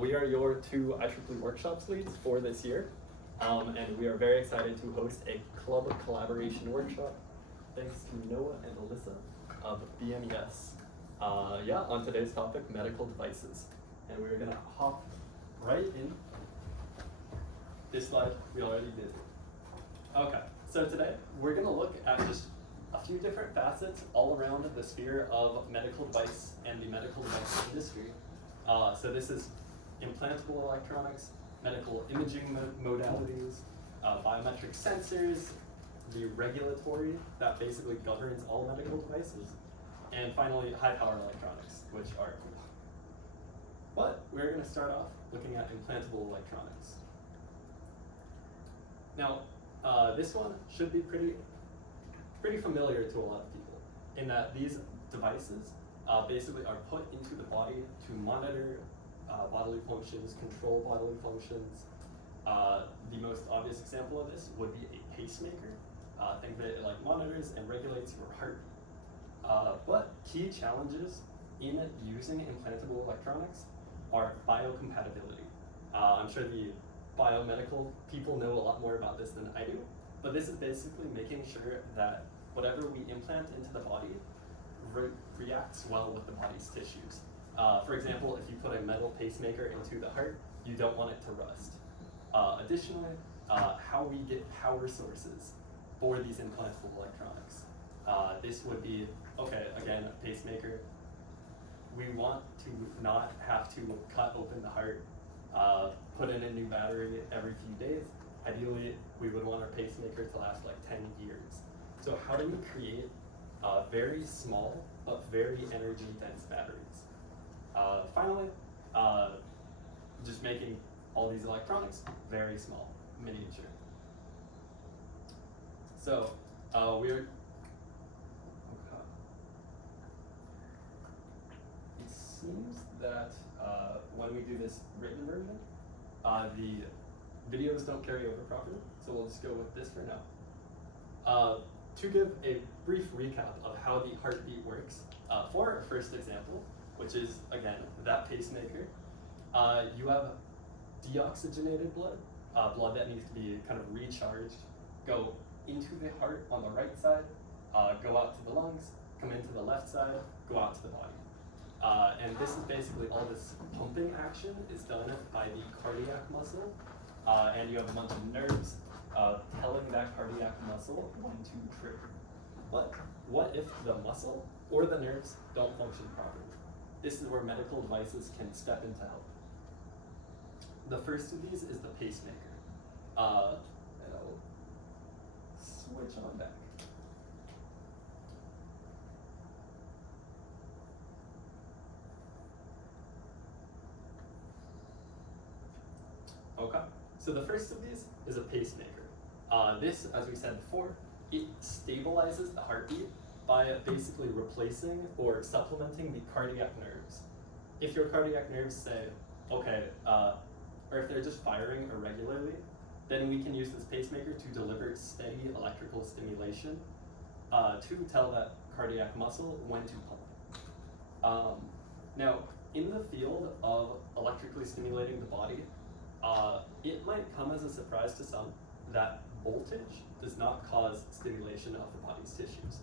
We are your two IEEE workshops leads for this year, and we are very excited to host a club collaboration workshop thanks to Noah and Alyssa of BMES. On today's topic, medical devices. And we're gonna hop right in. This slide we already did. Okay, so today we're gonna look at just a few different facets all around the sphere of medical device and the medical device industry. So this is implantable electronics, medical imaging modalities, biometric sensors, the regulatory that basically governs all medical devices, and finally high power electronics, which are cool. But we're going to start off looking at implantable electronics. Now, this one should be pretty familiar to a lot of people, in that these devices basically are put into the body to monitor bodily functions, control bodily functions. The most obvious example of this would be a pacemaker. Think that it like monitors and regulates your heart. But key challenges in using implantable electronics are biocompatibility. I'm sure the biomedical people know a lot more about this than I do, but this is basically making sure that whatever we implant into the body reacts well with the body's tissues. For example, if you put a metal pacemaker into the heart, you don't want it to rust. Additionally, how we get power sources for these implantable electronics. This would be, okay, again, a pacemaker. We want to not have to cut open the heart, put in a new battery every few days. Ideally, we would want our pacemaker to last like 10 years. So how do we create very small but very energy dense batteries? Finally, just making all these electronics very small, miniature. So it seems that when we do this written version, the videos don't carry over properly, so we'll just go with this for now. To give a brief recap of how the heartbeat works, for our first example, which is, again, that pacemaker, you have deoxygenated blood, blood that needs to be kind of recharged, go into the heart on the right side, go out to the lungs, come into the left side, go out to the body. And this is basically all this pumping action is done by the cardiac muscle, and you have a bunch of nerves telling that cardiac muscle when to trigger. But what if the muscle or the nerves don't function properly? This is where medical devices can step in to help. The first of these is the pacemaker. And I'll switch on back. Okay, so the first of these is a pacemaker. This, as we said before, it stabilizes the heartbeat by basically replacing or supplementing the cardiac nerves. If your cardiac nerves say, okay, or if they're just firing irregularly, then we can use this pacemaker to deliver steady electrical stimulation to tell that cardiac muscle when to pump. Now, in the field of electrically stimulating the body, it might come as a surprise to some that voltage does not cause stimulation of the body's tissues,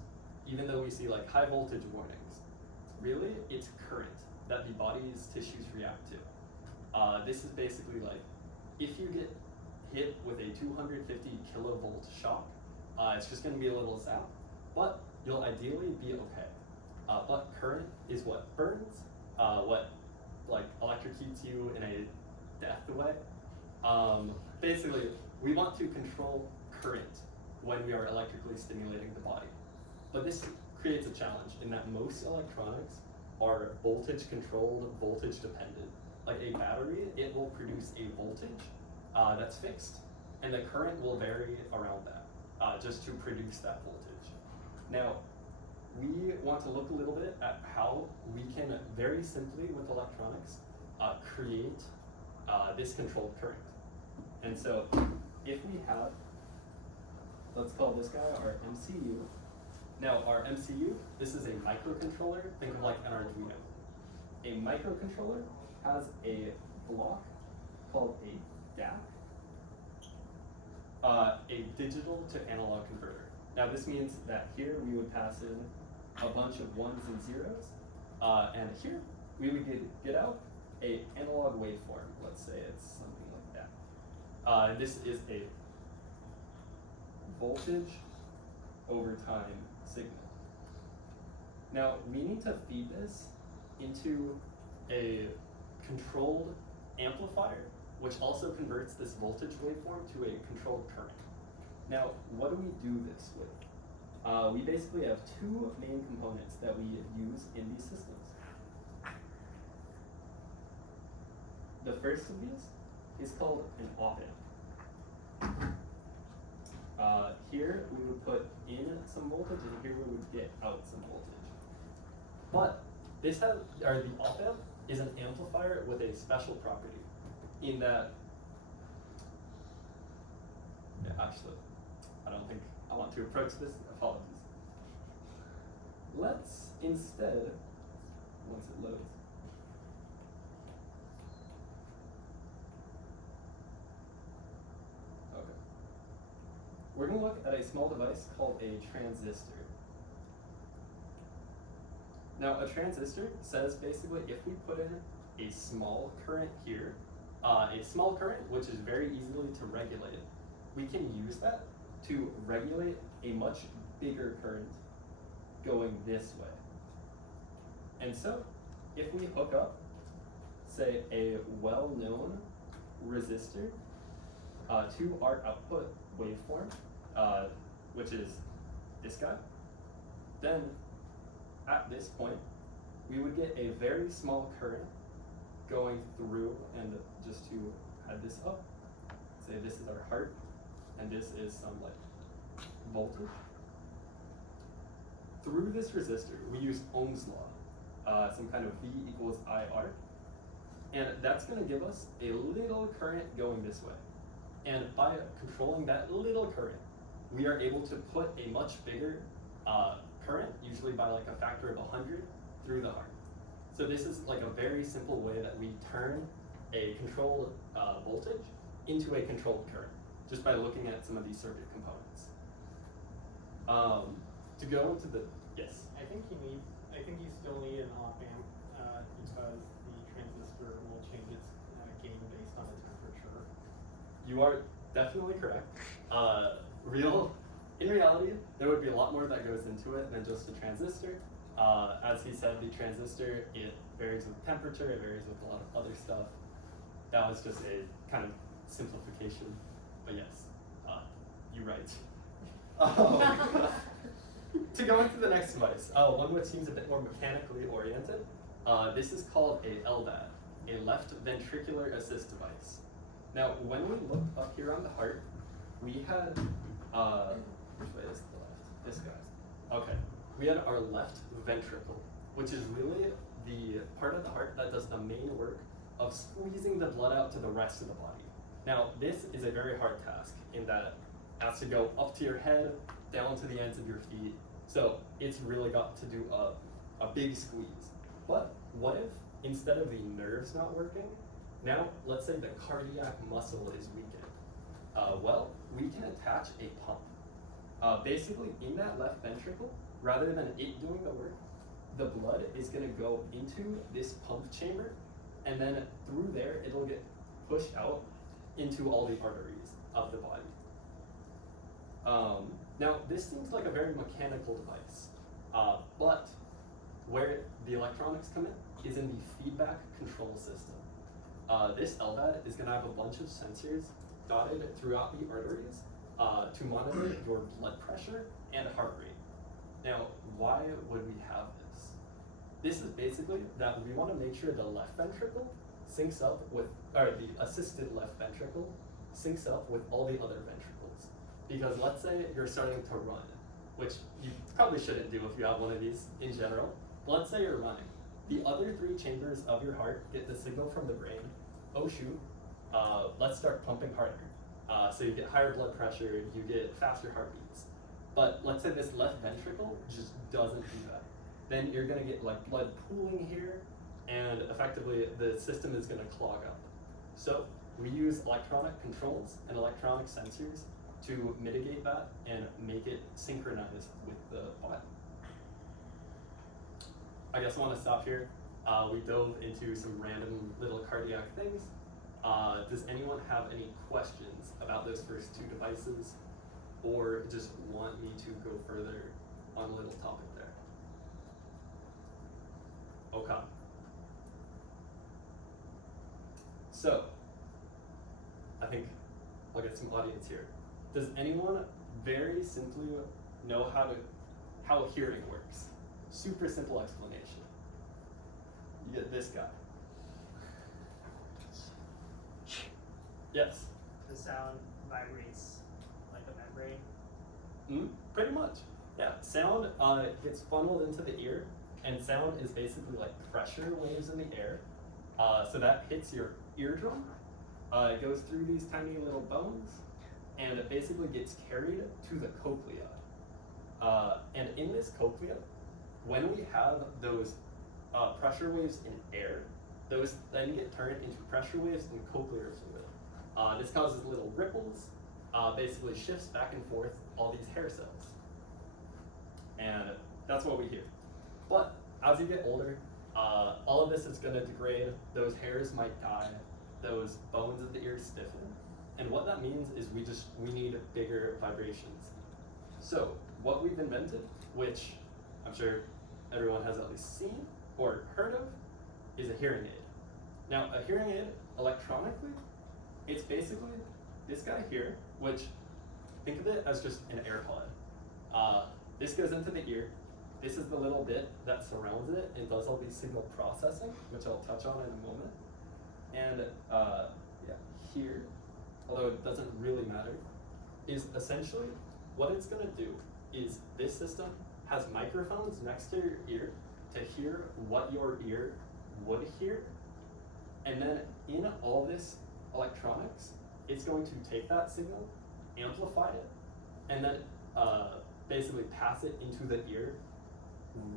even though we see like high voltage warnings. Really, it's current that the body's tissues react to. This is basically like, if you get hit with a 250 kilovolt shock, it's just gonna be a little zap, but you'll ideally be okay. But current is what burns, what like electrocutes you in a death way. Basically, we want to control current when we are electrically stimulating the body. But this creates a challenge in that most electronics are voltage controlled, voltage dependent. Like a battery, it will produce a voltage that's fixed, and the current will vary around that, just to produce that voltage. Now, we want to look a little bit at how we can very simply with electronics create this controlled current. And so if we have, let's call this guy our MCU. Now our MCU, this is a microcontroller, think of like an Arduino. A microcontroller has a block called a DAC, a digital to analog converter. Now this means that here we would pass in a bunch of ones and zeros, and here we would get out a analog waveform. Let's say it's something like that. And this is a voltage over time signal. Now we need to feed this into a controlled amplifier, which also converts this voltage waveform to a controlled current. Now, what do we do this with? We basically have two main components that we use in these systems. The first of these is called an op-amp. Here we would put in some voltage, and here we would get out some voltage. But the op-amp is an amplifier with a special property in that, actually, I don't think I want to approach this, apologies. Let's instead, once it loads, okay. We're gonna look at a small device called a transistor. Now, a transistor says basically if we put in a small current here, a small current which is very easily to regulate, we can use that to regulate a much bigger current going this way. And so, if we hook up, say, a well-known resistor to our output waveform, which is this guy, then at this point, we would get a very small current going through, and just to add this up, say this is our heart, and this is some like voltage. Through this resistor, we use Ohm's law, some kind of V equals IR, and that's going to give us a little current going this way. And by controlling that little current, we are able to put a much bigger current, usually by like a factor of 100, through the heart. So this is like a very simple way that we turn a controlled voltage into a controlled current, just by looking at some of these circuit components. To go into the, yes? I think you still need an op-amp because the transistor will change its gain based on the temperature. You are definitely correct. In reality, there would be a lot more that goes into it than just a transistor. As he said, the transistor, it varies with temperature, it varies with a lot of other stuff. That was just a kind of simplification, but yes, you're right. To go into the next device, one which seems a bit more mechanically oriented, this is called a LVAD, a left ventricular assist device. Now, when we looked up here on the heart, we had, which way is the left? This guy's. Okay, we had our left ventricle, which is really the part of the heart that does the main work of squeezing the blood out to the rest of the body. Now, this is a very hard task in that it has to go up to your head, down to the ends of your feet. So it's really got to do a big squeeze. But what if instead of the nerves not working, now let's say the cardiac muscle is weakened. Well, we can attach a pump. Basically in that left ventricle, rather than it doing the work, the blood is gonna go into this pump chamber, and then through there, it'll get pushed out into all the arteries of the body. Now, this seems like a very mechanical device, but where the electronics come in is in the feedback control system. This LVAD is gonna have a bunch of sensors dotted throughout the arteries to monitor your blood pressure and heart rate. Now, why would we have this? This is basically that we want to make sure the left ventricle syncs up with, or the assisted left ventricle syncs up with all the other ventricles. Because let's say you're starting to run, which you probably shouldn't do if you have one of these in general. Let's say you're running. The other three chambers of your heart get the signal from the brain, oh shoot, let's start pumping harder. So you get higher blood pressure, you get faster heartbeats. But let's say this left ventricle just doesn't do that. Then you're gonna get like blood pooling here, and effectively the system is gonna clog up. So we use electronic controls and electronic sensors to mitigate that and make it synchronized with the body. I guess I want to stop here. We dove into some random little cardiac things. Does anyone have any questions about those first two devices, or just want me to go further on a little topic there? Okay. So, I think I'll get some audience here. Does anyone very simply know how hearing works? Super simple explanation. You get this guy. Yes. The sound vibrates like a membrane. Pretty much. Yeah. Sound gets funneled into the ear, and sound is basically like pressure waves in the air. So that hits your eardrum. It goes through these tiny little bones, and it basically gets carried to the cochlea. And in this cochlea, when we have those pressure waves in air, those then get turned into pressure waves in cochlear fluid. This causes little ripples, basically shifts back and forth all these hair cells. And that's what we hear. But as you get older, all of this is going to degrade. Those hairs might die. Those bones of the ear stiffen. And what that means is we need bigger vibrations. So what we've invented, which I'm sure everyone has at least seen or heard of, is a hearing aid. Now, a hearing aid, electronically, it's basically this guy here, which, think of it as just an AirPod. This goes into the ear. This is the little bit that surrounds it and does all these signal processing, which I'll touch on in a moment. And yeah, here, although it doesn't really matter, is essentially what it's gonna do is this system has microphones next to your ear to hear what your ear would hear. And then in all this electronics, it's going to take that signal, amplify it, and then basically pass it into the ear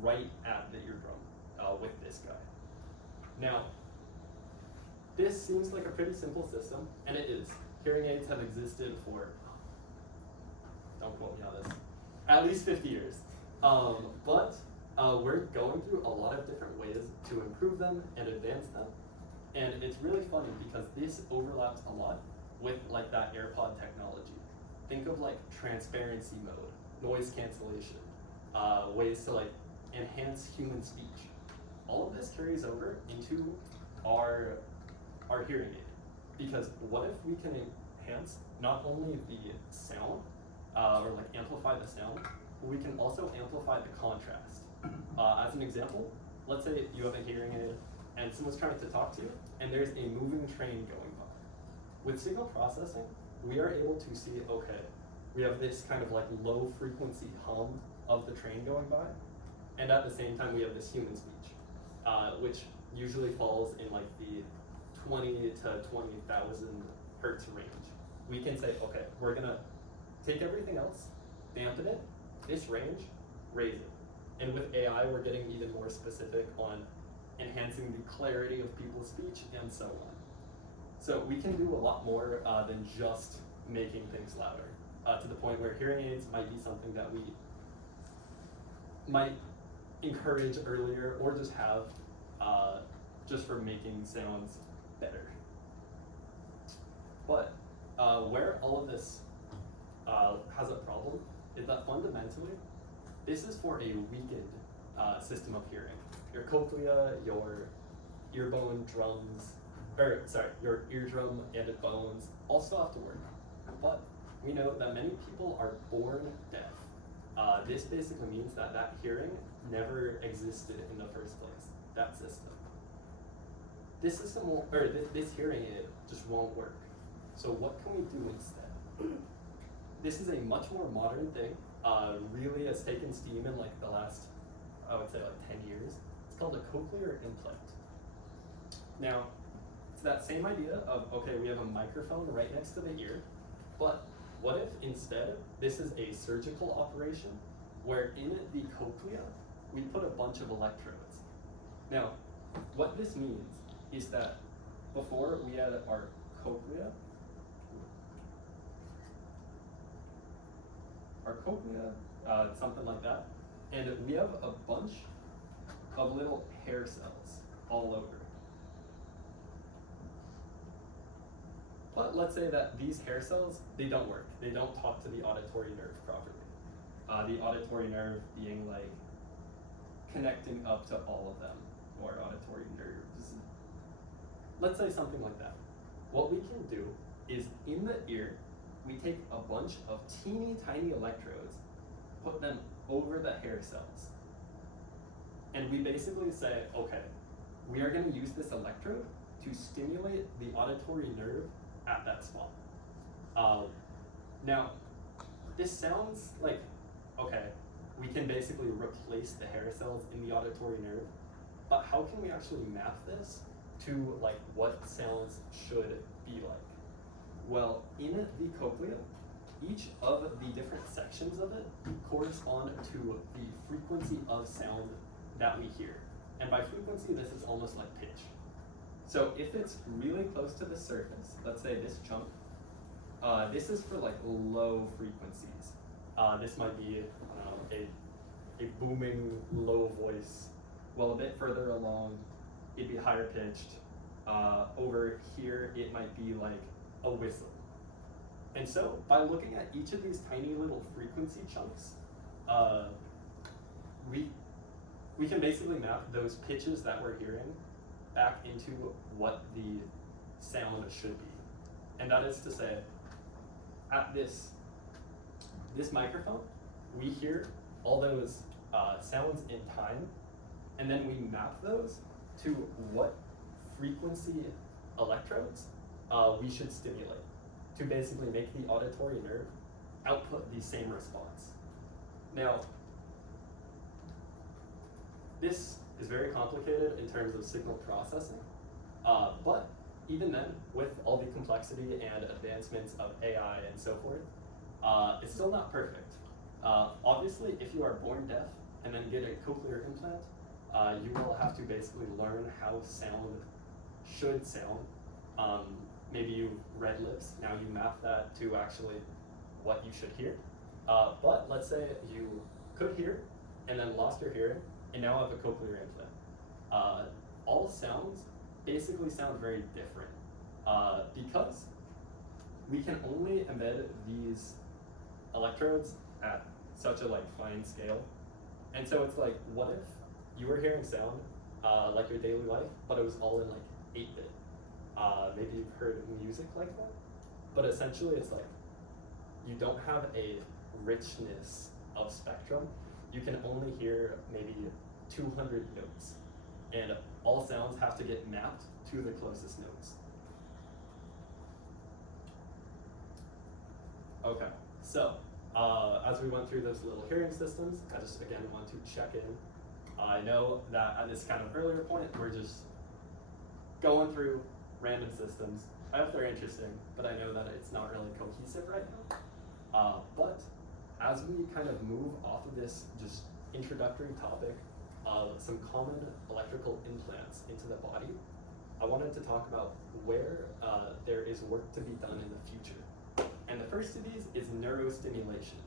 right at the eardrum with this guy. Now, this seems like a pretty simple system, and it is. Hearing aids have existed for, don't quote me on this, at least 50 years. But we're going through a lot of different ways to improve them and advance them. And it's really funny because this overlaps a lot with like that AirPod technology. Think of like transparency mode, noise cancellation, ways to like enhance human speech. All of this carries over into our hearing aid. Because what if we can enhance not only the sound, or like amplify the sound, but we can also amplify the contrast. As an example, let's say you have a hearing aid and someone's trying to talk to you and there's a moving train going by. With signal processing, we are able to see, okay, we have this kind of like low frequency hum of the train going by, and at the same time we have this human speech, which usually falls in like the 20 to 20,000 hertz range. We can say, okay, we're gonna take everything else, dampen it, this range, raise it. And with AI, we're getting even more specific on enhancing the clarity of people's speech and so on. So we can do a lot more than just making things louder, to the point where hearing aids might be something that we might encourage earlier or just have just for making sounds better. But where all of this has a problem is that fundamentally, this is for a weakened system of hearing. Your cochlea, your ear bone drums, your eardrum and bones all still have to work. But we know that many people are born deaf. This basically means that that hearing never existed in the first place, that system. This system won't, or this hearing aid just won't work. So what can we do instead? This is a much more modern thing. Really has taken steam in like the last, I would say like 10 years. It's called a cochlear implant. Now, it's that same idea of, okay, we have a microphone right next to the ear, but what if instead this is a surgical operation where in the cochlea, we put a bunch of electrodes. Now, what this means is that before we had our cochlea. Something like that. And we have a bunch of little hair cells all over. But let's say that these hair cells, they don't work. They don't talk to the auditory nerve properly. The auditory nerve being like connecting up to all of them, or auditory nerves. Let's say something like that. What we can do is in the ear, we take a bunch of teeny tiny electrodes, put them over the hair cells. And we basically say, okay, we are going to use this electrode to stimulate the auditory nerve at that spot. Now, this sounds like, okay, we can basically replace the hair cells in the auditory nerve, but how can we actually map this to like what sounds should be like? Well, in the cochlea, each of the different sections of it correspond to the frequency of sound that we hear. And by frequency, this is almost like pitch. So if it's really close to the surface, let's say this chunk, this is for like low frequencies. This might be a booming low voice. Well, a bit further along, it'd be higher pitched. Over here, it might be like a whistle. And so by looking at each of these tiny little frequency chunks, we can basically map those pitches that we're hearing back into what the sound should be. And that is to say, at this microphone, we hear all those sounds in time, and then we map those to what frequency electrodes we should stimulate to basically make the auditory nerve output the same response. Now, this is very complicated in terms of signal processing, but even then, with all the complexity and advancements of AI and so forth, it's still not perfect. Obviously, if you are born deaf and then get a cochlear implant, you will have to basically learn how sound should sound. Maybe you read lips, now you map that to actually what you should hear. But let's say you could hear and then lost your hearing and now have a cochlear implant. All sounds basically sound very different because we can only embed these electrodes at such a fine scale. And so it's like, what if you were hearing sound like your daily life, but it was all in 8-bit? Maybe you've heard music like that, but essentially it's like you don't have a richness of spectrum. You can only hear maybe 200 notes, and all sounds have to get mapped to the closest notes. Okay, so as we went through those little hearing systems, I just again want to check in. I know that at this kind of earlier point, we're just going through random systems. I hope they're interesting, but I know that it's not really cohesive right now. But as we kind of move off of this just introductory topic of some common electrical implants into the body, I wanted to talk about where there is work to be done in the future. And the first of these is neurostimulation.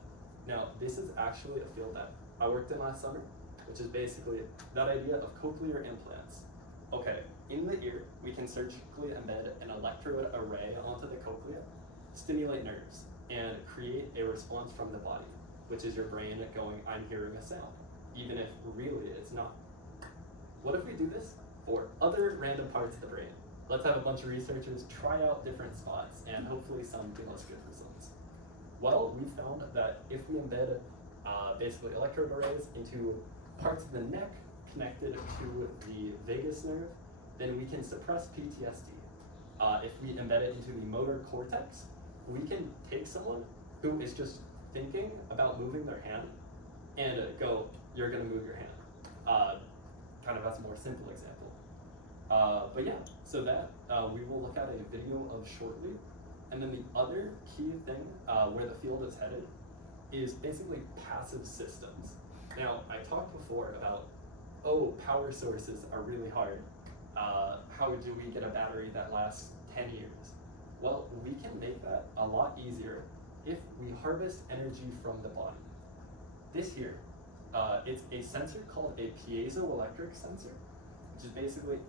Now, this is actually a field that I worked in last summer, which is basically that idea of cochlear implants. Okay, in the ear, we can surgically embed an electrode array onto the cochlea, stimulate nerves, and create a response from the body, which is your brain going, I'm hearing a sound, even if really it's not. What if we do this for other random parts of the brain? Let's have a bunch of researchers try out different spots, and hopefully some give us good results. Well, we found that if we embed basically electrode arrays into parts of the neck connected to the vagus nerve, then we can suppress PTSD. If we embed it into the motor cortex, we can take someone who is just thinking about moving their hand and go, you're gonna move your hand. Kind of as a more simple example. But yeah, so that we will look at a video of shortly. And then the other key thing where the field is headed is basically passive systems. Now, I talked before about, power sources are really hard. How do we get a battery that lasts 10 years? Well, we can make that a lot easier if we harvest energy from the body. This here, it's a sensor called a piezoelectric sensor, which is basically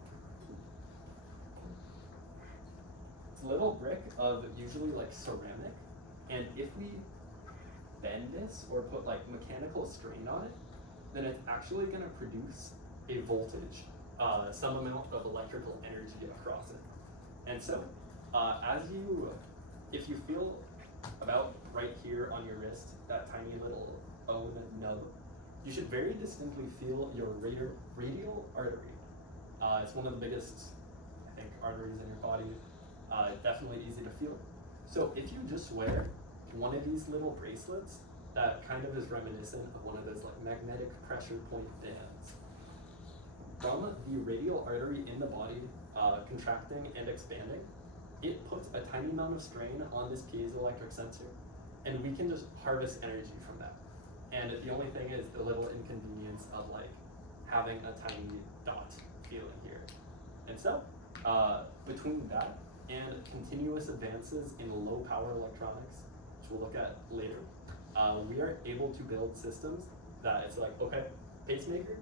it's a little brick of usually like ceramic, and if we bend this or put like mechanical strain on it, then it's actually going to produce a voltage, some amount of electrical energy across it. And so, if you feel about right here on your wrist, that tiny little bone nub, you should very distinctly feel your radial artery. It's one of the biggest, I think, arteries in your body. Definitely easy to feel. So if you just wear one of these little bracelets that kind of is reminiscent of one of those like magnetic pressure point bands, from the radial artery in the body contracting and expanding, it puts a tiny amount of strain on this piezoelectric sensor, and we can just harvest energy from that. And the only thing is the little inconvenience of like having a tiny dot feeling here. And so, between that and continuous advances in low power electronics, which we'll look at later, we are able to build systems that it's like, okay, pacemaker,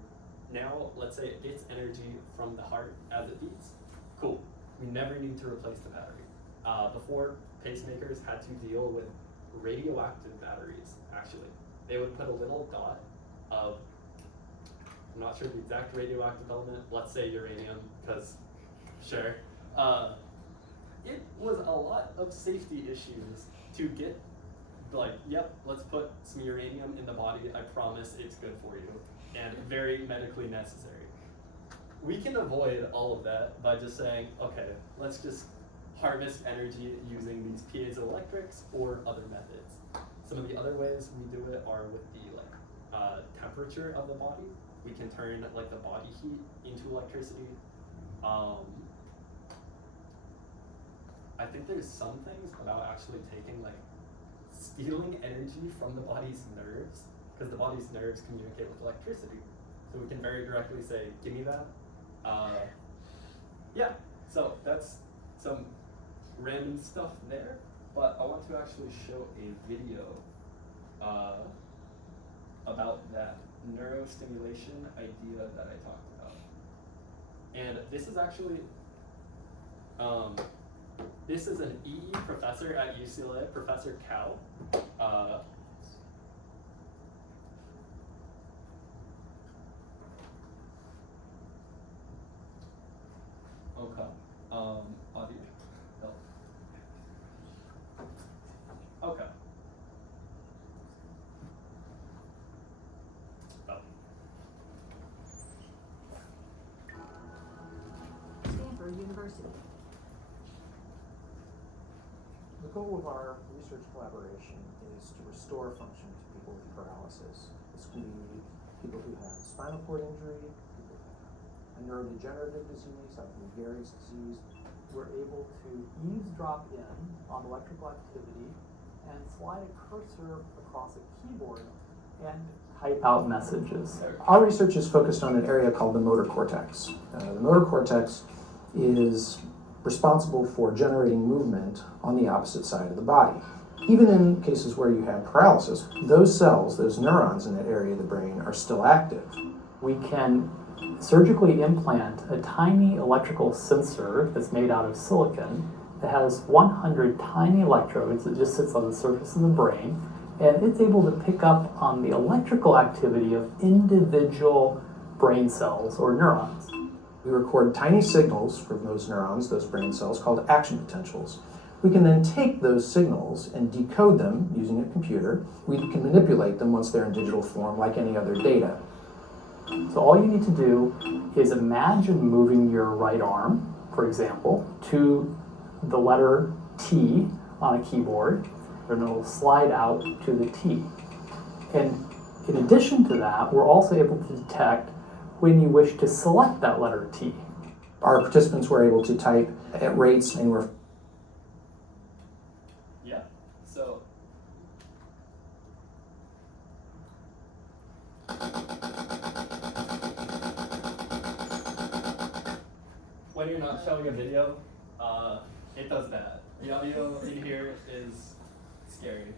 now let's say it gets energy from the heart as it beats. Cool, we never need to replace the battery. Before, pacemakers had to deal with radioactive batteries, actually. They would put a little dot of, I'm not sure the exact radioactive element, let's say uranium, because sure. It was a lot of safety issues to get like, yep, let's put some uranium in the body, I promise it's good for you, and very medically necessary. We can avoid all of that by just saying, okay, let's just harvest energy using these piezoelectrics or other methods. Some of the other ways we do it are with the temperature of the body. We can turn like the body heat into electricity. I think there's some things about actually taking like stealing energy from the body's nerves, because the body's nerves communicate with electricity. So we can very directly say, give me that. Yeah, so that's some random stuff there, but I want to actually show a video about that neurostimulation idea that I talked about. And this is actually, this is an EE professor at UCLA, Professor Cow. Okay. Audio. No. Okay. Oh. Stanford University. The goal of our research collaboration is to restore function to people with paralysis. This can be people who have spinal cord injury, people who have a neurodegenerative disease like Lou Gehrig's disease. We're able to eavesdrop in on electrical activity and slide a cursor across a keyboard and type out messages. Our research is focused on an area called the motor cortex. The motor cortex is responsible for generating movement on the opposite side of the body. Even in cases where you have paralysis, those cells, those neurons in that area of the brain are still active. We can surgically implant a tiny electrical sensor that's made out of silicon that has 100 tiny electrodes that just sits on the surface of the brain, and it's able to pick up on the electrical activity of individual brain cells or neurons. We record tiny signals from those neurons, those brain cells, called action potentials. We can then take those signals and decode them using a computer. We can manipulate them once they're in digital form like any other data. So all you need to do is imagine moving your right arm, for example, to the letter T on a keyboard, and it'll slide out to the T. And in addition to that, we're also able to detect when you wish to select that letter T. Our participants were able to type at rates anywhere. Yeah, so. not showing a video, it does that. The audio in here is scary.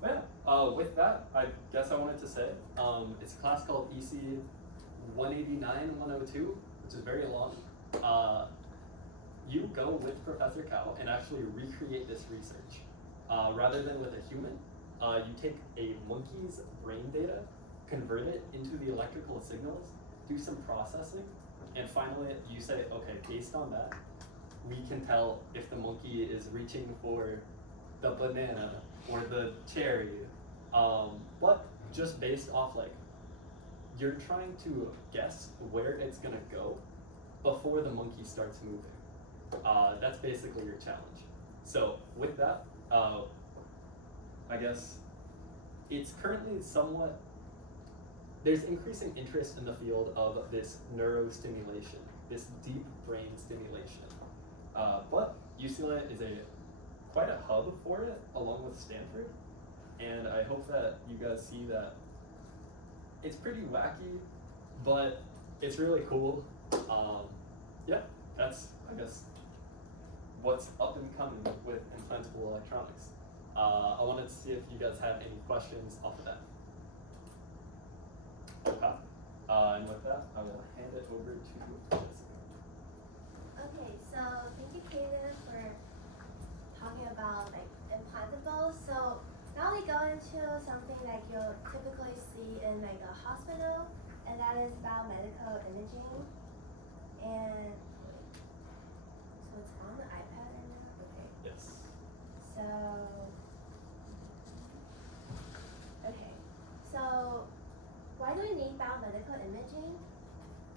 But yeah, with that, I guess I wanted to say, it's a class called EC 189-102, which is very long. You go with Professor Cow and actually recreate this research. Rather than with a human, you take a monkey's brain data, convert it into the electrical signals, do some processing, and finally you say, okay, based on that, we can tell if the monkey is reaching for the banana or the cherry, but just based off like, you're trying to guess where it's gonna go before the monkey starts moving. That's basically your challenge. So with that, I guess it's currently somewhat, there's increasing interest in the field of this neurostimulation, this deep brain stimulation. But UCLA is quite a hub for it, along with Stanford. And I hope that you guys see that it's pretty wacky, but it's really cool. Yeah, that's, I guess, what's up and coming with implantable electronics. I wanted to see if you guys have any questions off of that. Okay. And with that, I will hand it over to Jessica. Okay, so thank you, Kaden, for talking about like implantables. So now we go into something like you'll typically see in like a hospital, and that is biomedical imaging. And so it's on the iPad right now. Okay. Yes. So okay, so why do we need biomedical imaging?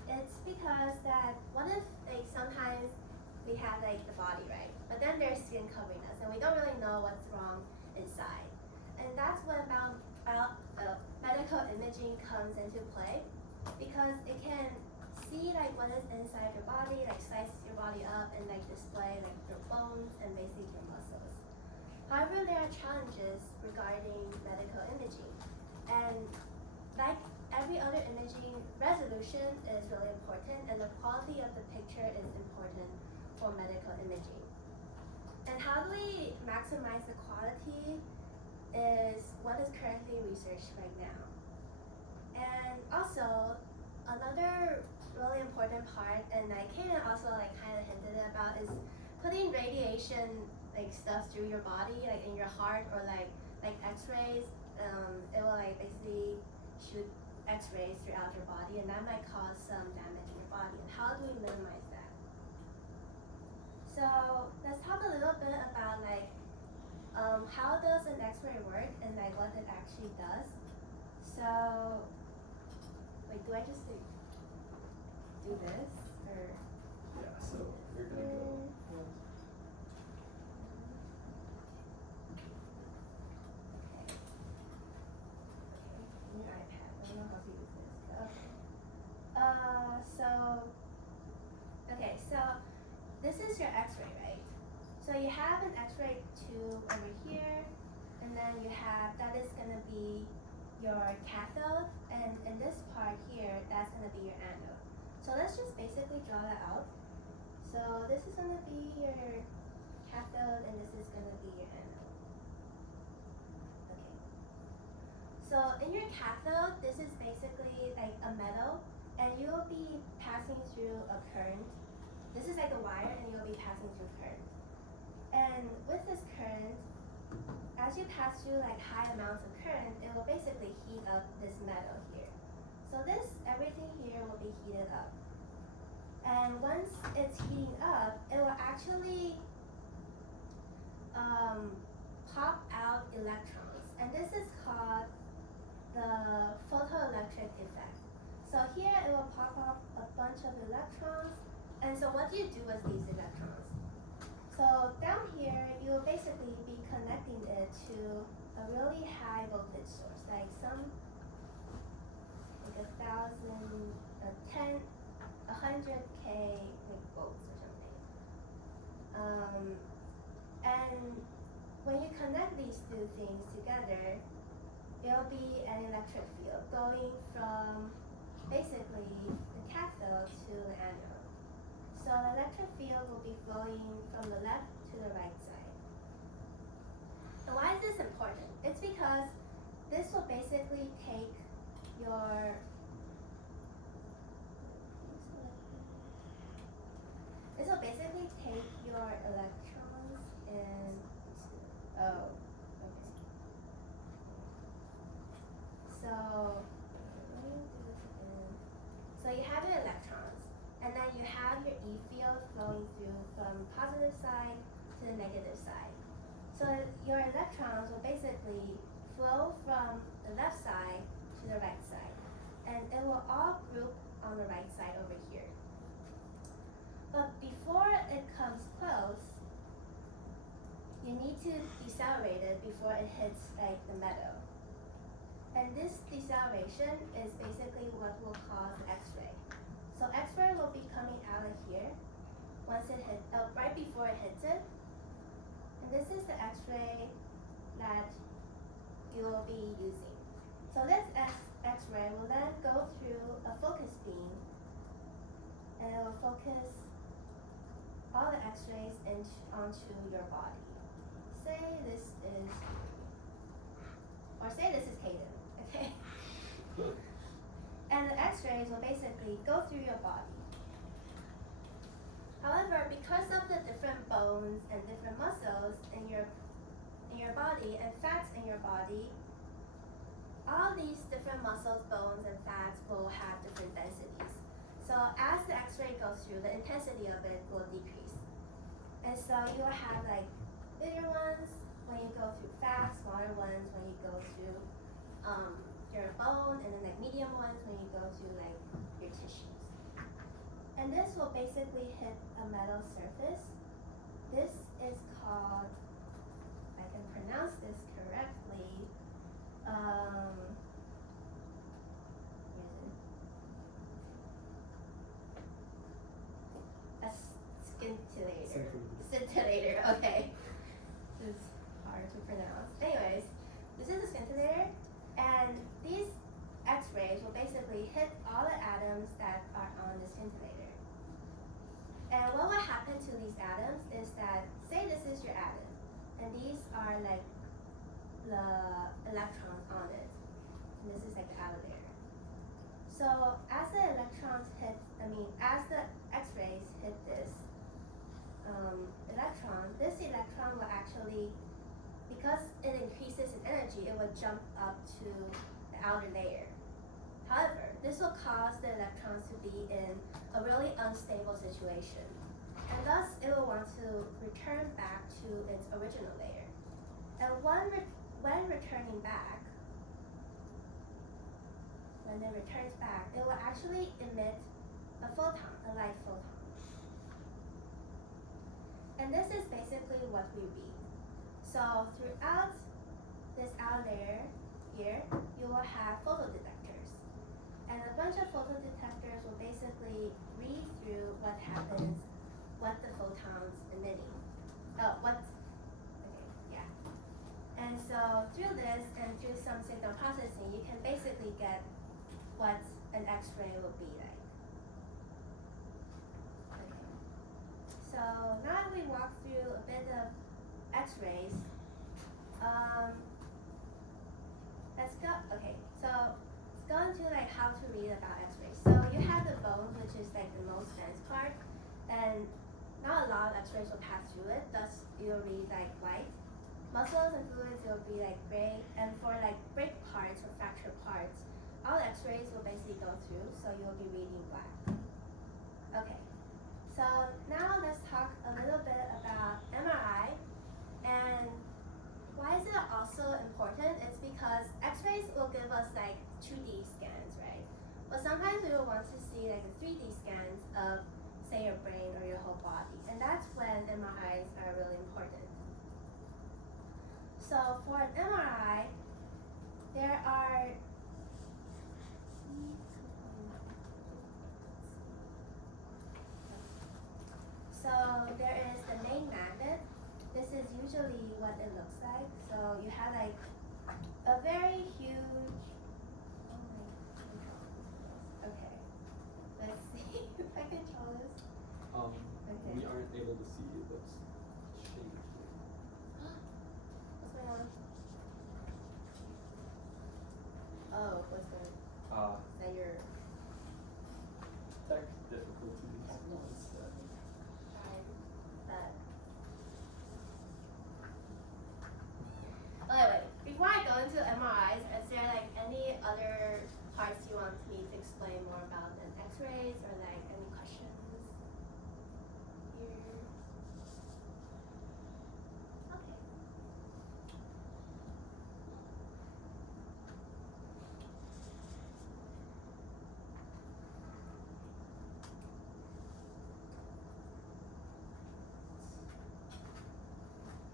It's because that what if like sometimes we have like the body, right? But then there's skin covering us and we don't really know what's wrong inside. And that's when medical imaging comes into play, because it can see like what is inside your body, like slice your body up and like display like your bones and basically your muscles. However, there are challenges regarding medical imaging. And like every other imaging, resolution is really important, and the quality of the picture is important for medical imaging. And how do we maximize the quality is what is currently researched right now. And also, another really important part, and I can also like kind of hinted about, is putting radiation like stuff through your body, like in your heart, or like X-rays. It will like basically shoot X-rays throughout your body, and that might cause some damage in your body. And how do we minimize that? So let's talk a little bit about like how does an X-ray work and like what it actually does. So wait, do I just like, do this or? Yeah. So we're gonna go. In your iPad. I don't know how to use this. Okay. So this is your X-ray, right? So you have an X-ray tube over here, and then you have, that is gonna be your cathode, and in this part here, that's gonna be your anode. So let's just basically draw that out. So this is gonna be your cathode, and this is gonna be your anode. Okay. So in your cathode, this is basically like a metal, and you'll be passing through a current. This is like a wire, and you'll be passing through current. And with this current, as you pass through like high amounts of current, it will basically heat up this metal here. So everything here will be heated up. And once it's heating up, it will actually pop out electrons. And this is called the photoelectric effect. So here it will pop up a bunch of electrons. And so what do you do with these electrons? So down here, you will basically be connecting it to a really high voltage source, like like 100K like volts or something. And when you connect these two things together, there'll be an electric field going from basically the cathode to the anode. So the electric field will be flowing from the left to the right side. And why is this important? It's because this will basically take your electrons and okay. So let me do this again. So you have your electrons, and then you have your E field flowing through from positive side to the negative side. So your electrons will basically flow from the left side to the right side, and it will all group on the right side over here. But before it comes close, you need to decelerate it before it hits like the metal. And this deceleration is basically what will cause X-ray. So X-ray will be coming out of here once it hits, right before it hits it. And this is the X-ray that you will be using. So this X-ray will then go through a focus beam, and it will focus all the X-rays onto your body. Say this is Caden, okay? And the X-rays will basically go through your body. However, because of the different bones and different muscles in your body and fats in your body, all these different muscles, bones, and fats will have different densities. So as the X-ray goes through, the intensity of it will decrease. And so you will have like bigger ones when you go through fat, smaller ones when you go through your bone, and then like medium ones when you go through like your tissues. And this will basically hit a metal surface. This is called, if I can pronounce this correctly, a scintillator, okay. This is hard to pronounce. Anyways, this is a scintillator, and these X-rays will basically hit all the atoms that are on the scintillator. And what will happen to these atoms is that, say this is your atom, and these are like the electrons on it, and this is like the outer layer. So as the electrons hit, as the X-rays hit this this electron will actually, because it increases in energy, it will jump up to the outer layer. However, this will cause the electrons to be in a really unstable situation, and thus it will want to return back to its original layer. And when it returns back, it will actually emit a photon, a light photon. And this is basically what we read. So throughout this outer layer here, you will have photodetectors. And a bunch of photodetectors will basically read through what happens, what the photon's emitting. And so through this and through some signal processing, you can basically get what an X-ray will be like. So now we walk through a bit of X-rays. Let's go into like how to read about X-rays. So you have the bone, which is like the most dense part, and not a lot of X-rays will pass through it, thus you'll read like white. Muscles and fluids will be like gray, and for like break parts or fractured parts, all X-rays will basically go through, so you'll be reading black. Okay. So now let's talk a little bit about MRI, and why is it also important? It's because X-rays will give us like 2D scans, right? But sometimes we will want to see like a 3D scans of, say, your brain or your whole body, and that's when MRIs are really important. So for an MRI, there are there is the main magnet. This is usually what it looks like. So you have like a very huge, okay, let's Okay. We aren't able to see what's changed. What's going on? Oh, what's going on? Is that your Tech difficulties. One step. that? Oh, wait. Before I go into MRIs, is there like any other parts you want me to explain more about than X-rays or like any questions here? Okay.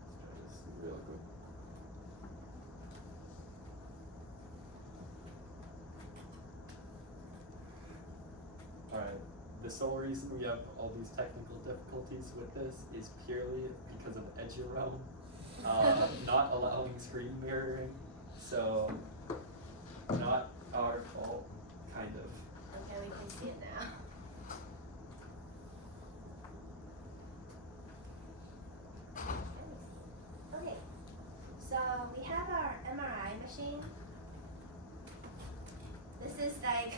Let's try this real quick. Alright, the sole reason we have all these technical difficulties with this is purely because of edge realm, not allowing screen mirroring, so not our fault, kind of. Okay, we can see it now. Okay, so we have our MRI machine. This is like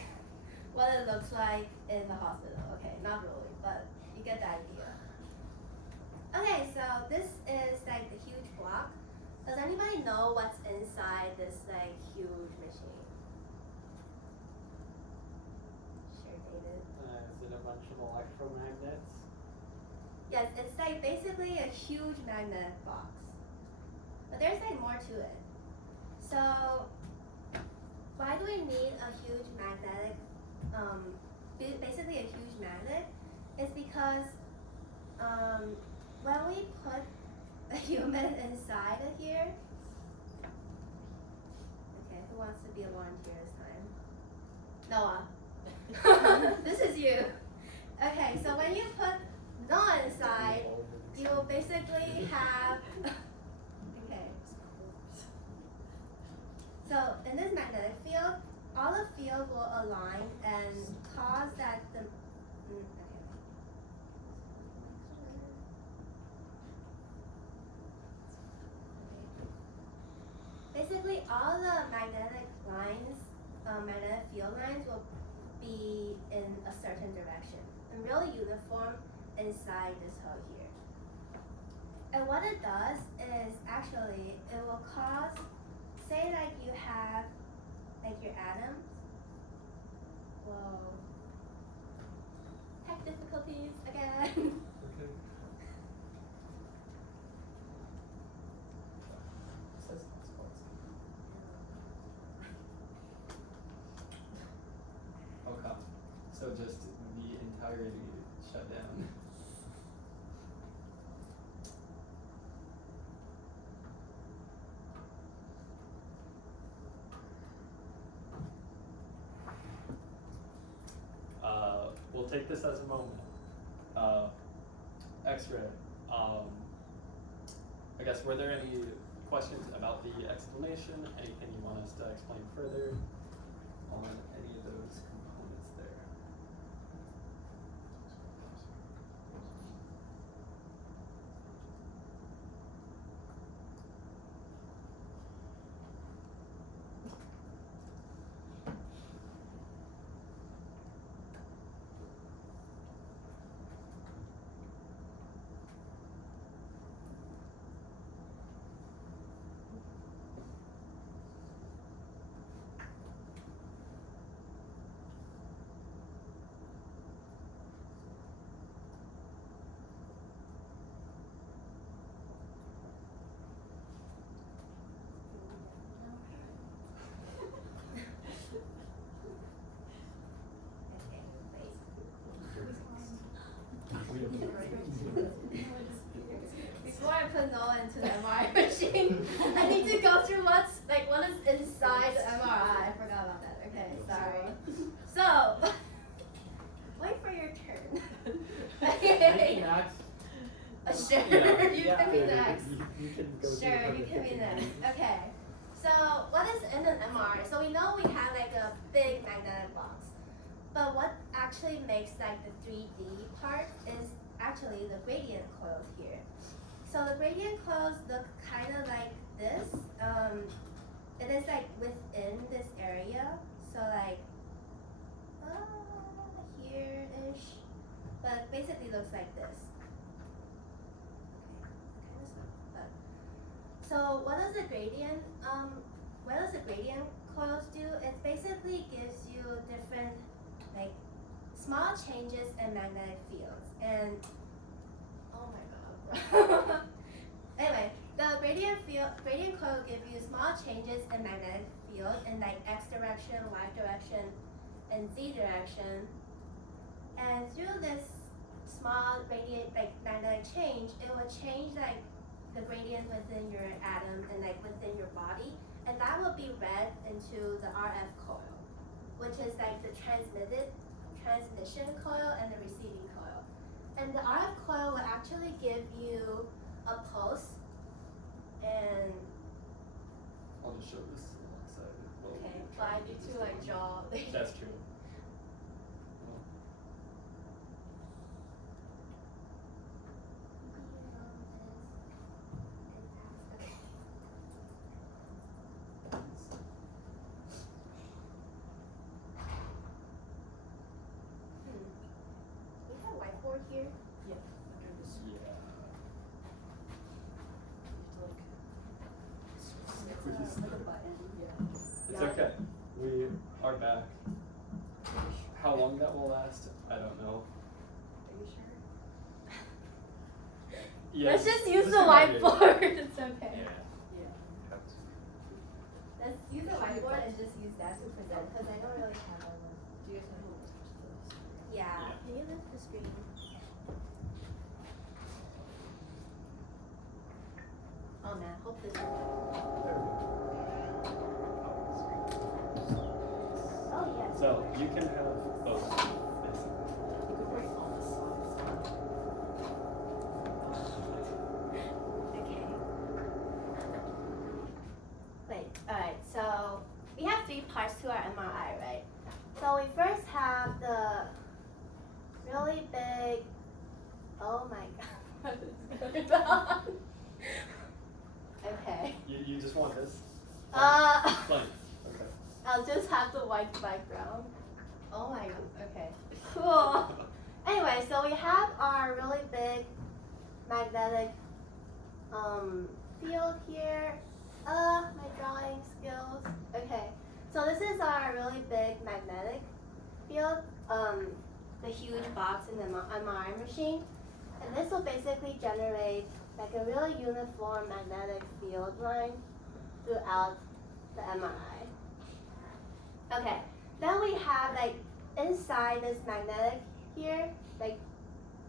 what it looks like in the hospital. Okay, not really, but you get the idea. Okay, so this is like the huge block. Does anybody know what's inside this like huge machine? Sure, David. Is it a bunch of electromagnets? Yes, it's like basically a huge magnet box. But there's like more to it. So why do we need a huge magnetic, basically a huge magnet? It's because when we put a human inside of here, okay, who wants to be a volunteer this time? Noah. This is you. Okay, so when you put Noah inside, you will basically have okay. So in this magnetic field, all the field will align and cause that the basically all the magnetic lines, magnetic field lines will be in a certain direction and really uniform inside this hole here. And what it does is actually it will cause, say like you have like your atoms. Whoa. Tech difficulties again. Okay. Says that's okay. So just the entirety shut down. We'll take this as a moment. X-ray. I guess, were there any questions about the explanation? Anything you want us to explain further on any of those components there? Before I put Noah into the MRI machine, I need to go through what is inside the MRI. I forgot about that. Okay, sorry. So, wait for your turn. Okay. Sure, you can be next. You can go Sure, you can be next. Okay. So, what is in an MRI? So we know we have like a big magnetic box. But what actually makes like the 3D part is actually the gradient coils here. So the gradient coils look kind of like this. It is like within this area. So like here-ish, but basically looks like this. So what does the gradient coils do? It basically gives you different like small changes in magnetic fields. And oh my god. Anyway, the gradient coil gives you small changes in magnetic field in like x direction, y direction, and z direction. And through this small gradient like magnetic change, it will change like the gradient within your atom and like within your body, and that will be read into the RF coil, which is like the transmission coil and the receiving coil. And the RF coil will actually give you a pulse, and I'll just show this alongside it. okay, but I need to like draw. That's true. We have whiteboard here. Yeah. It's okay. We are back. How long that will last, I don't know. Are you sure? Yes. Let's just use the Let's do that. whiteboard. It's okay. Yeah. Let's use the whiteboard and just use that to present because I don't really have one. Do you guys want to touch this? Yeah. Yeah. Can you lift the screen? Oh man, hope this will work. Oh yes. So you can have both. Basically. You could bring all the slides. Okay. Wait, alright, so we have 3 parts to our MRI, right? So we first have the really big, oh my god, what is going on? Okay. You just want this? Fine. Okay. I'll just have the white background. Oh my god, okay. Cool. Anyway, so we have our really big magnetic field here. My drawing skills. Okay, so this is our really big magnetic field, the huge box in the MRI machine. And this will basically generate like a really uniform magnetic field line throughout the MRI. Okay, then we have like inside this magnetic here, like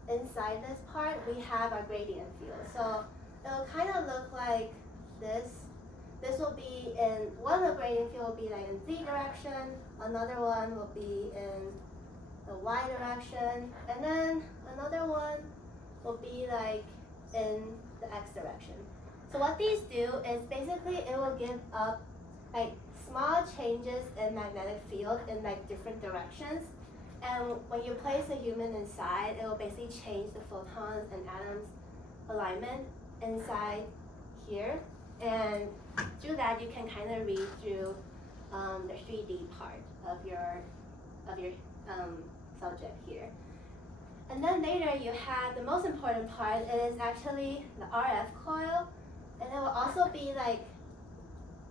inside this part, we have our gradient field. So it'll kind of look like this. This will be in, one of the gradient field will be like in Z direction, another one will be in the Y direction, and then another one will be like in the X direction. So what these do is basically it will give up like small changes in magnetic field in like different directions. And when you place a human inside, it will basically change the photons and atoms alignment inside here. And through that, you can kind of read through the 3D part of your subject here. And then later you have the most important part. It is actually the RF coil, and it will also be like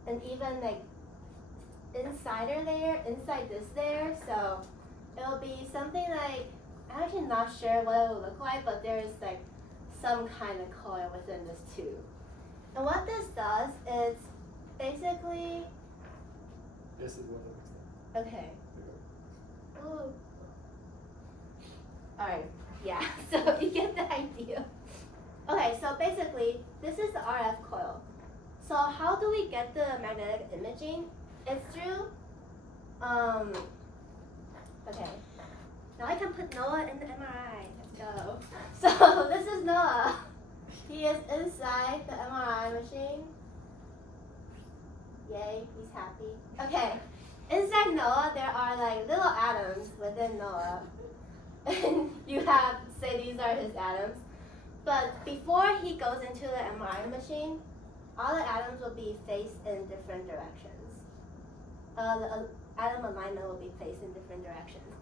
an even like insider layer inside this layer. So it will be something like, I'm actually not sure what it will look like, but there is like some kind of coil within this tube. And what this does is basically, This is what it looks okay. like. Ooh. Alright, yeah, so you get the idea. Okay, so basically, this is the RF coil. So how do we get the magnetic imaging? It's through, okay. Now I can put Noah in the MRI, let's go. So this is Noah. He is inside the MRI machine. Yay, he's happy. Okay, inside Noah, there are like little atoms within Noah. And you have, say these are his atoms. But before he goes into the MRI machine, all the atoms will be faced in different directions. The atom alignment will be faced in different directions.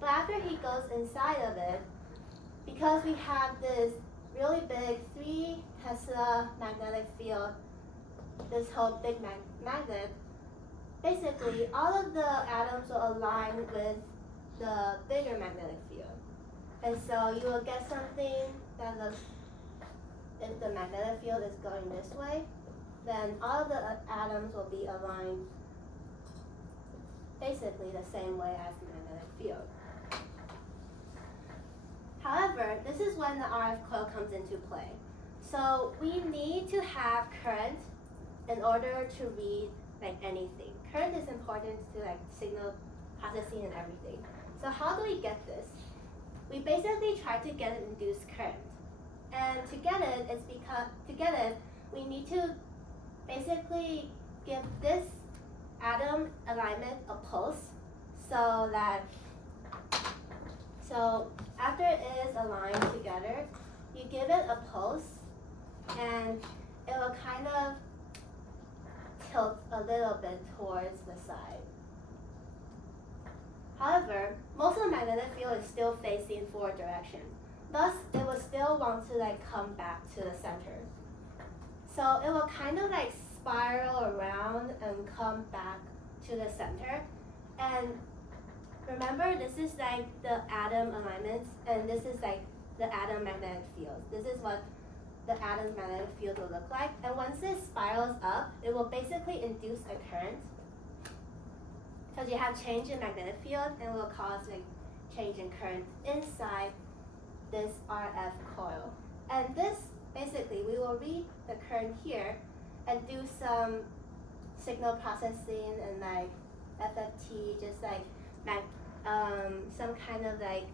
But after he goes inside of it, because we have this really big 3 Tesla magnetic field, this whole big magnet, basically all of the atoms will align with the bigger magnetic field. And so you will get something that looks, if the magnetic field is going this way, then all of the atoms will be aligned basically the same way as the magnetic field. However, this is when the RF coil comes into play. So we need to have current in order to read like anything. Current is important to like signal processing and everything. So how do we get this? We basically try to get an induced current. And to get it, we need to basically give this atom alignment a pulse so after it is aligned together, you give it a pulse and it will kind of tilt a little bit towards the side. However, most of the magnetic field is still facing forward direction. Thus, it will still want to like come back to the center. So it will kind of like spiral around and come back to the center. And remember, this is like the atom alignments, and this is like the atom magnetic field. This is what the atom's magnetic field will look like. And once it spirals up, it will basically induce a current, because you have change in magnetic field, and it will cause like change in current inside this RF coil. And this, basically, we will read the current here and do some signal processing and like FFT, just like some kind of like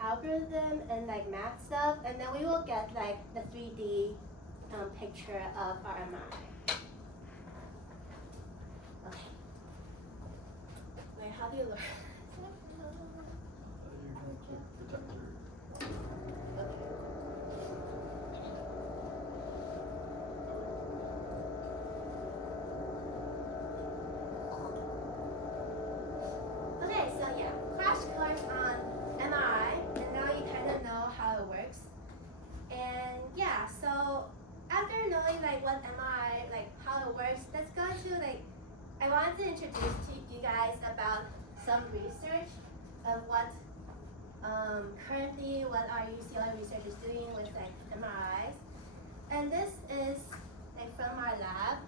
algorithm and like math stuff, and then we will get like the 3D picture of our MRI. Okay. Wait, how do you learn? Okay, so yeah, crash course on MRI, and now you kind of know how it works. And yeah, so after knowing like what MRI, like how it works, let's go to like, I wanted to introduce to you guys about some research of what currently what our UCLA research is doing with like MRIs. And this is like from our lab.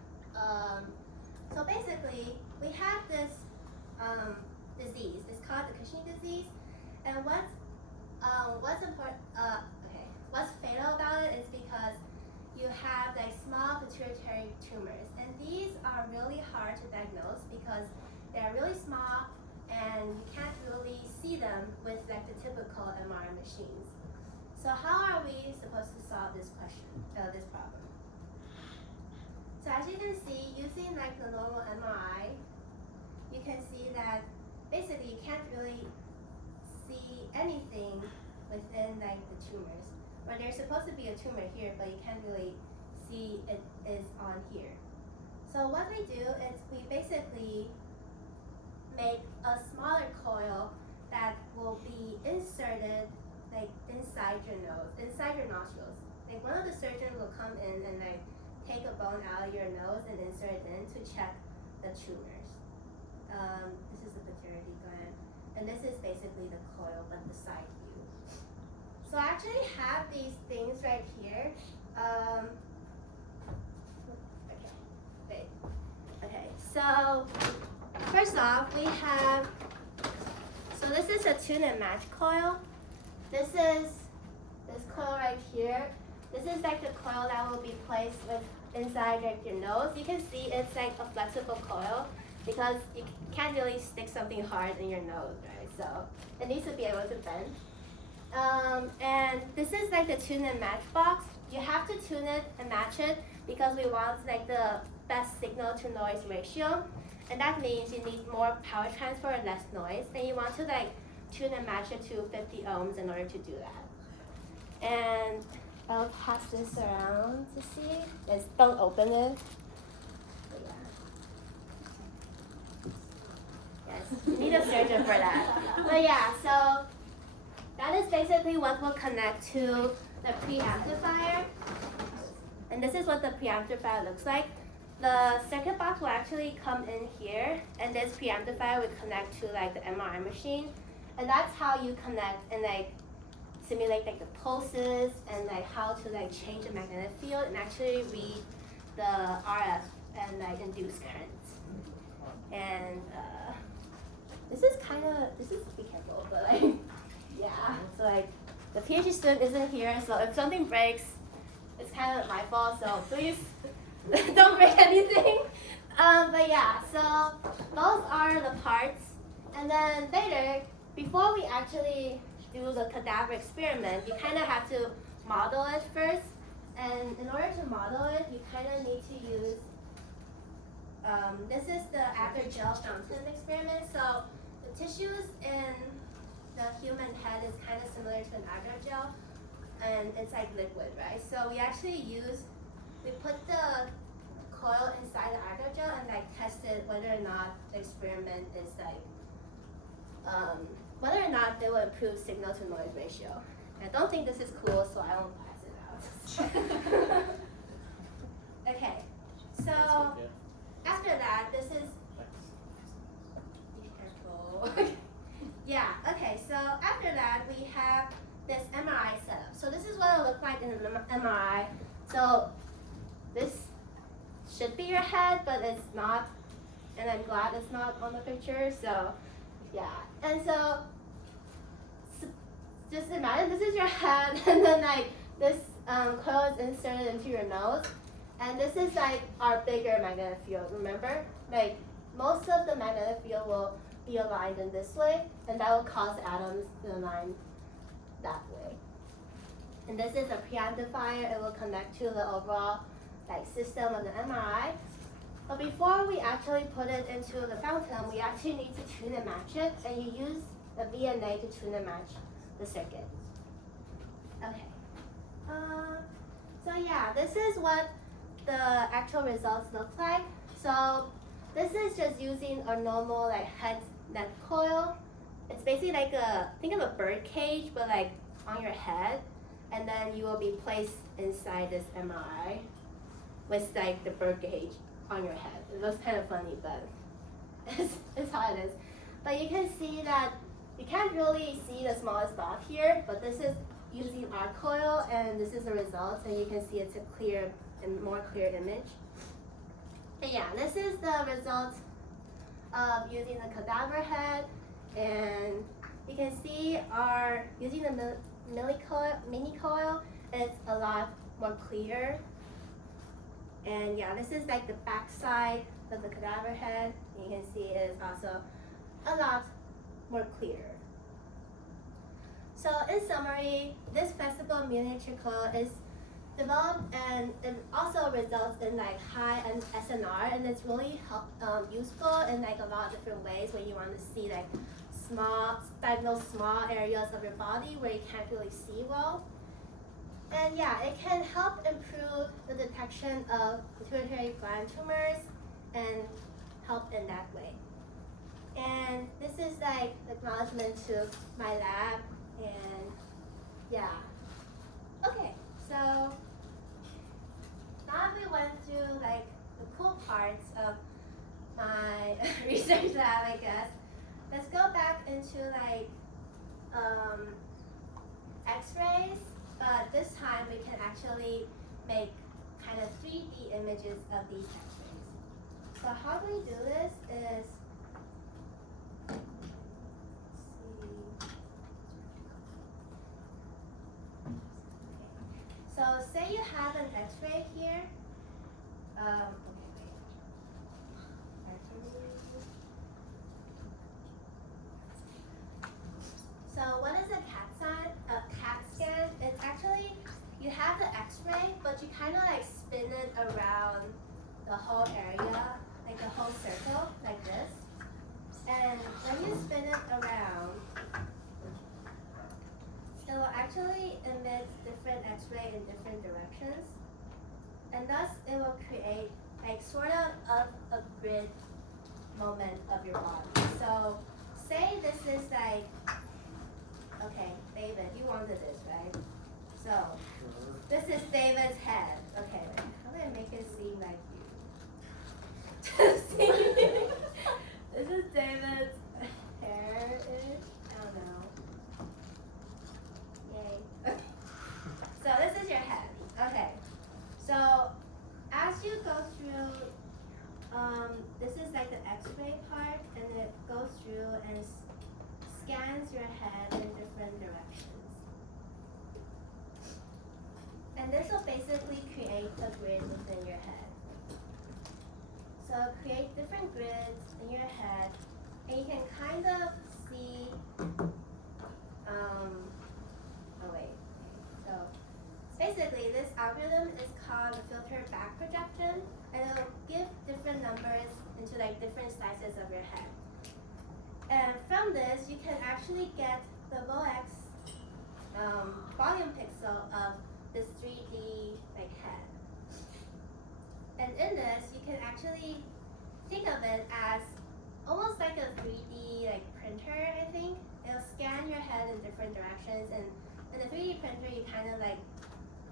So basically, we have this disease. It's called the Cushing disease. And what's important? What's fatal about it is because you have like small pituitary tumors, and these are really hard to diagnose because they are really small, and you can't really see them with like the typical MRI machines. So how are we supposed to solve this this problem? So as you can see, using like the normal MRI, you can see that basically you can't really see anything within like the tumors. Or there's supposed to be a tumor here, but you can't really see it is on here. So what we do is we basically make a smaller coil that will be inserted like inside your nose, inside your nostrils. Like one of the surgeons will come in and like take a bone out of your nose and insert it in to check the tumors. This is the pituitary gland, and this is basically the coil, but the side view. So I actually have these things right here. Okay, so first off, we have, so this is a tune and match coil. This is this coil right here. This is like the coil that will be placed inside like your nose. You can see it's like a flexible coil because you can't really stick something hard in your nose, right? So it needs to be able to bend. And this is like the tune and match box. You have to tune it and match it because we want like the best signal to noise ratio. And that means you need more power transfer and less noise, and you want to like tune and match it to 50 ohms in order to do that. And I'll pass this around to see. Don't open it. But yeah. Yes, you need a surgeon for that. But yeah, so that is basically what will connect to the preamplifier. And this is what the preamplifier looks like. The circuit box will actually come in here, and this preamplifier will connect to like the MRI machine. And that's how you connect and like simulate like the pulses and like how to like change the magnetic field and actually read the RF and like induce currents. And this is be careful, but like yeah. So like the PhD student isn't here, so if something breaks, it's kind of my fault. So please don't break anything. But yeah, so those are the parts. And then later, before we actually do the cadaver experiment, you kind of have to model it first. And in order to model it, you kind of need to use, this is the agar gel fountain experiment. So the tissues in the human head is kind of similar to an agar gel, and it's like liquid, right? So we actually we put the coil inside the agar gel and like tested whether or not the experiment is like, whether or not they will improve signal to noise ratio. I don't think this is cool, so I won't pass it out. Okay, so after that, this is, be careful. Yeah, okay, so after that, we have this MRI setup. So this is what it looks like in an MRI. So this should be your head, but it's not, and I'm glad it's not on the picture, so yeah. And so just imagine this is your head, and then like this coil is inserted into your nose, and this is like our bigger magnetic field, remember? Like most of the magnetic field will be aligned in this way, and that will cause atoms to align that way. And this is a preamplifier. It will connect to the overall like system of the MRI. But before we actually put it into the fountain, we actually need to tune and match it, and you use the VNA to tune and match the circuit. Okay. So yeah, this is what the actual results look like. So this is just using a normal like head neck coil. It's basically like think of a bird cage, but like on your head, and then you will be placed inside this MRI with like the bird cage on your head. It looks kind of funny, but it's how it is. But you can see that you can't really see the smallest dot here, but this is using our coil, and this is the results, and you can see it's a clear and more clear image. And yeah, this is the results of using the cadaver head, and you can see our using the mini coil, it's a lot more clear. And yeah, this is like the back side of the cadaver head. You can see it is also a lot more clear. So in summary, this flexible miniature coil is developed, and it also results in like high SNR, and it's really useful in like a lot of different ways when you want to see like diagnose small areas of your body where you can't really see well. And yeah, it can help improve the detection of pituitary gland tumors and help in that way. And this is like acknowledgement to my lab, and yeah. Okay, so now we went through like the cool parts of my research lab, I guess. Let's go back into like X-rays, but this time we can actually make kind of 3D images of these X-rays. So how we do this is, so say you have an X-ray here. So what is a CAT scan? It's actually, you have the X-ray, but you kind of like spin it around the whole area, like a whole circle like this. And when you spin it around, it will actually emit different X-ray in different directions. And thus it will create like sort of a grid moment of your body. So say this is like, okay, David, you wanted this, right? So this is David's head. Okay, wait, how do I make it seem like you? This is David's hair-ish. I don't know. Yay. So this is your head. Okay. So as you go through, this is like the X-ray part, and it goes through and scans your head in different directions. And this will basically create a grid within your head. So create different grids in your head, and you can kind of see, oh wait, so basically this algorithm is called filter back projection, and it will give different numbers into like different slices of your head. And from this, you can actually get the Vox volume pixel of this 3D like head. And in this, you can actually think of it as almost like a 3D like printer, I think. It'll scan your head in different directions, and in the 3D printer, you kind of like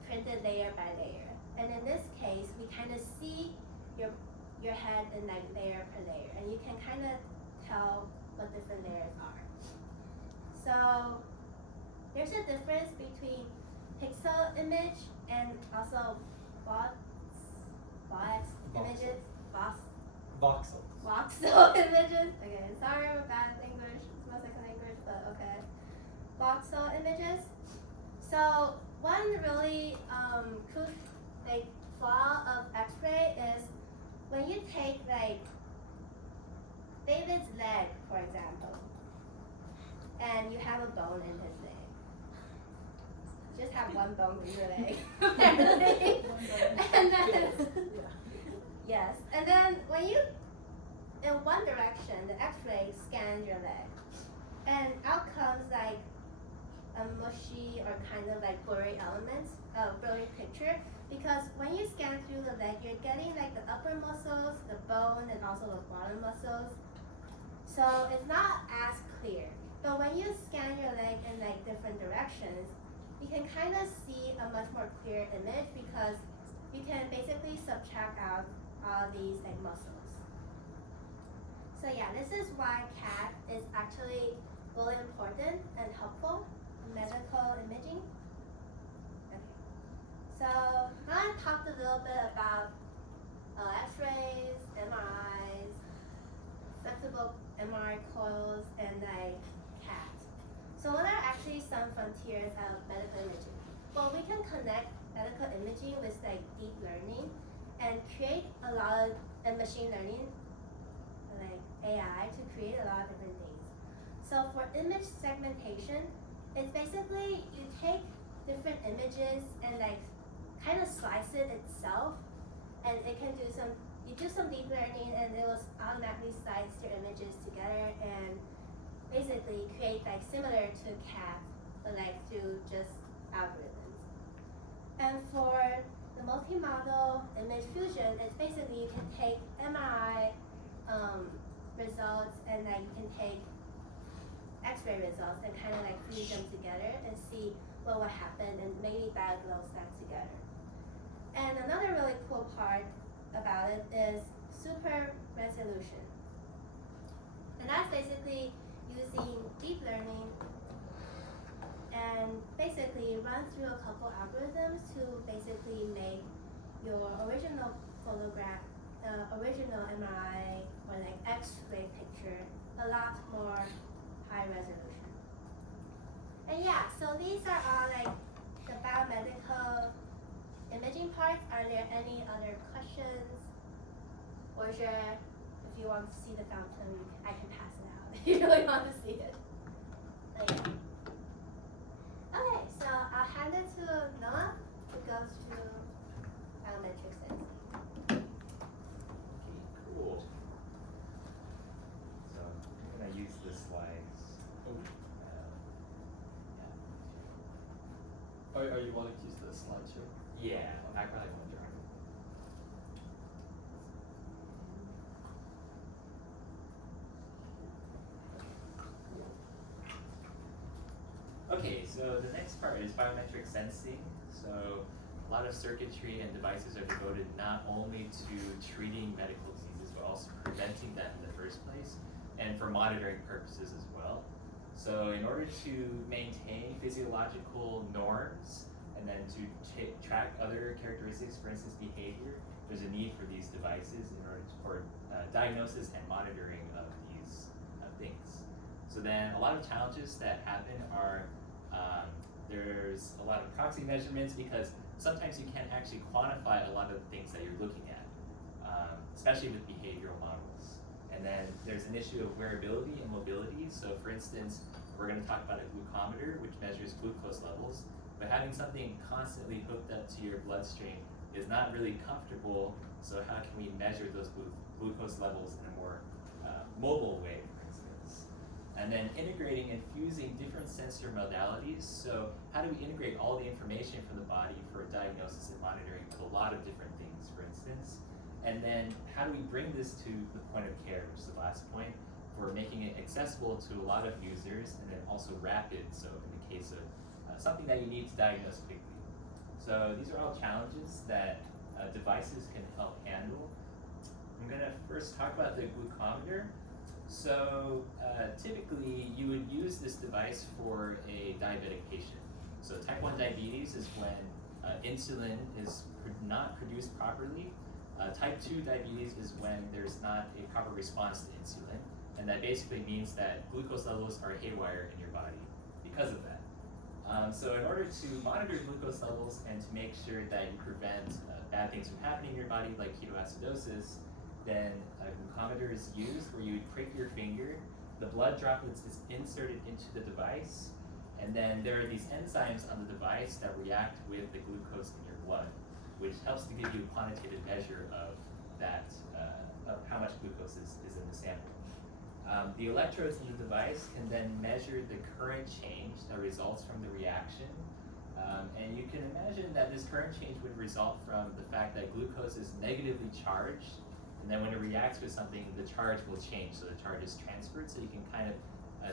print it layer by layer. And in this case, we kind of see your head in like layer per layer, and you can kind of tell what different layers are. So there's a difference between pixel image and also Vox images. Voxel images. Okay, sorry about bad English. It's my second language, but okay. Voxel images. So one really like flaw of X-ray is when you take like David's leg, for example, and you have a bone in his leg. Just have one bone in your leg, apparently. And then yes, and then when you in one direction, the X-ray scans your leg, and out comes like a mushy or kind of like blurry elements, blurry picture, because when you scan through the leg, you're getting like the upper muscles, the bone, and also the bottom muscles. So it's not as clear. But when you scan your leg in like different directions, you can kind of see a much more clear image because you can basically subtract out all these like muscles. So yeah, this is why CAT is actually really important and helpful in medical imaging. Okay. So now I talked a little bit about X-rays, MRIs, flexible MRI coils, and like CAT. So what are actually some frontiers of medical imaging? Well, we can connect medical imaging with like deep learning and create a lot of machine learning, like AI, to create a lot of different things. So for image segmentation, it's basically you take different images and like kind of slice it itself, and it can do some, you do some deep learning and it will automatically slice your images together and basically create like similar to CAT, but like through just algorithms. And for the multi-model image fusion, it's basically you can take MRI results and like you can take X-ray results and kind of like fuse them together and see what will happen and maybe diagnose that together. And another really cool part about it is super resolution. And that's basically using deep learning and basically run through a couple algorithms to basically make your original photograph, original MRI or like X-ray picture a lot more high resolution. And yeah, so these are all like the biomedical imaging parts. Are there any other questions? Or if you want to see the fountain, I can pass it out if you really want to see it. Okay. Okay, so I'll hand it to Noah who goes through biometric sensing. Cool. Are you wanting to use the slideshow? Yeah, I probably want to draw. Okay, so the next part is biometric sensing. So a lot of circuitry and devices are devoted not only to treating medical diseases, but also preventing them in the first place, and for monitoring purposes as well. So in order to maintain physiological norms, and then to track other characteristics, for instance, behavior, there's a need for these devices in order for diagnosis and monitoring of these things. So then a lot of challenges that happen are there's a lot of proxy measurements because sometimes you can't actually quantify a lot of the things that you're looking at, especially with behavioral models. And then there's an issue of wearability and mobility. So for instance, we're going to talk about a glucometer, which measures glucose levels, but having something constantly hooked up to your bloodstream is not really comfortable. So how can we measure those glucose levels in a more mobile way, for instance? And then integrating and fusing different sensor modalities. So how do we integrate all the information from the body for diagnosis and monitoring of a lot of different things, for instance? And then how do we bring this to the point of care, which is the last point, for making it accessible to a lot of users, and then also rapid, so in the case of something that you need to diagnose quickly. So these are all challenges that devices can help handle. I'm gonna first talk about the glucometer. So typically you would use this device for a diabetic patient. So type 1 diabetes is when insulin is not produced properly. Type 2 diabetes is when there's not a proper response to insulin. And that basically means that glucose levels are haywire in your body because of that. So in order to monitor glucose levels and to make sure that you prevent bad things from happening in your body, like ketoacidosis, then a glucometer is used where you would prick your finger, the blood droplets is inserted into the device, and then there are these enzymes on the device that react with the glucose in your blood, which helps to give you a quantitative measure of that, of how much glucose is in the sample. The electrodes in the device can then measure the current change that results from the reaction. And you can imagine that this current change would result from the fact that glucose is negatively charged, and then when it reacts with something, the charge will change, so the charge is transferred, so you can kind of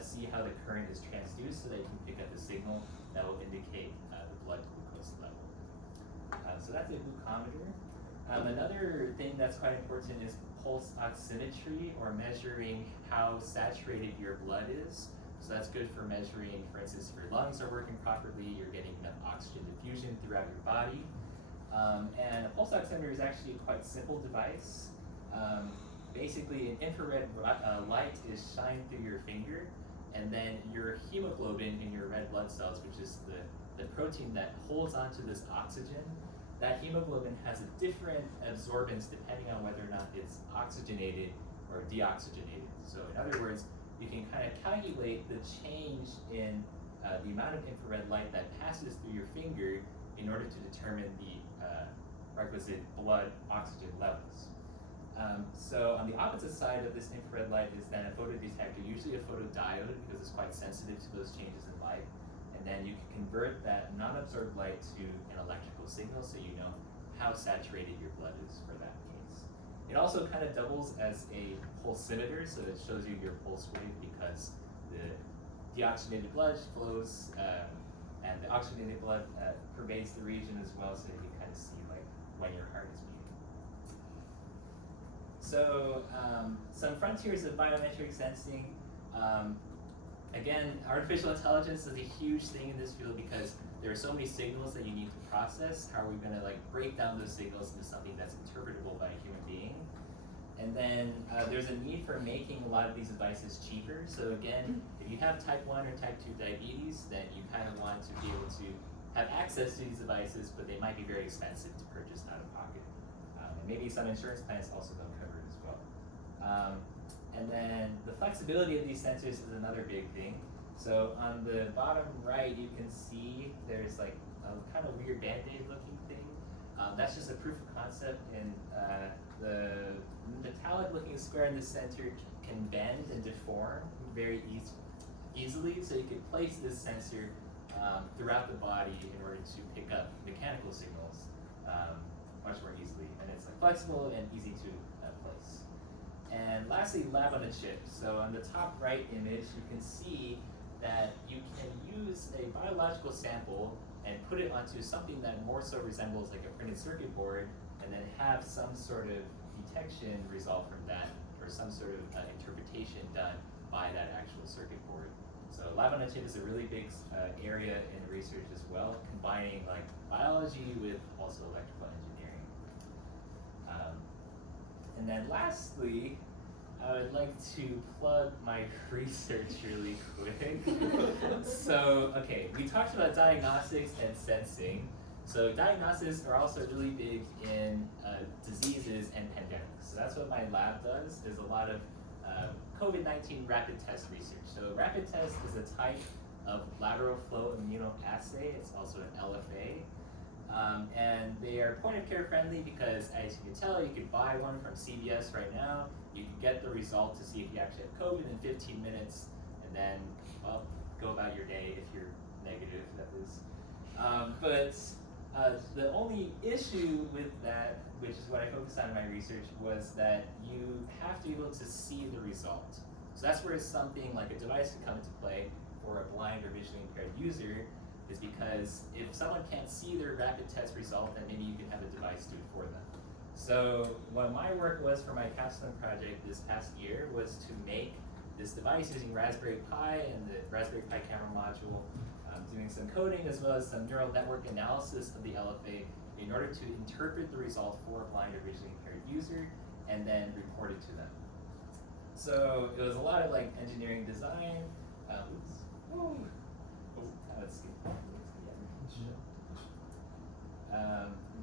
see how the current is transduced so that you can pick up the signal that will indicate the blood glucose level. So that's a glucometer. Another thing that's quite important is pulse oximetry, or measuring how saturated your blood is. So that's good for measuring, for instance, if your lungs are working properly, you're getting enough oxygen diffusion throughout your body. And a pulse oximeter is actually a quite simple device. Basically, an infrared light is shined through your finger, and then your hemoglobin in your red blood cells, which is the protein that holds onto this oxygen, that hemoglobin has a different absorbance depending on whether or not it's oxygenated or deoxygenated. So in other words, you can kind of calculate the change in the amount of infrared light that passes through your finger in order to determine the requisite blood oxygen levels. So on the opposite side of this infrared light is then a photodetector, usually a photodiode, because it's quite sensitive to those changes in light. And then you can convert that non-absorbed light to an electrical signal, so you know how saturated your blood is for that case. It also kind of doubles as a pulsimeter, so it shows you your pulse rate because the deoxygenated blood flows and the oxygenated blood pervades the region as well, so you can kind of see like when your heart is beating. So some frontiers of biometric sensing. Again, artificial intelligence is a huge thing in this field because there are so many signals that you need to process. How are we going to like break down those signals into something that's interpretable by a human being? And then there's a need for making a lot of these devices cheaper. So again, if you have type 1 or type 2 diabetes, then you kind of want to be able to have access to these devices, but they might be very expensive to purchase out of pocket. And maybe some insurance plans also don't cover it as well. And then the flexibility of these sensors is another big thing. So on the bottom right, you can see there's like a kind of weird band-aid looking thing. That's just a proof of concept, and the metallic looking square in the center can bend and deform very easily. So you can place this sensor throughout the body in order to pick up mechanical signals much more easily. And it's like flexible and easy to place. And lastly, lab on a chip. So on the top right image, you can see that you can use a biological sample and put it onto something that more so resembles like a printed circuit board, and then have some sort of detection result from that, or some sort of interpretation done by that actual circuit board. So lab on a chip is a really big area in research as well, combining like biology with also electrical engineering. And then lastly, I would like to plug my research really quick. So, okay, we talked about diagnostics and sensing. So diagnostics are also really big in diseases and pandemics. So that's what my lab does, is a lot of COVID-19 rapid test research. So rapid test is a type of lateral flow immunoassay. It's also an LFA. And they are point of care friendly because, as you can tell, you could buy one from CVS right now. You can get the result to see if you actually have COVID in 15 minutes, and then, well, go about your day if you're negative, that is. But the only issue with that, which is what I focused on in my research, was that you have to be able to see the result. So that's where something like a device could come into play for a blind or visually impaired user, is because if someone can't see their rapid test result, then maybe you can have a device do it for them. So what my work was for my capstone project this past year was to make this device using Raspberry Pi and the Raspberry Pi camera module, doing some coding as well as some neural network analysis of the LFA in order to interpret the result for a blind or visually impaired user and then report it to them. So it was a lot of like engineering design.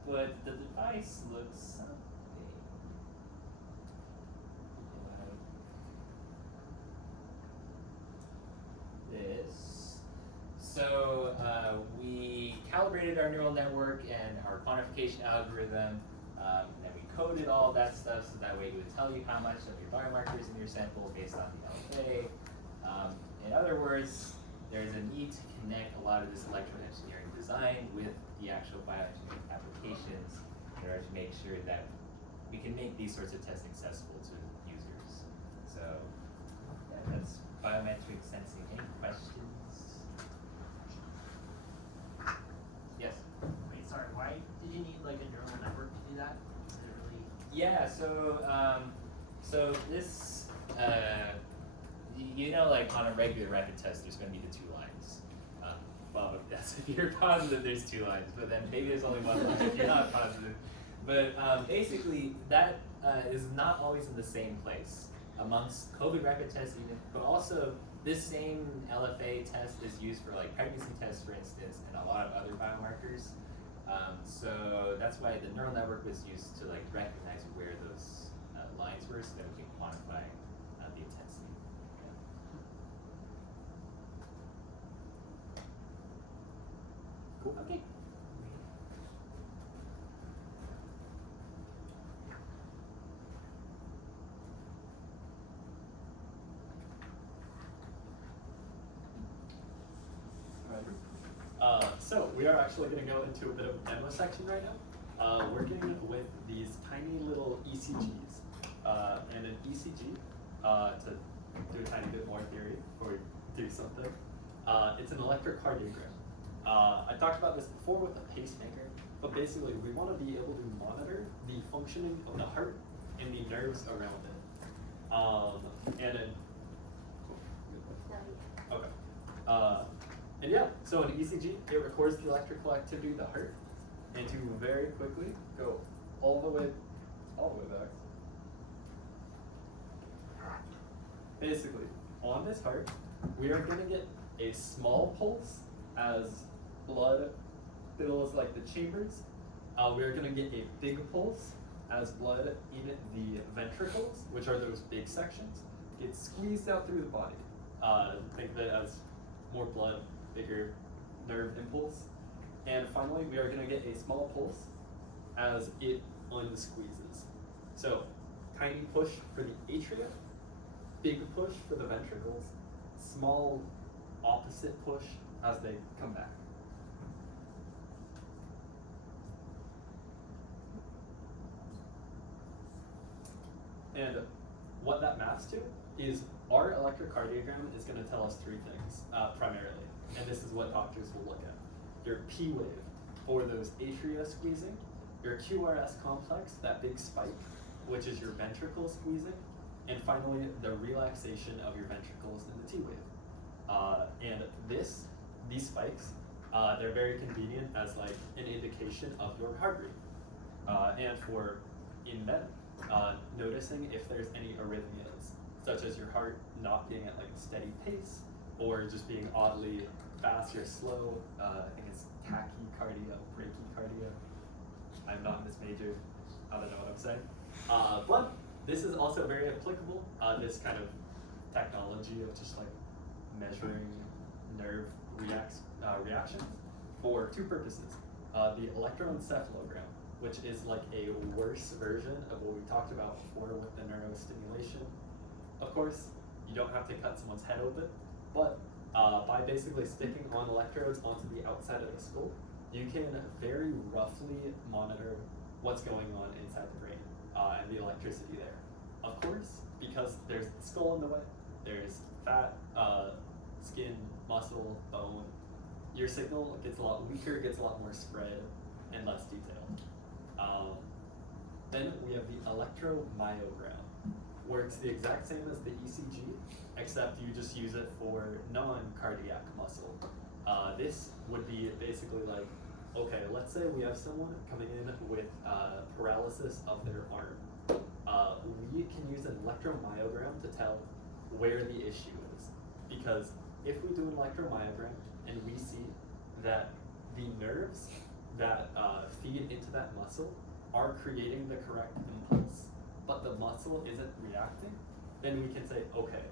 But the device looks something like this. So we calibrated our neural network and our quantification algorithm, and then we coded all that stuff so that way it would tell you how much of your biomarkers in your sample based on the LFA. In other words, there's a need to connect a lot of this electrical engineering design with the actual bioengineering applications in order to make sure that we can make these sorts of tests accessible to users. So yeah, that's biometric sensing. Any questions? Yes? Wait, sorry, why did you need like a neural network to do that? Is it really? Yeah, so this, you know, like on a regular rapid test, there's going to be the two lines. Well, that's if you're positive, there's two lines, but then maybe there's only one line if you're not positive. But basically, that is not always in the same place amongst COVID rapid tests, even, but also this same LFA test is used for like pregnancy tests, for instance, and a lot of other biomarkers. So that's why the neural network was used to like recognize where those lines were, so that we can quantify the intensity. Cool. Okay. So we are actually going to go into a bit of a demo section right now, working with these tiny little ECGs. And an ECG, to do a tiny bit more theory before we do something, it's an electrocardiogram. I talked about this before with a pacemaker, but basically we want to be able to monitor the functioning of the heart and the nerves around it. And yeah, so an ECG, it records the electrical activity of the heart, and to very quickly go all the way back. Basically, on this heart, we are going to get a small pulse as blood fills like the chambers. We are going to get a big pulse as blood in the ventricles, which are those big sections, get squeezed out through the body. Think of it as more blood, bigger nerve impulse. And finally, we are going to get a small pulse as it unsqueezes. So, tiny push for the atria, big push for the ventricles, small opposite push as they come back. And what that maps to is our electrocardiogram is going to tell us three things primarily, and this is what doctors will look at. Your P wave for those atria squeezing, your QRS complex, that big spike, which is your ventricle squeezing, and finally the relaxation of your ventricles in the T wave. And these spikes, they're very convenient as like an indication of your heart rate. And for in bed, noticing if there's any arrhythmias, such as your heart not being at like a steady pace, or just being oddly fast or slow. I think it's tachycardia, brachycardia. I'm not in this major, I don't know what I'm saying. But this is also very applicable, this kind of technology of just like measuring nerve reactions for two purposes. The electroencephalogram, which is like a worse version of what we talked about before with the neurostimulation. Of course, you don't have to cut someone's head open, but by basically sticking on electrodes onto the outside of the skull, you can very roughly monitor what's going on inside the brain and the electricity there. Of course, because there's the skull in the way, there's fat, skin, muscle, bone, your signal gets a lot weaker, gets a lot more spread, and less detailed. Then we have the electromyogram. Works the exact same as the ECG, except you just use it for non-cardiac muscle. This would be basically like, okay, let's say we have someone coming in with paralysis of their arm. We can use an electromyogram to tell where the issue is. Because if we do an electromyogram and we see that the nerves that feed into that muscle are creating the correct impulse, but the muscle isn't reacting, then we can say, okay,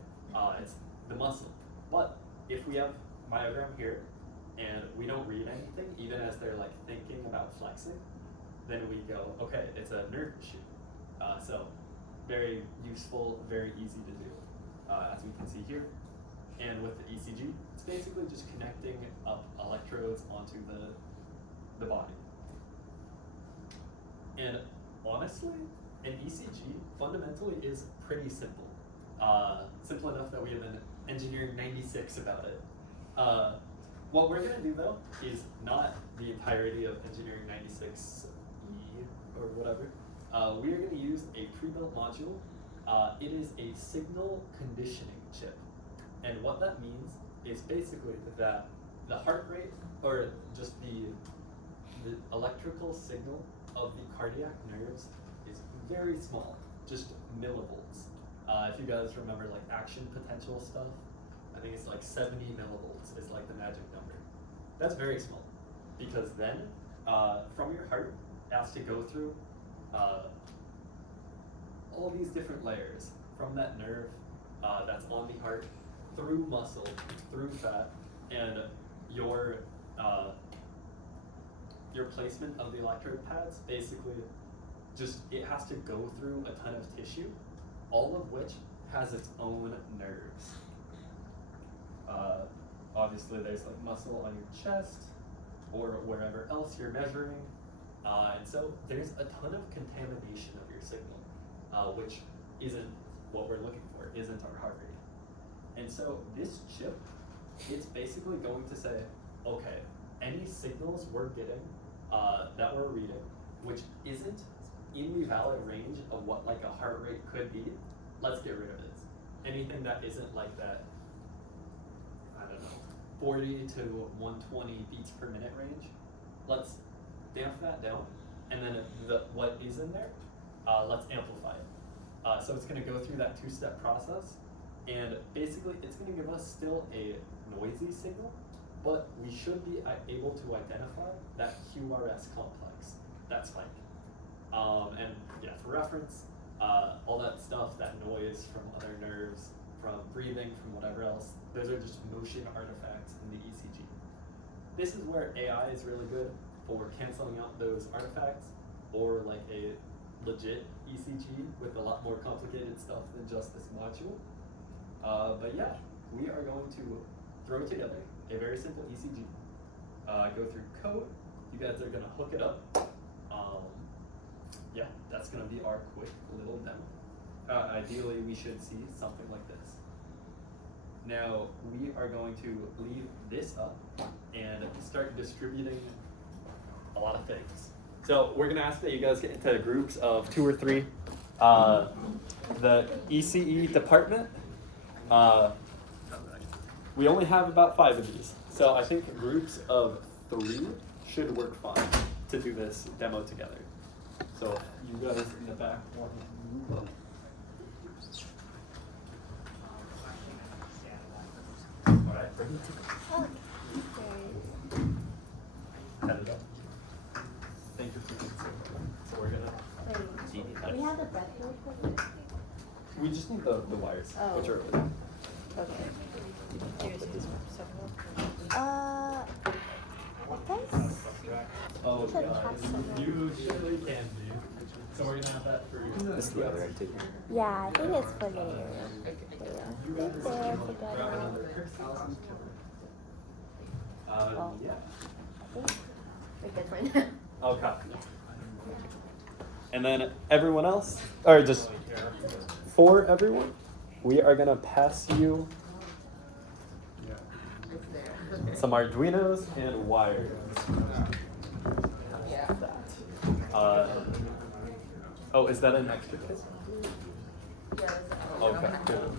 it's the muscle. But if we have myogram here and we don't read anything, even as they're like thinking about flexing, then we go, okay, it's a nerve issue. So very useful, very easy to do, as we can see here. And with the ECG, it's basically just connecting up electrodes onto the body. And honestly, an ECG fundamentally is pretty simple. Simple enough that we have an Engineering 96 about it. What we're gonna do though is not the entirety of Engineering 96E or whatever. We are gonna use a pre-built module. It is a signal conditioning chip. And what that means is basically that the heart rate, or just the electrical signal of the cardiac nerves is very small, just millivolts. If you guys remember like action potential stuff, I think it's like 70 millivolts is like the magic number. That's very small, because then from your heart, it has to go through all these different layers from that nerve that's on the heart, through muscle, through fat, and your placement of the electrode pads basically just, it has to go through a ton of tissue, all of which has its own nerves. Obviously there's like muscle on your chest or wherever else you're measuring, and so there's a ton of contamination of your signal, which isn't what we're looking for, isn't our heart rate. And so this chip, it's basically going to say, okay, any signals we're getting, that we're reading, which isn't in the valid range of what like a heart rate could be, let's get rid of it. Anything that isn't like that, I don't know, 40 to 120 beats per minute range, let's damp that down, and then what is in there, let's amplify it. So it's going to go through that two-step process, and basically it's going to give us still a noisy signal, but we should be able to identify that QRS complex, that spike. And yeah, for reference, all that stuff, that noise from other nerves, from breathing, from whatever else, those are just motion artifacts in the ECG. This is where AI is really good for canceling out those artifacts, or like a legit ECG with a lot more complicated stuff than just this module. But yeah, we are going to throw together a very simple ECG. Go through code. You guys are gonna hook it up. Yeah, that's gonna be our quick little demo. Ideally, we should see something like this. Now, we are going to leave this up and start distributing a lot of things. So we're gonna ask that you guys get into groups of 2 or 3. The ECE department, we only have about 5 of these. So I think groups of 3 should work fine to do this demo together. So you guys in the back want to move up. Alright, Oh, head it up. Thank you for being so we're gonna wait. We have the breath work for this? we just need the wires, Oh. which are over there. Okay. Like this? Oh, Could yeah, have some. you surely can do. So we're gonna have that for you. This is the other end too. Yeah, I think it's for later. You guys There, grab together. another. Yeah. I think we're good for now. Okay. And then everyone else, or just for everyone, we are gonna pass you some Arduinos and wires. Oh, is that an extra kit? Okay, cool.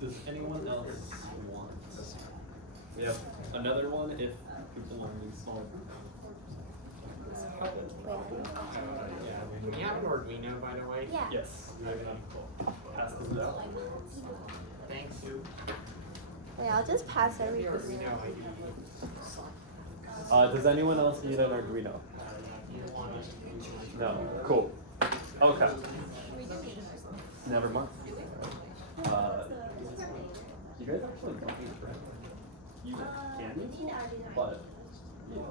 Does anyone else want? We have another one if people want to use smaller group. Do you have an Arduino, by the way? Yeah. Yes, I'm gonna pass this out. Thanks, you. Wait, I'll just pass everything. Arduino ID. Does anyone else need an Arduino? No. Cool. Okay. Never mind. You guys actually don't need bread. You can, but yeah.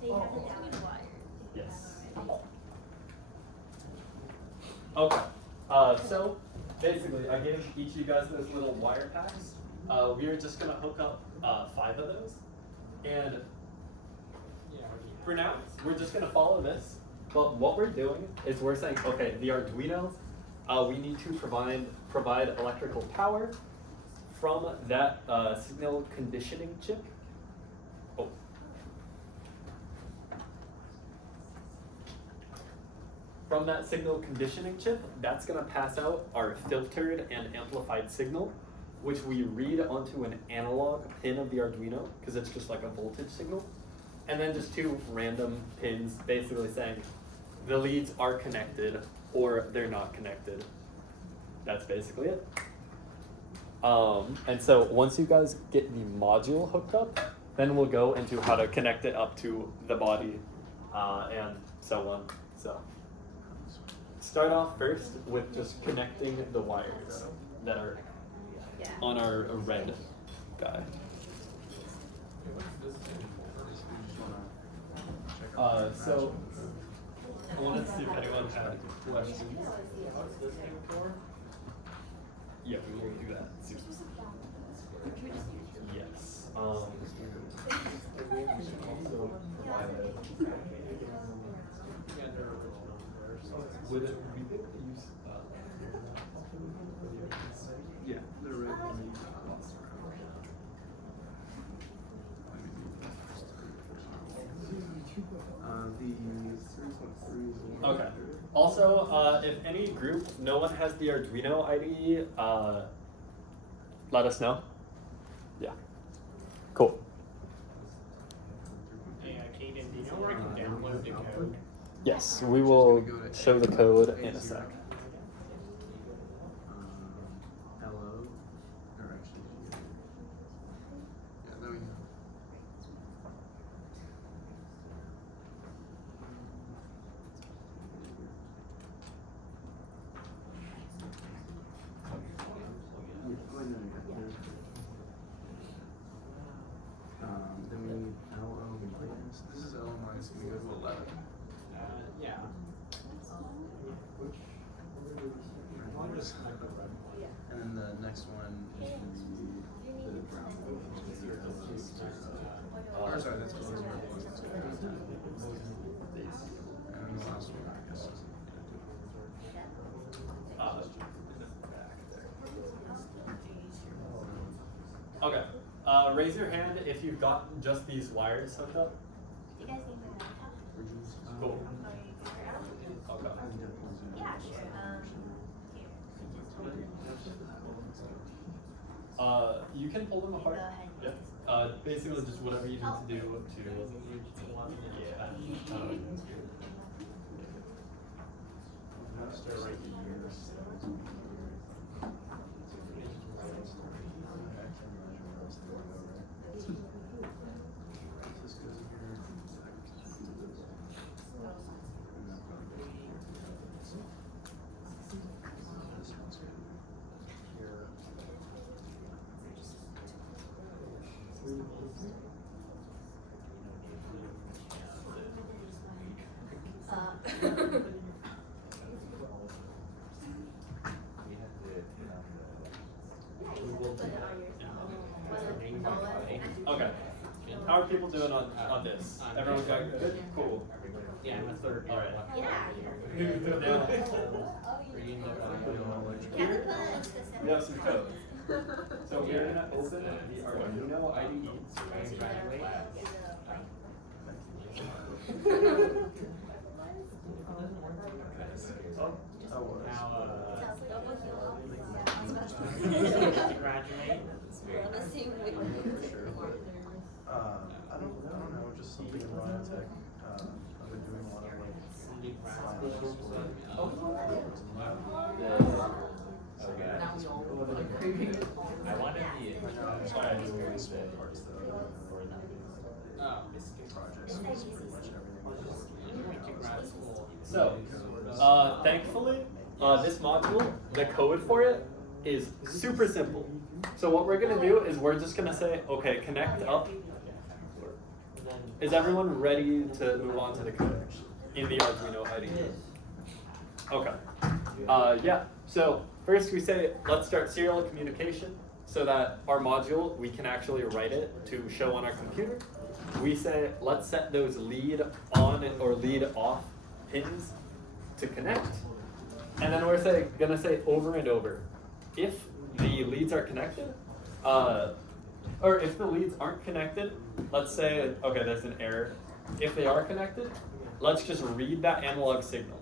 So you have to download. Yes. Okay. So basically, I gave each of you guys those little wire packs. We are just gonna hook up 5 of those, and for now, we're just gonna follow this. But what we're doing is we're saying, okay, the Arduino, we need to provide electrical power from that signal conditioning chip. Oh. From that signal conditioning chip, that's gonna pass out our filtered and amplified signal, which we read onto an analog pin of the Arduino, because it's just like a voltage signal. And then just 2 random pins basically saying the leads are connected or they're not connected. That's basically it. And so once you guys get the module hooked up, then we'll go into how to connect it up to the body and so on. So start off first with just connecting the wires that are on our red guy. So I wanted to see if anyone had questions. Yeah, we will do that soon. Yes. Would it be good to use yeah, the red one. Okay. Also, if any group, no one has the Arduino IDE, let us know. Yeah. Cool. Hey, Kaden, do you know where I can download the code? Yes, we will show the code in a sec. Hello. Or actually, yeah, there we go. Then we need LO minus. This is L minus. Can we go to 11? Yeah. I'll just and then the next one is going to be the brown one. Or sorry, that's what was and the last one, I guess. Okay. Raise your hand if you've got just these wires hooked up. You guys need my laptop? Cool. Okay. Yeah, sure. You can pull them apart. Go Yeah. Basically, just whatever you need to do to. Start right here. Okay. How are people doing on this? Everyone got good? Cool. Yeah, I'm a third. All right. Yeah. Now, Can we put it in we have specific? some code. So we're gonna open the Arduino IDE. Graduate. I don't know, just something in biotech. I've been doing a lot of I wanted that's why I do really small parts though. Projects, it's pretty much everything. So, thankfully, this module, the code for it is super simple. So what we're gonna do is we're just gonna say, okay, connect up. Is everyone ready to move on to the code in the Arduino IDE? Okay. Yeah. So first we say, let's start serial communication so that our module, we can actually write it to show on our computer. We say, let's set those lead on or lead off pins to connect. And then we're gonna say over and over, if the leads are connected, or if the leads aren't connected, let's say, okay, there's an error. If they are connected, let's just read that analog signal.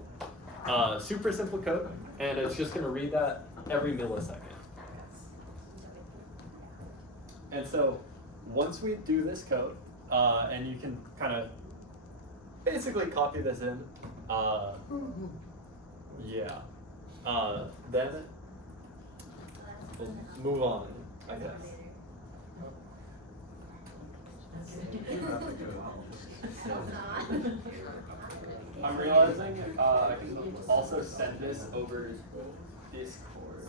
Super simple code, and it's just gonna read that every millisecond. And so, once we do this code, and you can kind of basically copy this in, then we'll move on, I guess. I'm realizing I can also send this over Discord to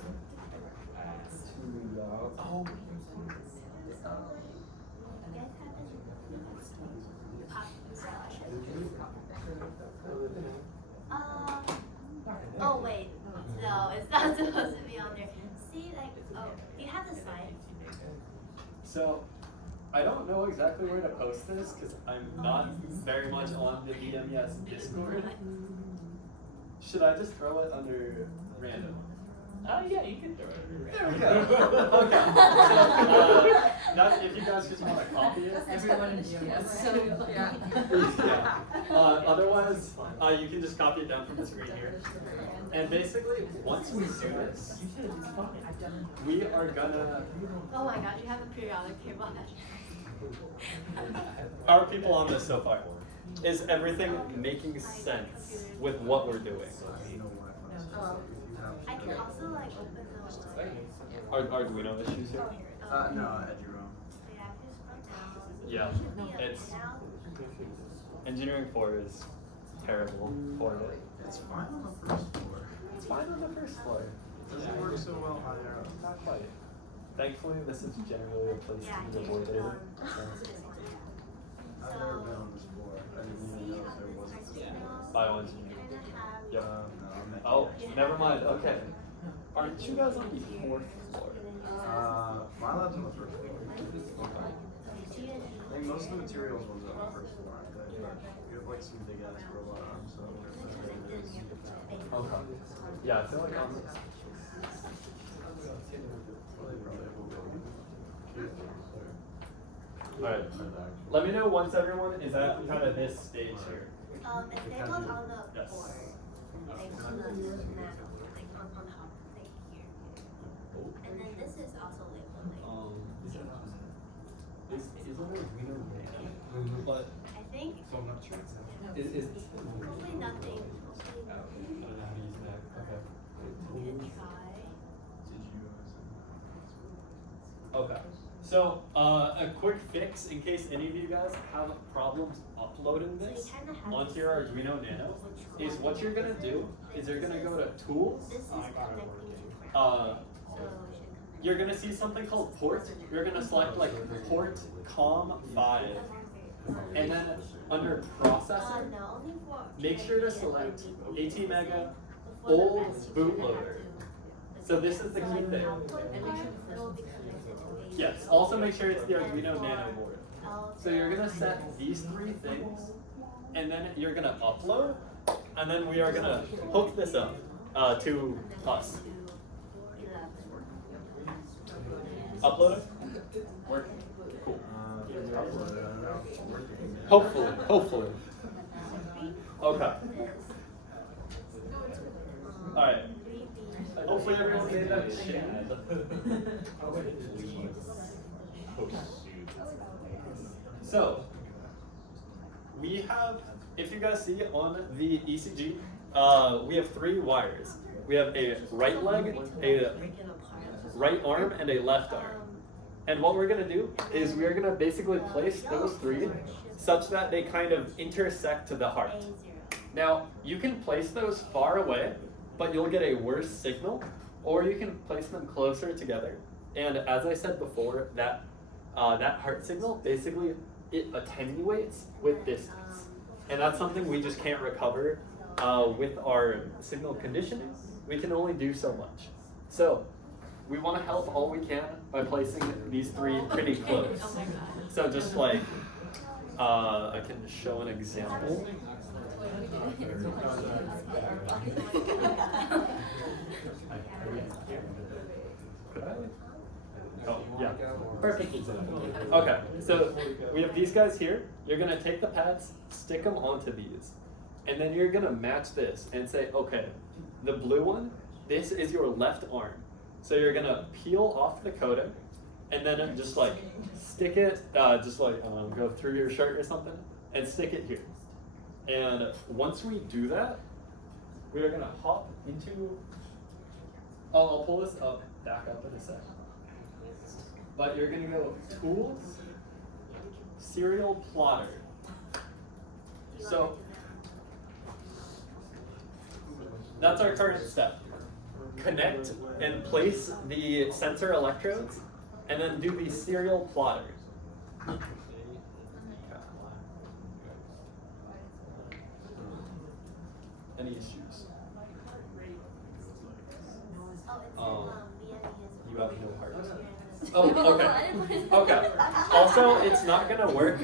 oh. Oh wait, no, it's not supposed to be on there. See, like, oh, do you have the slide? So, I don't know exactly where to post this because I'm not very much on the BMES Discord. Should I just throw it under random? Oh yeah, you can throw it. There we go. Okay. So, that's if you guys just want to copy it. Everyone in GMS. Yeah. Yeah. Otherwise, you can just copy it down from the screen here. And basically, once we do this, we are gonna. Oh my gosh, you have a periodic table. How are people on this so far? Is everything making sense with what we're doing? I can also like open the Arduino issues here? No, at your own. So yeah, just scroll down. Yeah, Should be a it's printout. engineering 4 is terrible for it. It's fine on the first floor. It's fine on the first floor. It doesn't work so well higher up. Not quite. Thankfully, this is generally a place Yeah, to be avoided. this one, yeah. I've never been on this floor. I didn't even know if there was a See floor. Bioengineering. kind of have Yep. No, I'm making Oh, it. never mind. Okay. Aren't you guys on the 4th floor? My lab's on the first floor. I think most of the materials ones are on the first floor. We have like some big ass robot arms, so Okay. Yeah, I feel like I'm. Alright. Let me know once everyone is at kind of this stage here. It's labeled on the Yes. board. Like on the map. Like on the up thing here. And then this is also labeled like Is it Arduino Nano? But I think so I'm not sure. Is hopefully nothing. Hopefully I nothing. don't know how to use Mac. Okay. You can try. Okay. So, a quick fix in case any of you guys have problems uploading this So you kinda have onto this your Arduino Nano is what you're gonna do is you're gonna go to Tools. This is connecting to ground. Uh, So it should connect. you're gonna see something called port. You're gonna select like port COM5, and then under processor, No, only for. make sure to select ATmega old bootloader. So this is the key thing. Yes. Also make sure it's the Arduino Nano board. So you're gonna set these 3 things, and then you're gonna upload, and then we are gonna hook this up to us. Upload it? Working? Cool. Hopefully. Okay. Alright. Hopefully everyone made that shit. So, we have, if you guys see on the ECG, we have 3 wires. We have a right leg, a right arm, and a left arm. And what we're gonna do is we're gonna basically place those 3 such that they kind of intersect to the heart. Now, you can place those far away, but you'll get a worse signal, or you can place them closer together. And as I said before, that heart signal, basically, it attenuates with distance. And that's something we just can't recover with our signal conditioning. We can only do so much. So, we want to help all we can by placing these 3 pretty close. So just like, I can show an example. Oh, yeah. Perfect example. Okay, so we have these guys here. You're gonna take the pads, stick them onto these, and then you're gonna match this and say, okay, the blue one, this is your left arm. So you're gonna peel off the coating, and then just like stick it, just like go through your shirt or something, and stick it here. And once we do that, we are gonna hop into. I'll pull this up, back up in a sec. But you're gonna go Tools, Serial Plotter. So that's our current step. Connect and place the sensor electrodes, and then do the serial plotter. Any issues? You have no heart. Oh, okay. Okay. Also, it's not gonna work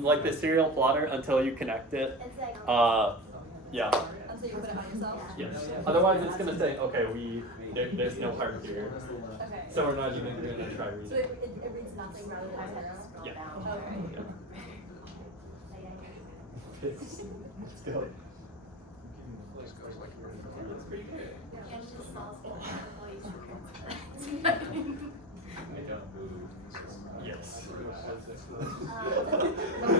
like the serial plotter until you connect it. Yeah. Until you put it on yourself? Yes. Otherwise, it's gonna say, okay, there's no heart here. Okay. So we're not even gonna try So reading. it reads nothing rather than zero? Yeah. Okay. Let's go. Yes.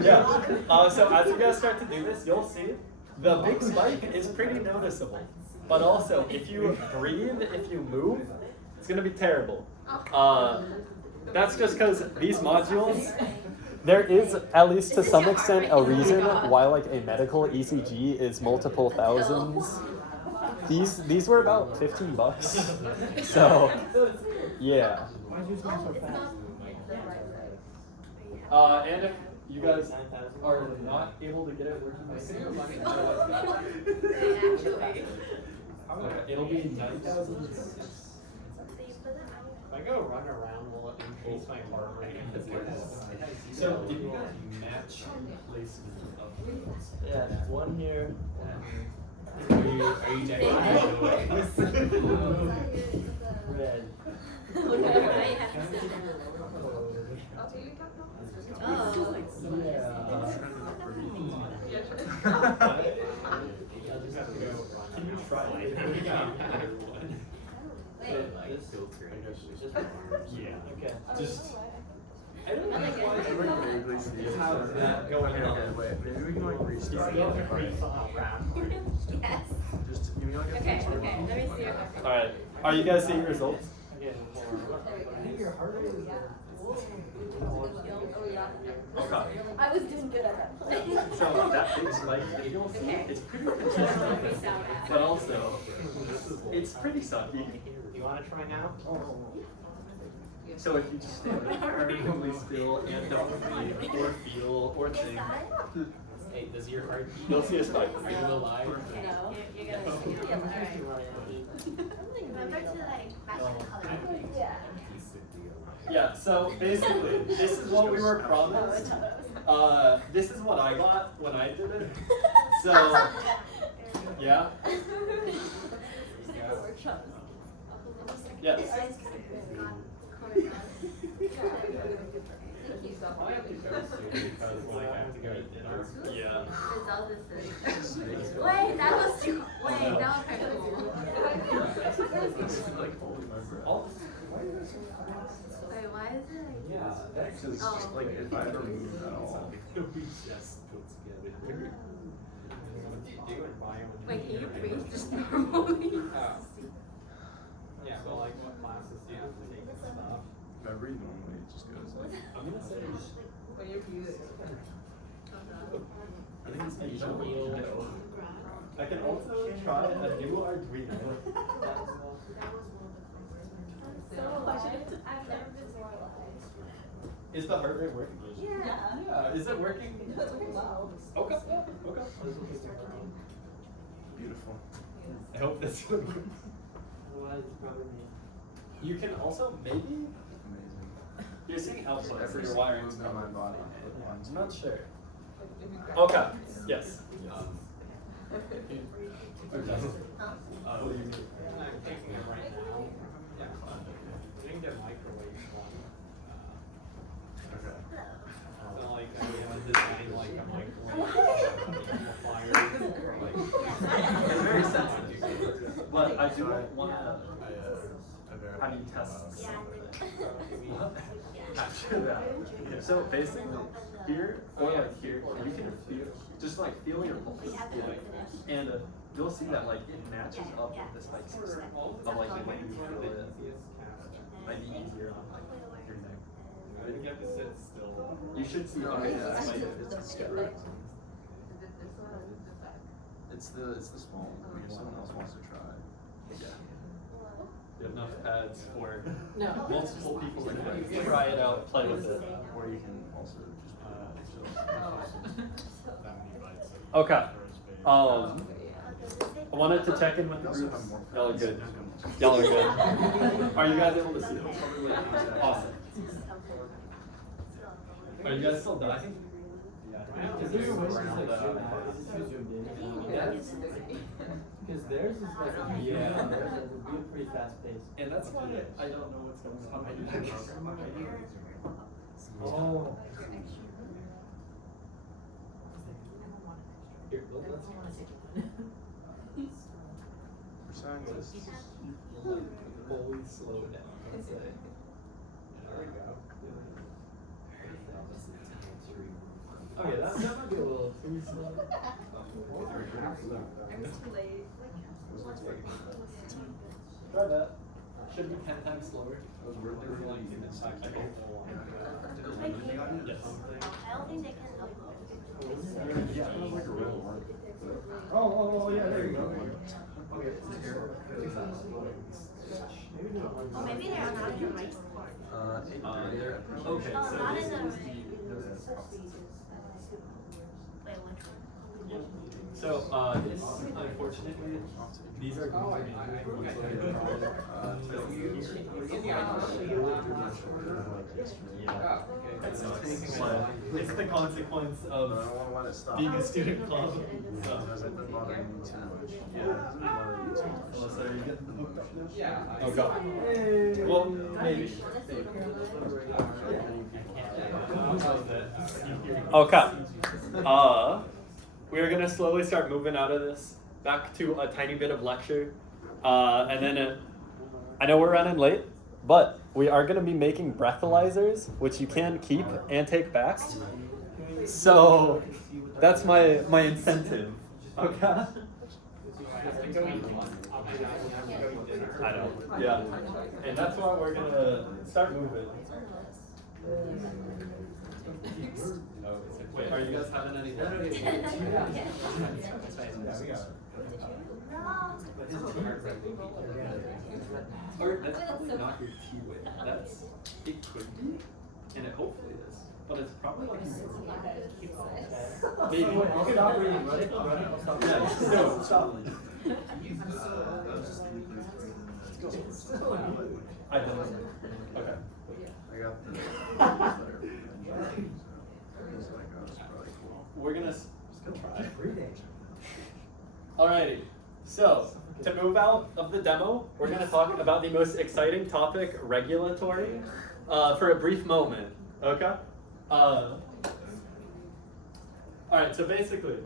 Yeah. So as you guys start to do this, you'll see the big spike is pretty noticeable. But also, if you breathe, if you move, it's gonna be terrible. That's just because these modules, there is, at least to some extent, a reason why like a medical ECG is multiple thousands. These were about $15. So, yeah. And if You guys are not able to get it working. Actually. Okay, it'll be 9,000. So you put it on. If I go run around, will it increase my heart rate? So do you match placement of things? Yeah, one here. Are you checking Red. Can you try it? Yeah. Okay. Just. I don't know why Have that going on. Wait, maybe we can like restart. Yes. Just give me like a Okay, few okay, let me see your All right. Are you guys seeing results? Again, I think your heart rate is Okay. I was doing good at that point. So that big spike, you'll see, it's pretty consistent, but also, it's pretty sucky. you want to try now? So if you just stand perfectly still and don't breathe or feel or think, Hey, does your heart beat? you'll see a spike. Are you alive? No, you're gonna see. Yeah, alright. Remember to like match the color. Yeah. Yeah, so basically, this is what we were promised. This is what I got when I did it. So, yeah. Yes. Thank you so I much. have to go soon because like I have to go to dinner. Yeah. Result is wait, that was too. Wait, that was kind of All, Wait, why is it like Yeah, this? because like if I ever move at all. it'll be just put together. What do you do in biomedical? Wait, can you breathe just normally? Yeah, but like what classes do you have to take and stuff? If I breathe normally, it just goes like. I'm gonna say, When you're breathing. I think it's usual. I can also try a new Arduino. I've never been visualized. Is the heart rate working? Yeah. Yeah, is it working? That's pretty well. Okay, okay. Beautiful. I hope this one works. Otherwise, it's probably me. You can also maybe, Amazing. you're seeing output for Every your single wiring. organ in my body. I'm not sure. Okay, yes. Okay. What do you mean? I'm taking it right now. Yeah. I think the microwave one. Okay. So like I would design like a microwave amplifier. It's very sensitive, but I do want to have you test Yeah. after that. So basically, here or like here, you can feel, just like feel your pulse, and you'll see that like it matches up with the spike system of like when you feel it. Might be easier on like your neck. I think you have to sit still. You should see okay, that's like It's good. It's the small one. If someone else wants to try. yeah. You have enough pads for No. multiple people to try it out, play with it. Or you can also just. Okay. I wanted to check in with the groups. Y'all are good. Y'all are good. Are you guys able to see this? Awesome. Are you guys still dying? Because there's a way to just like shoot out. It's just zoomed in. Because theirs is like, Yeah. theirs would be a pretty fast pace. And that's why I don't know what's going on. Oh. Here, let's For scientists. always slow down. Let's say. There we go. Okay, that might be a little too slow. I'm too late. Try that. Should be 10 times slower. Those were really in this I hope. Yes. I don't think they can upload. Yeah. like a real one. Oh, yeah, there you go. Oh, maybe they're not in the right spot. Okay, Oh, so not this in the is right. Wait, which one? So this, unfortunately, these are going to be it's the consequence of being a student club. So. Melissa, are you getting the hook up now? Yeah. Oh god. Well, maybe. Okay. We are gonna slowly start moving out of this back to a tiny bit of lecture, and then I know we're running late, but we are gonna be making breathalyzers, which you can keep and take back. So that's my incentive. Okay. I know. Yeah. And that's why we're gonna start moving. Wait, are you guys having any fun? Or that's probably not your T wave. That's it could be, and it hopefully is, but it's probably like maybe. Stop reading. Run it. I'll stop. Yeah. No, stop. I don't. Okay. I got the. We're gonna try. Alrighty. So to move out of the demo, we're gonna talk about the most exciting topic, regulatory, for a brief moment. Okay. Alright. So basically,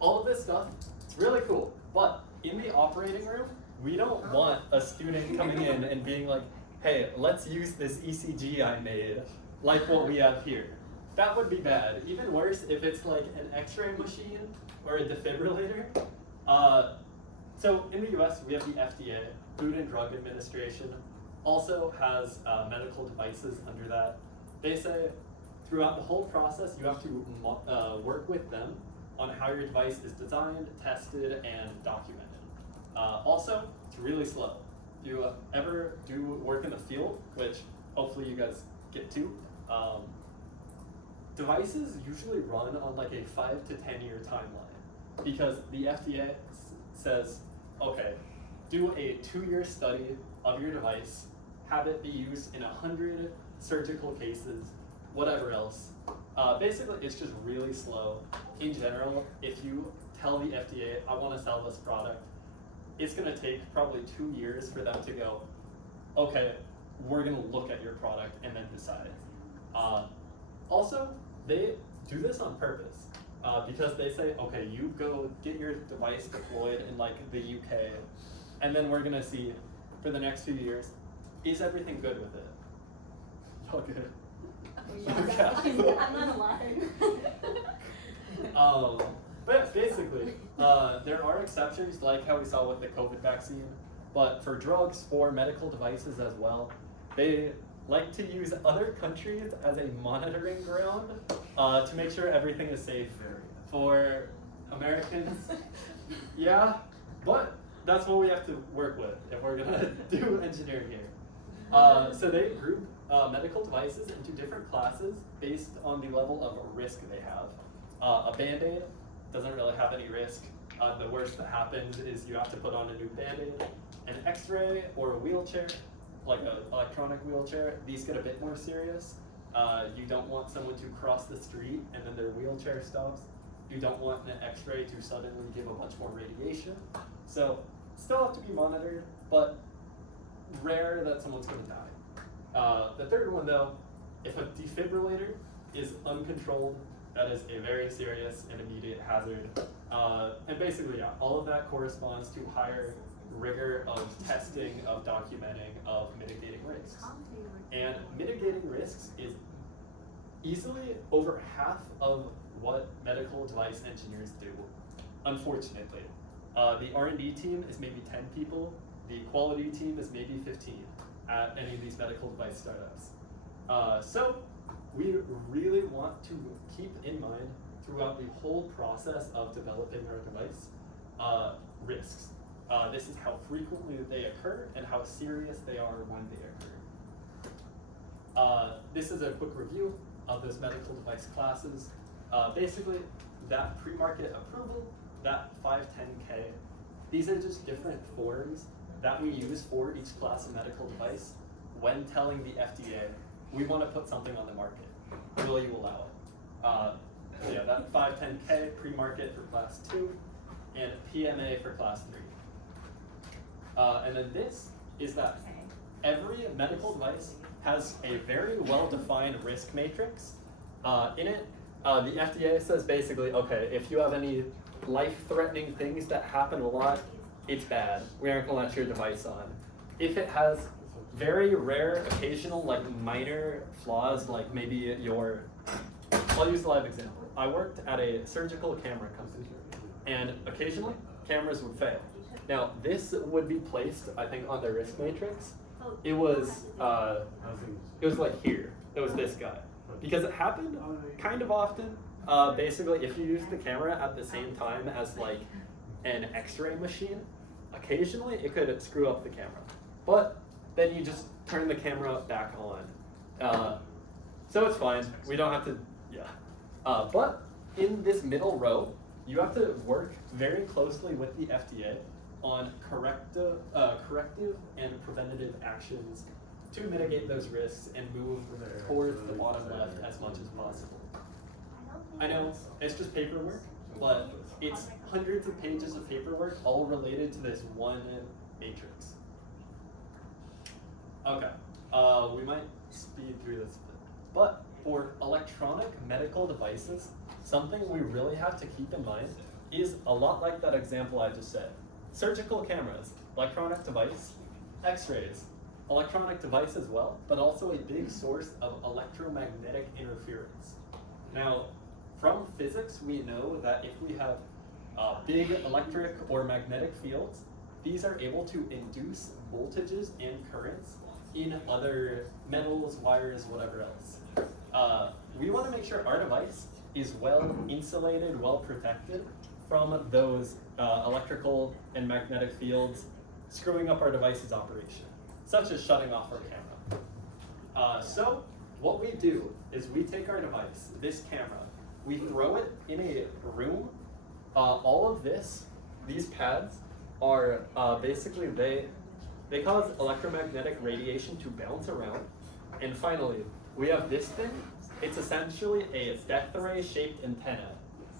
all of this stuff, it's really cool, but in the operating room, we don't want a student coming in and being like, hey, let's use this ECG I made, like what we have here. That would be bad. Even worse if it's like an X-ray machine or a defibrillator. So in the US, we have the FDA, Food and Drug Administration, also has medical devices under that. They say throughout the whole process, you have to work with them on how your device is designed, tested, and documented. Also, it's really slow. If you ever do work in the field, which hopefully you guys get to, devices usually run on like a 5 to 10 year timeline because the FDA says, okay, do a 2-year study of your device, have it be used in 100 surgical cases, whatever else. Basically, it's just really slow. In general, if you tell the FDA, I want to sell this product, it's going to take probably 2 years for them to go, okay, we're going to look at your product and then decide. Also, they do this on purpose because they say, okay, you go get your device deployed in like the UK, and then we're gonna see for the next few years, is everything good with it? Y'all good? Okay. I'm not lying. But basically, there are exceptions like how we saw with the COVID vaccine, but for drugs, for medical devices as well, they like to use other countries as a monitoring ground to make sure everything is safe for Americans. Yeah, but that's what we have to work with if we're gonna do engineering here. So they group medical devices into different classes based on the level of risk they have. A Band-Aid doesn't really have any risk. The worst that happens is you have to put on a new Band-Aid. An X-ray or a wheelchair, like an electronic wheelchair, these get a bit more serious. You don't want someone to cross the street and then their wheelchair stops. You don't want an X-ray to suddenly give a bunch more radiation. So still have to be monitored, but rare that someone's gonna die. The third one though, if a defibrillator is uncontrolled, that is a very serious and immediate hazard. And basically, yeah, all of that corresponds to higher rigor of testing, of documenting, of mitigating risks. And mitigating risks is easily over half of what medical device engineers do, unfortunately. The R&D team is maybe 10 people. The quality team is maybe 15 at any of these medical device startups. So we really want to keep in mind throughout the whole process of developing our device, risks. This is how frequently they occur and how serious they are when they occur. This is a quick review of those medical device classes. Basically, that pre-market approval, that 510K, these are just different forms that we use for each class of medical device when telling the FDA, we want to put something on the market. Will you allow it? So yeah, that 510K pre-market for class 2 and PMA for class 3. And then this is that every medical device has a very well-defined risk matrix. In it, the FDA says basically, okay, if you have any life-threatening things that happen a lot, it's bad. We aren't gonna let your device on. If it has very rare, occasional, like minor flaws, like maybe I'll use a live example. I worked at a surgical camera company, and occasionally cameras would fail. Now this would be placed, I think, on the risk matrix. It was like here. It was this guy, because it happened kind of often. Basically, if you use the camera at the same time as like an X-ray machine, occasionally it could screw up the camera. But then you just turn the camera back on. So it's fine. We don't have to, yeah. But in this middle row, you have to work very closely with the FDA on corrective and preventative actions to mitigate those risks and move towards the bottom left as much as possible. I know it's just paperwork, but it's hundreds of pages of paperwork all related to this one matrix. Okay, we might speed through this a bit, but for electronic medical devices, something we really have to keep in mind is a lot like that example I just said. Surgical cameras, electronic device, X-rays, electronic device as well, but also a big source of electromagnetic interference. Now, from physics, we know that if we have big electric or magnetic fields, these are able to induce voltages and currents in other metals, wires, whatever else. We want to make sure our device is well insulated, well protected from those electrical and magnetic fields screwing up our device's operation, such as shutting off our camera. So what we do is we take our device, this camera, we throw it in a room. All of these pads are basically, they cause electromagnetic radiation to bounce around. And finally, we have this thing. It's essentially a death ray shaped antenna,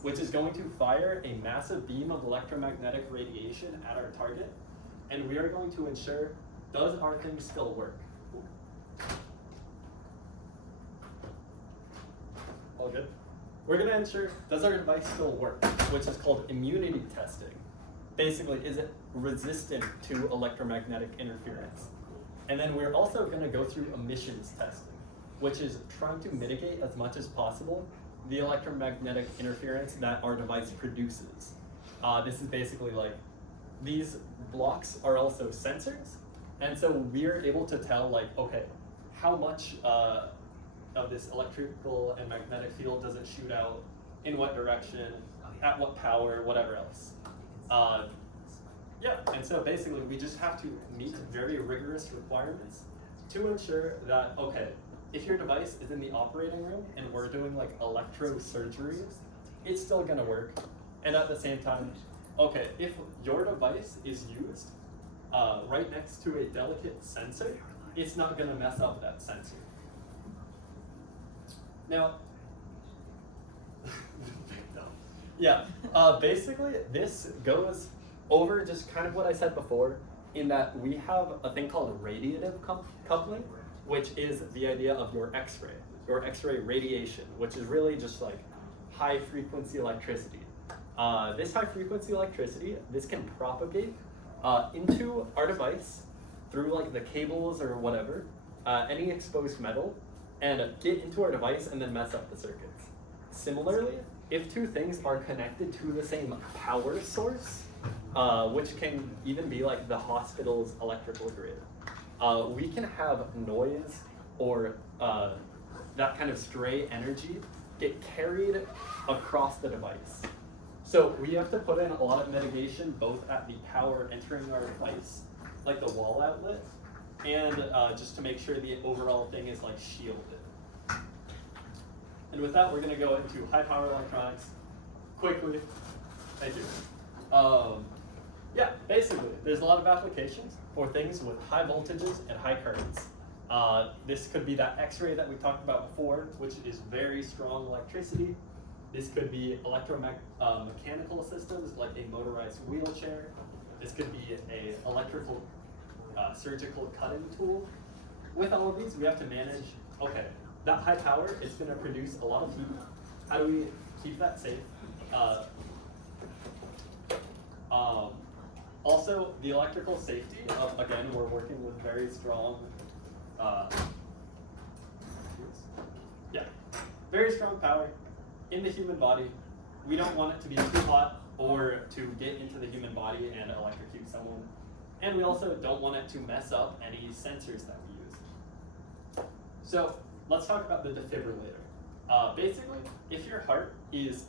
which is going to fire a massive beam of electromagnetic radiation at our target. And we are going to ensure, does our thing still work? All good? We're gonna ensure, does our device still work? Which is called immunity testing. Basically, is it resistant to electromagnetic interference? And then we're also gonna go through emissions testing, which is trying to mitigate as much as possible the electromagnetic interference that our device produces. This is basically like, these blocks are also sensors, and so we're able to tell like, okay, how much of this electrical and magnetic field does it shoot out, in what direction, at what power, whatever else. Yeah, and so basically we just have to meet very rigorous requirements to ensure that, okay, if your device is in the operating room and we're doing like electrosurgery, it's still gonna work. And at the same time, okay, if your device is used right next to a delicate sensor, it's not gonna mess up that sensor. Now, yeah, basically this goes over just kind of what I said before, in that we have a thing called radiative coupling, which is the idea of your X-ray radiation, which is really just like high frequency electricity. This high frequency electricity, this can propagate into our device through like the cables or whatever, any exposed metal, and get into our device and then mess up the circuits. Similarly, if two things are connected to the same power source, which can even be like the hospital's electrical grid, we can have noise or that kind of stray energy get carried across the device. So we have to put in a lot of mitigation both at the power entering our device, like the wall outlet, and just to make sure the overall thing is like shielded. And with that, we're gonna go into high power electronics. quickly, thank you. Yeah, basically, there's a lot of applications for things with high voltages and high currents. This could be that X-ray that we talked about before, which is very strong electricity. This could be mechanical systems like a motorized wheelchair. This could be a electrical surgical cutting tool. With all of these, we have to manage, okay, that high power is going to produce a lot of heat. How do we keep that safe? Also, the electrical safety, again, we're working with very strong, very strong power in the human body. We don't want it to be too hot or to get into the human body and electrocute someone. And we also don't want it to mess up any sensors that we use. So let's talk about the defibrillator. Basically, if your heart is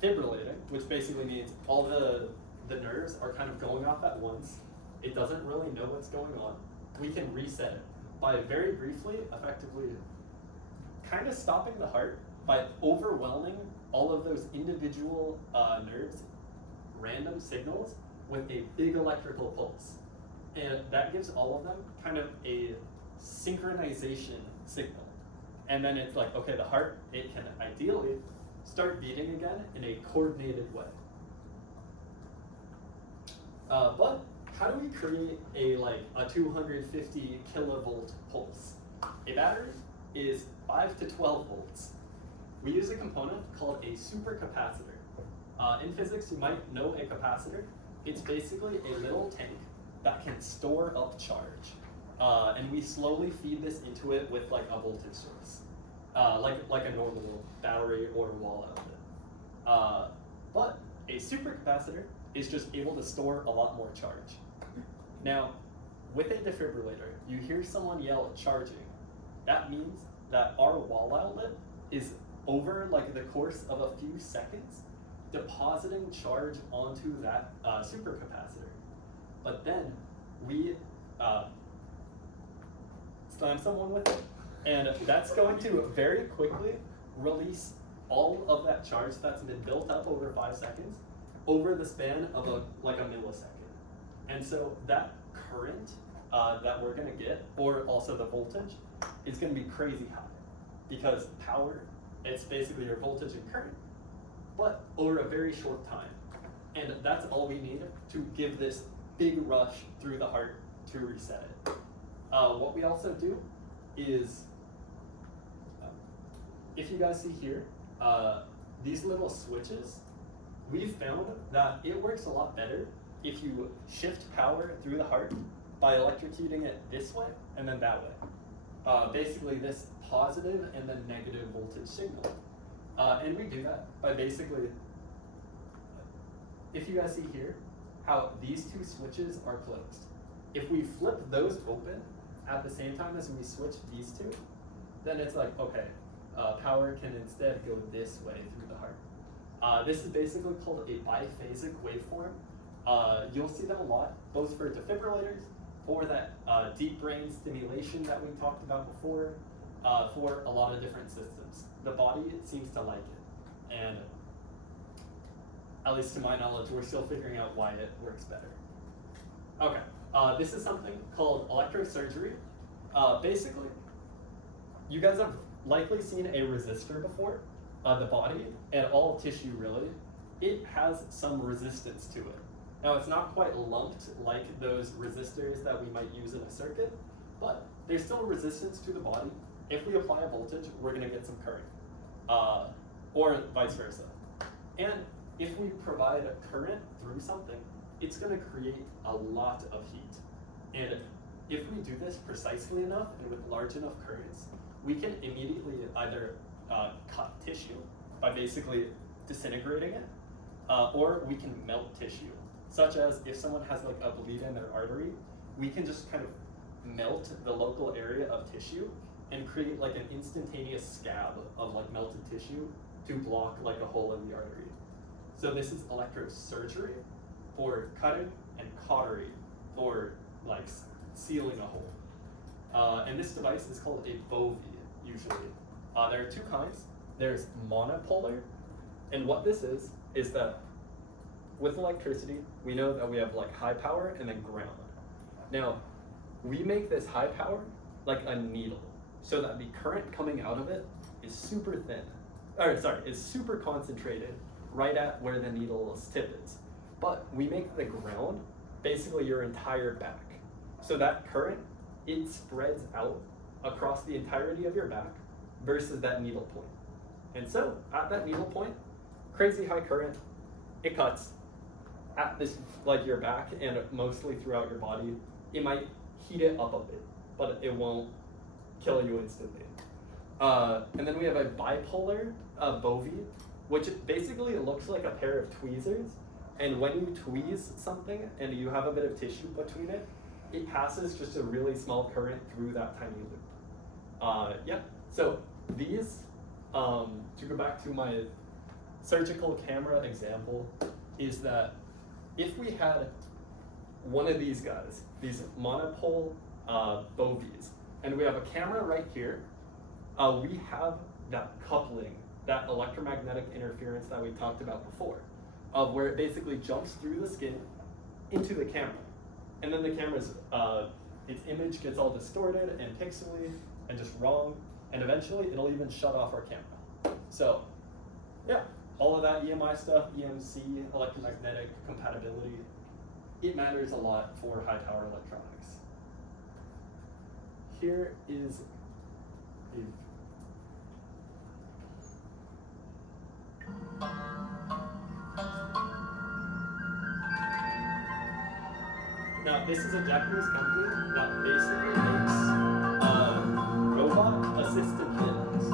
fibrillating, which basically means all the nerves are kind of going off at once, it doesn't really know what's going on, we can reset it by very briefly, effectively, kind of stopping the heart by overwhelming all of those individual nerves, random signals, with a big electrical pulse. And that gives all of them kind of a synchronization signal. And then it's like, okay, the heart, it can ideally start beating again in a coordinated way. But how do we create a 250 kilovolt pulse? A battery is 5 to 12 volts. We use a component called a supercapacitor. In physics, you might know a capacitor. It's basically a little tank that can store up charge. And we slowly feed this into it with a voltage source, like a normal battery or wall outlet. But a supercapacitor is just able to store a lot more charge. Now, with a defibrillator, you hear someone yell charging. That means that our wall outlet is over the course of a few seconds depositing charge onto that supercapacitor. But then we slam someone with it, and that's going to very quickly release all of that charge that's been built up over 5 seconds over the span of a millisecond. And so that current that we're gonna get, or also the voltage, is gonna be crazy high. Because power, it's basically your voltage and current, but over a very short time. And that's all we need to give this big rush through the heart to reset it. What we also do is, if you guys see here, these little switches, we've found that it works a lot better if you shift power through the heart by electrocuting it this way and then that way. Basically this positive and then negative voltage signal. And we do that by basically, if you guys see here, how these two switches are closed. If we flip those open at the same time as we switch these two, then it's like, okay, power can instead go this way through the heart. This is basically called a biphasic waveform. You'll see them a lot, both for defibrillators, for that deep brain stimulation that we talked about before, for a lot of different systems. The body seems to like it, and at least to my knowledge, we're still figuring out why it works better. Okay, this is something called electrosurgery. Basically, you guys have likely seen a resistor before. The body and all tissue really, it has some resistance to it. Now it's not quite lumped like those resistors that we might use in a circuit, but there's still resistance to the body. If we apply a voltage, we're gonna get some current, or vice versa. And if we provide a current through something, it's gonna create a lot of heat. And if we do this precisely enough and with large enough currents, we can immediately either cut tissue by basically disintegrating it, or we can melt tissue, such as if someone has a bleed in their artery, we can just kind of melt the local area of tissue and create an instantaneous scab of melted tissue to block a hole in the artery. So this is electrosurgery for cutting, and cautery for sealing a hole. And this device is called a bovie, usually. There are two kinds. There's monopolar And what this is that with electricity, we know that we have like high power and then ground. Now, we make this high power like a needle, so that the current coming out of it is super thin, is super concentrated right at where the needle's tip is. But we make the ground basically your entire back. So that current, it spreads out across the entirety of your back versus that needle point. And so at that needle point, crazy high current, it cuts at this, like your back and mostly throughout your body. It might heat it up a bit, but it won't kill you instantly. And then we have a bipolar bovie, which basically looks like a pair of tweezers. And when you tweeze something and you have a bit of tissue between it, it passes just a really small current through that tiny loop. Yeah, so these, to go back to my surgical camera example, is that if we had one of these guys, these monopole bovies, and we have a camera right here, we have that coupling, that electromagnetic interference that we talked about before, of where it basically jumps through the skin into the camera. And then the camera's, its image gets all distorted and pixely and just wrong, and eventually it'll even shut off our camera. So, yeah, all of that EMI stuff, EMC, electromagnetic compatibility, it matters a lot for high power electronics. Here is a Now, this is a Japanese company that basically makes robot-assisted limbs.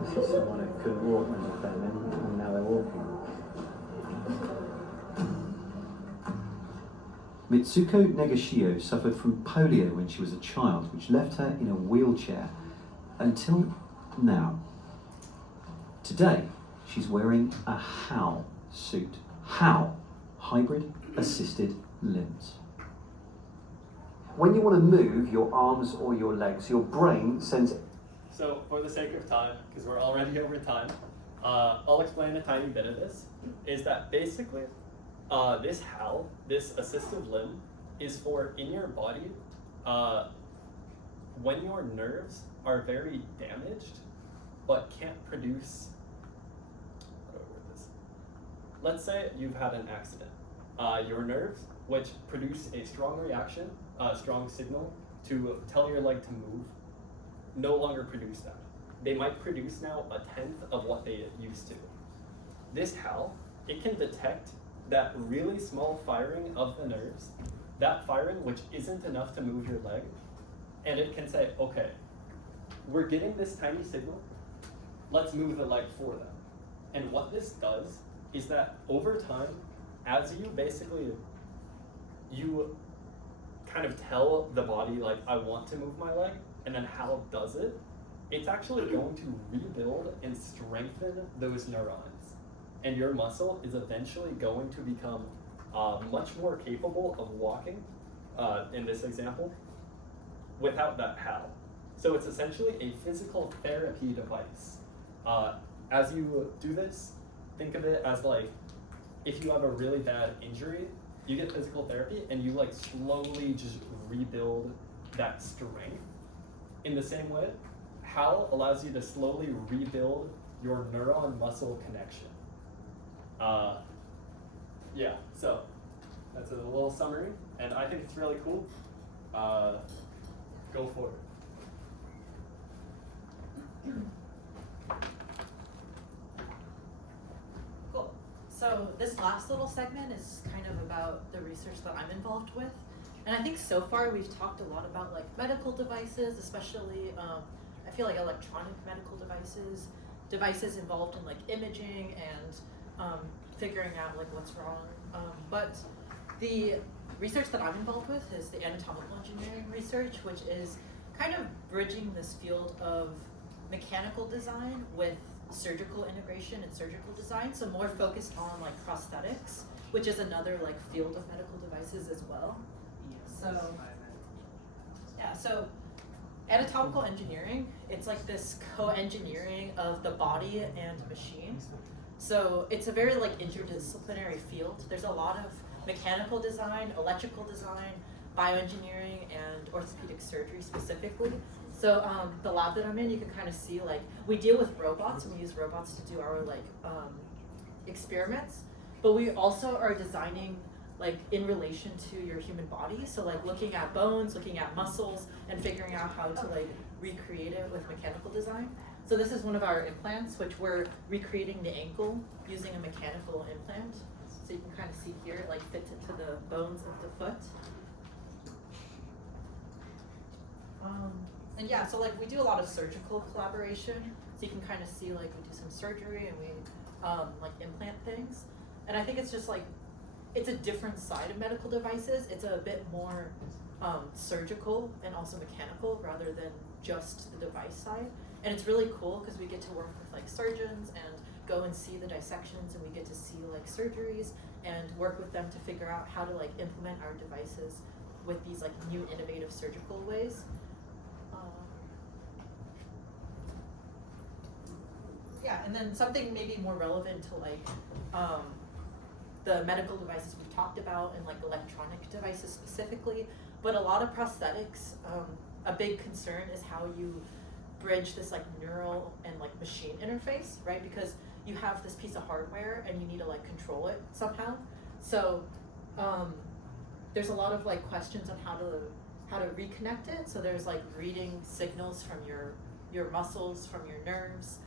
This is someone who couldn't walk when they fell in, and now they're walking. Mitsuko Negashio suffered from polio when she was a child, which left her in a wheelchair until now. Today, she's wearing a HAL suit. HAL, hybrid assisted limbs. When you want to move your arms or your legs, your brain sends... So for the sake of time, because we're already over time, I'll explain a tiny bit of this, is that basically this HAL, this assistive limb, is for in your body when your nerves are very damaged but can't produce, how do I word this? Let's say you've had an accident. Your nerves, which produce a strong reaction, a strong signal to tell your leg to move, no longer produce that. They might produce now 1/10 of what they used to. This HAL, it can detect that really small firing of the nerves, that firing which isn't enough to move your leg, and it can say, okay, we're getting this tiny signal, let's move the leg for them. And what this does is that over time, as you basically, you kind of tell the body like, I want to move my leg, and then HAL does it, it's actually going to rebuild and strengthen those neurons. And your muscle is eventually going to become much more capable of walking, in this example, without that HAL. So it's essentially a physical therapy device. As you do this, think of it as like, if you have a really bad injury, you get physical therapy and you like slowly just rebuild that strength. In the same way, HAL allows you to slowly rebuild your neuron-muscle connection. Yeah, so that's a little summary, and I think it's really cool. Go for it. Cool. So this last little segment is kind of about the research that I'm involved with. And I think so far we've talked a lot about like medical devices, especially I feel like electronic medical devices, devices involved in like imaging and figuring out like what's wrong. But the research that I'm involved with is the anatomical engineering research, which is kind of bridging this field of mechanical design with surgical integration and surgical design, so more focused on like prosthetics, which is another like field of medical devices as well. So yeah, so Anatomical engineering, it's like this co-engineering of the body and machine. So it's a very like interdisciplinary field. There's a lot of mechanical design, electrical design, bioengineering, and orthopedic surgery specifically. So the lab that I'm in, you can kind of see like we deal with robots, and we use robots to do our like experiments, but we also are designing like in relation to your human body. So like looking at bones, looking at muscles, and figuring out how to like recreate it with mechanical design. So this is one of our implants, which we're recreating the ankle using a mechanical implant. So you can kind of see here, it like fits into the bones of the foot. And yeah, so like we do a lot of surgical collaboration. So you can kind of see like we do some surgery and we like implant things. And I think it's just like, it's a different side of medical devices. It's a bit more surgical and also mechanical rather than just the device side. And it's really cool because we get to work with like surgeons and go and see the dissections, and we get to see like surgeries and work with them to figure out how to like implement our devices with these like new innovative surgical ways. Yeah, and then something maybe more relevant to like the medical devices we've talked about and like electronic devices specifically, but a lot of prosthetics, a big concern is how you bridge this like neural and like machine interface, right? Because you have this piece of hardware and you need to like control it somehow. So there's a lot of like questions on how to reconnect it. So there's like reading signals from your muscles, from your nerves.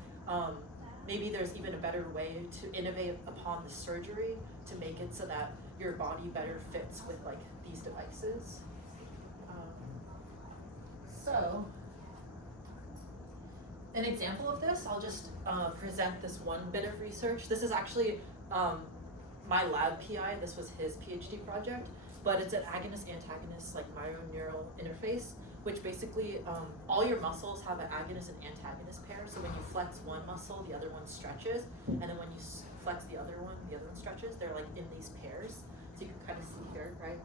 Maybe there's even a better way to innovate upon the surgery to make it so that your body better fits with like these devices. So an example of this, I'll just present this one bit of research. This is actually my lab PI, this was his PhD project, but it's an agonist-antagonist like myoneural interface, which basically all your muscles have an agonist and antagonist pair. So when you flex one muscle, the other one stretches, and then when you flex the other one stretches. They're like in these pairs. So you can kind of see here, right?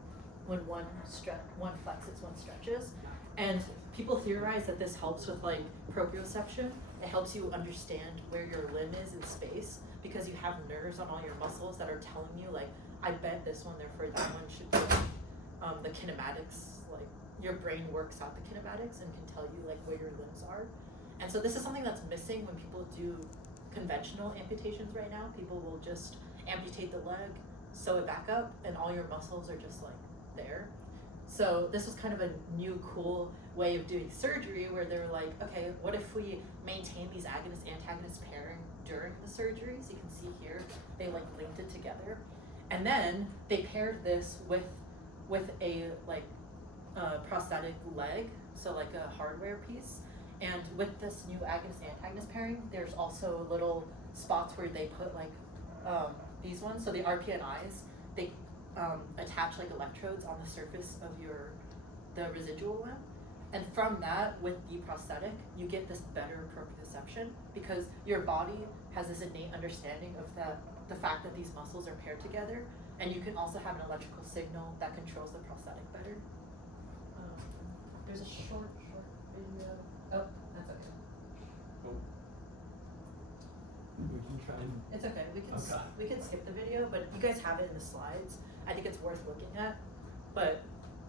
When one flexes, one stretches. And people theorize that this helps with like proprioception. It helps you understand where your limb is in space because you have nerves on all your muscles that are telling you like, I bet this one, therefore that one should be the kinematics, like your brain works out the kinematics and can tell you like where your limbs are. And so this is something that's missing when people do conventional amputations right now. People will just amputate the leg, sew it back up, and all your muscles are just like there. So this was kind of a new cool way of doing surgery where they were like, okay, what if we maintain these agonist-antagonist pairing during the surgery? So you can see here, they like linked it together. And then they paired this with a like prosthetic leg, so like a hardware piece. And with this new agonist-antagonist pairing, there's also little spots where they put like these ones. So the RPNIs, they attach like electrodes on the surface of the residual limb. And from that, with the prosthetic, you get this better proprioception because your body has this innate understanding of the fact that these muscles are paired together, and you can also have an electrical signal that controls the prosthetic better. There's a short video. Oh, that's okay. We can try and... It's okay. We can skip the video, but you guys have it in the slides. I think it's worth looking at. But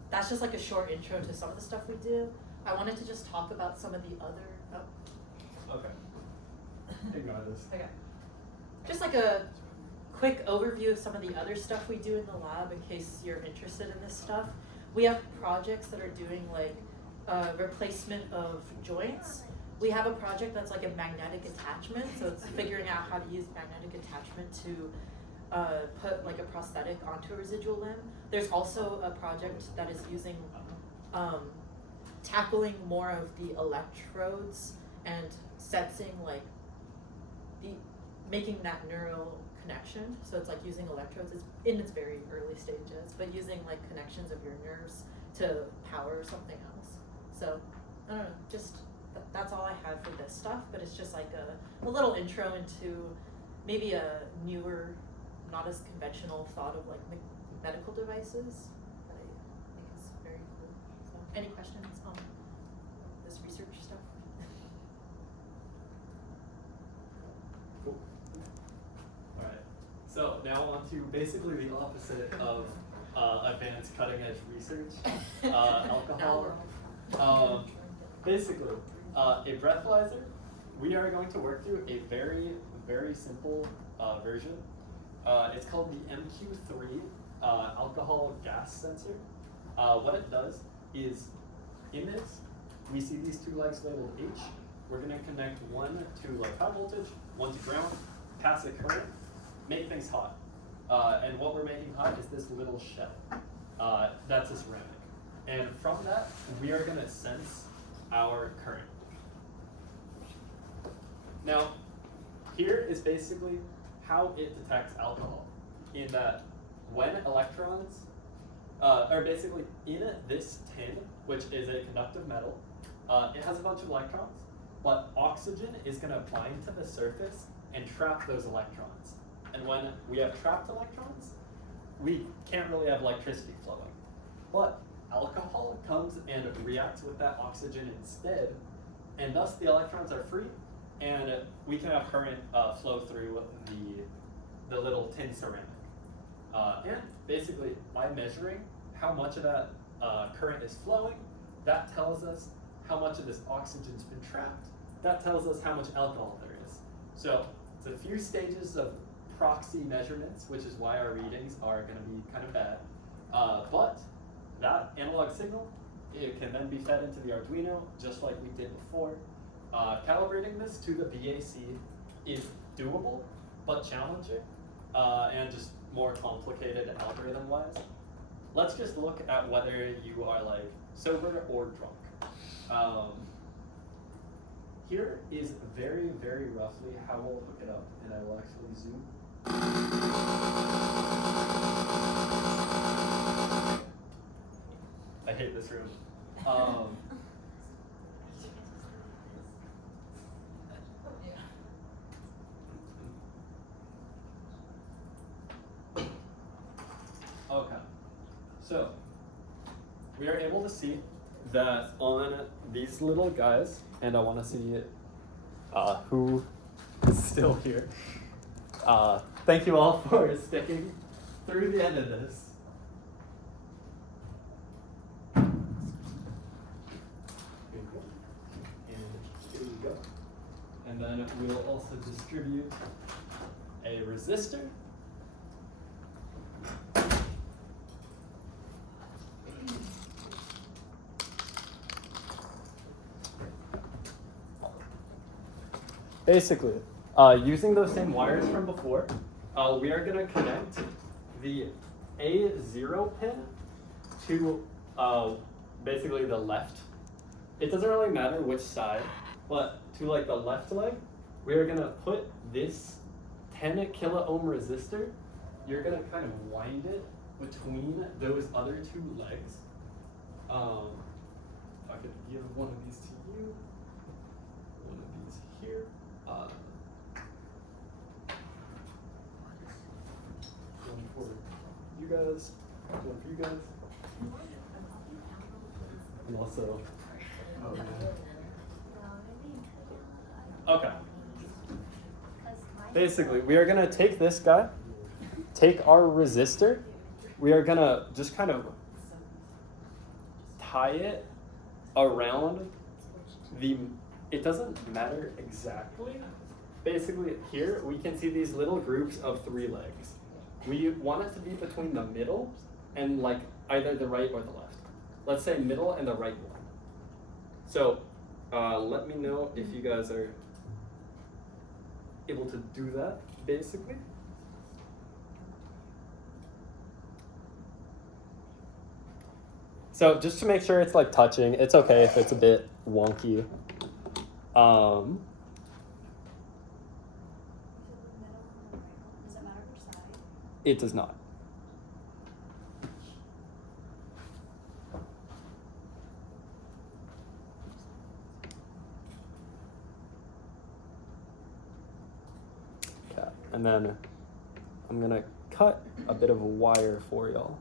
that's just like a short intro to some of the stuff we do. I wanted to just talk about some of the other. Oh. Okay. Ignore this. Okay. Just like a quick overview of some of the other stuff we do in the lab in case you're interested in this stuff. We have projects that are doing like replacement of joints. We have a project that's like a magnetic attachment, so it's figuring out how to use magnetic attachment to put like a prosthetic onto a residual limb. There's also a project that is using tackling more of the electrodes and sensing like making that neural connection. So it's like using electrodes. It's in its very early stages, but using like connections of your nerves to power something else. So I don't know, just that's all I have for this stuff, but it's just like a little intro into maybe a newer, not as conventional thought of like medical devices that I think is very cool. So any questions on this research stuff. Cool. Alright, so now on to basically the opposite of advanced cutting edge research, alcohol. Basically, a breathalyzer, we are going to work through a very, very simple version. It's called the MQ3 alcohol gas sensor. What it does is, in this, we see these two legs labeled H. We're going to connect one to like high voltage, one to ground, pass a current, make things hot. And what we're making hot is this little shell. That's a ceramic. And from that, we are going to sense our current. Now, here is basically how it detects alcohol. In that, when electrons are basically in this tin, which is a conductive metal, it has a bunch of electrons, but oxygen is going to bind to the surface and trap those electrons. And when we have trapped electrons, we can't really have electricity flowing. But alcohol comes and reacts with that oxygen instead, and thus the electrons are free, and we can have current flow through the little tin ceramic. And basically, by measuring how much of that current is flowing, that tells us how much of this oxygen's been trapped. That tells us how much alcohol there is. So it's a few stages of proxy measurements, which is why our readings are going to be kind of bad. But that analog signal, it can then be fed into the Arduino, just like we did before. Calibrating this to the BAC is doable, but challenging, and just more complicated algorithm-wise. Let's just look at whether you are like sober or drunk. Here is very, very roughly how we'll hook it up, and I will actually zoom. I hate this room. Okay, so we are able to see that on these little guys, and I want to see who is still here. Thank you all for sticking through the end of this. And here we go. And then we'll also distribute a resistor. Basically, using those same wires from before, we are going to connect the A0 pin to basically the left. It doesn't really matter which side, but to like the left leg, we are going to put this 10 kilo ohm resistor. You're going to kind of wind it between those other two legs. If I could give one of these to you, one of these here. One for you guys, one for you guys. And also, okay. Basically, we are gonna take this guy, take our resistor, we are gonna just kind of tie it around it doesn't matter exactly. Basically, here we can see these little groups of 3 legs. We want it to be between the middle and like either the right or the left. Let's say middle and the right one. So let me know if you guys are able to do that, basically. So just to make sure it's like touching, it's okay if it's a bit wonky. Does it matter which side? It does not. Okay, and then I'm gonna cut a bit of a wire for y'all.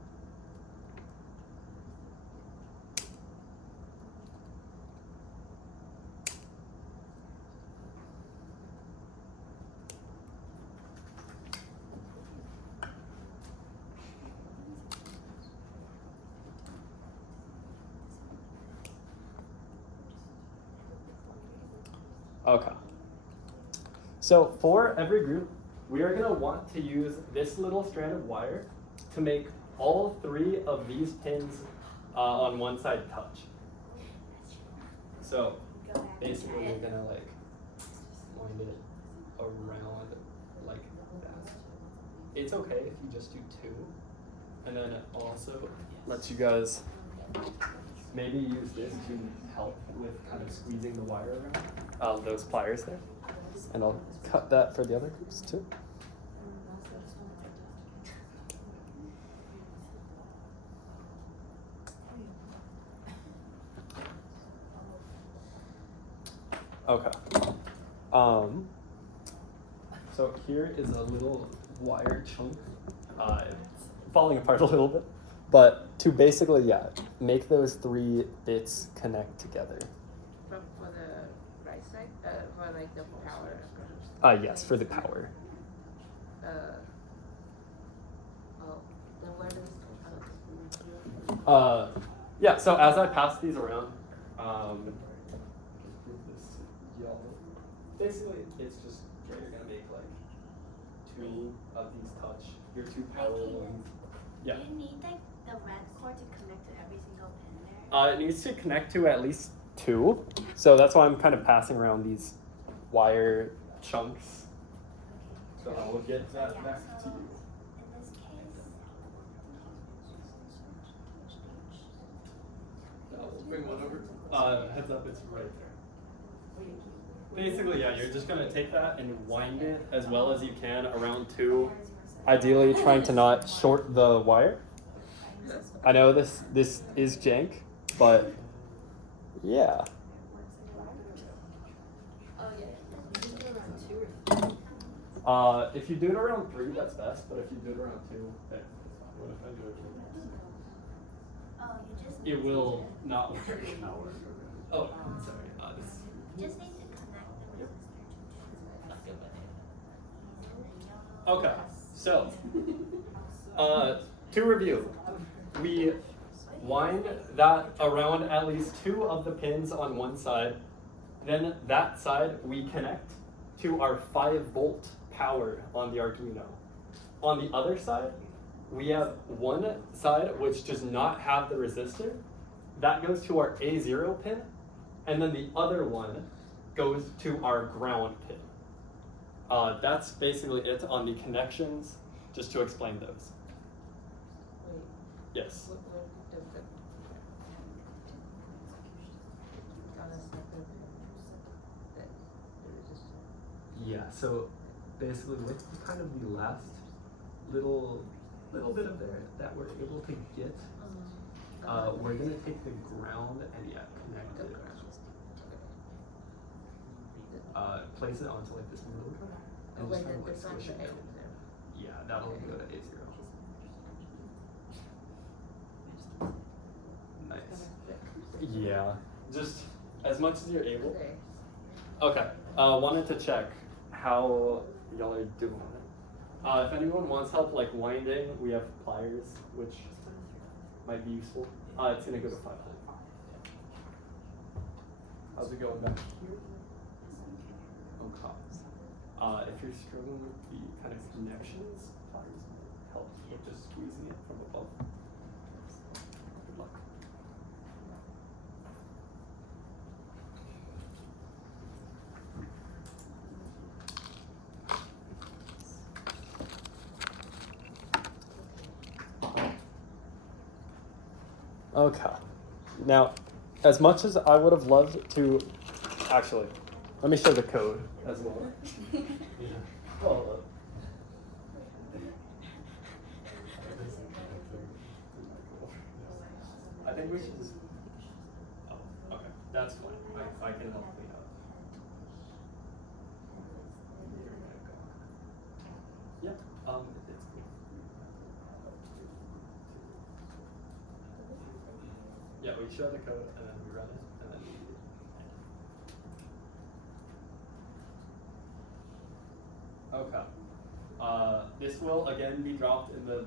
Okay. So for every group, we are gonna want to use this little strand of wire to make all 3 of these pins on one side touch. So basically we're gonna like wind it around like that. It's okay if you just do 2. And then it also lets you guys maybe use this to help with kind of squeezing the wire around those pliers there. And I'll cut that for the other groups too. Okay. So here is a little wire chunk. It's falling apart a little bit. But to basically, yeah, make those 3 bits connect together. For the right side, for like the power. Yes, for the power. Then where does it go? Yeah, so as I pass these around, this yellow. Basically, it's just you're gonna make like 2 of these touch, your 2 power ones. Yeah. Do you need like the red cord to connect to every single pin there? It needs to connect to at least 2, so that's why I'm kind of passing around these wire chunks. So I will get that back to you. In this case, We'll bring one over. Heads up, it's right there. Basically, yeah, you're just gonna take that and wind it as well as you can around 2. Ideally, trying to not short the wire. I know this is jank, but yeah. Oh yeah. You can do around 2 or 3. If you do it around 3, that's best. But if you do it around 2, that's fine. What if I do it around 2? you just It will not work. Oh, sorry. This. You just need to connect the resistor to Okay, so to review, we wind that around at least 2 of the pins on one side. Then that side we connect to our 5-volt power on the Arduino. On the other side, we have one side which does not have the resistor. That goes to our A0 pin, and then the other one goes to our ground pin. That's basically it on the connections, just to explain those. Wait, Yes. what does the on a separate that the resistor? Yeah, so basically with kind of the last little bit of there that we're able to get, we're gonna take the ground and connect it. Place it onto like this middle guy and just kind of like squish it down. Yeah, that'll go to A0. Nice. Yeah, just as much as you're able. Okay, wanted to check how y'all are doing. If anyone wants help like winding, we have pliers, which might be useful. It's gonna go to 5 volt. How's it going back here? Okay. If you're struggling with the kind of connections, pliers might help with just squeezing it from above. Good luck. Okay. Now, as much as I would have loved to, actually, let me show the code as well. Oh, I think we should just. Oh, okay, that's fine. I can help clean up. Yeah, it's cool. Yeah, we show the code and then we run it and then okay. This will again be dropped in the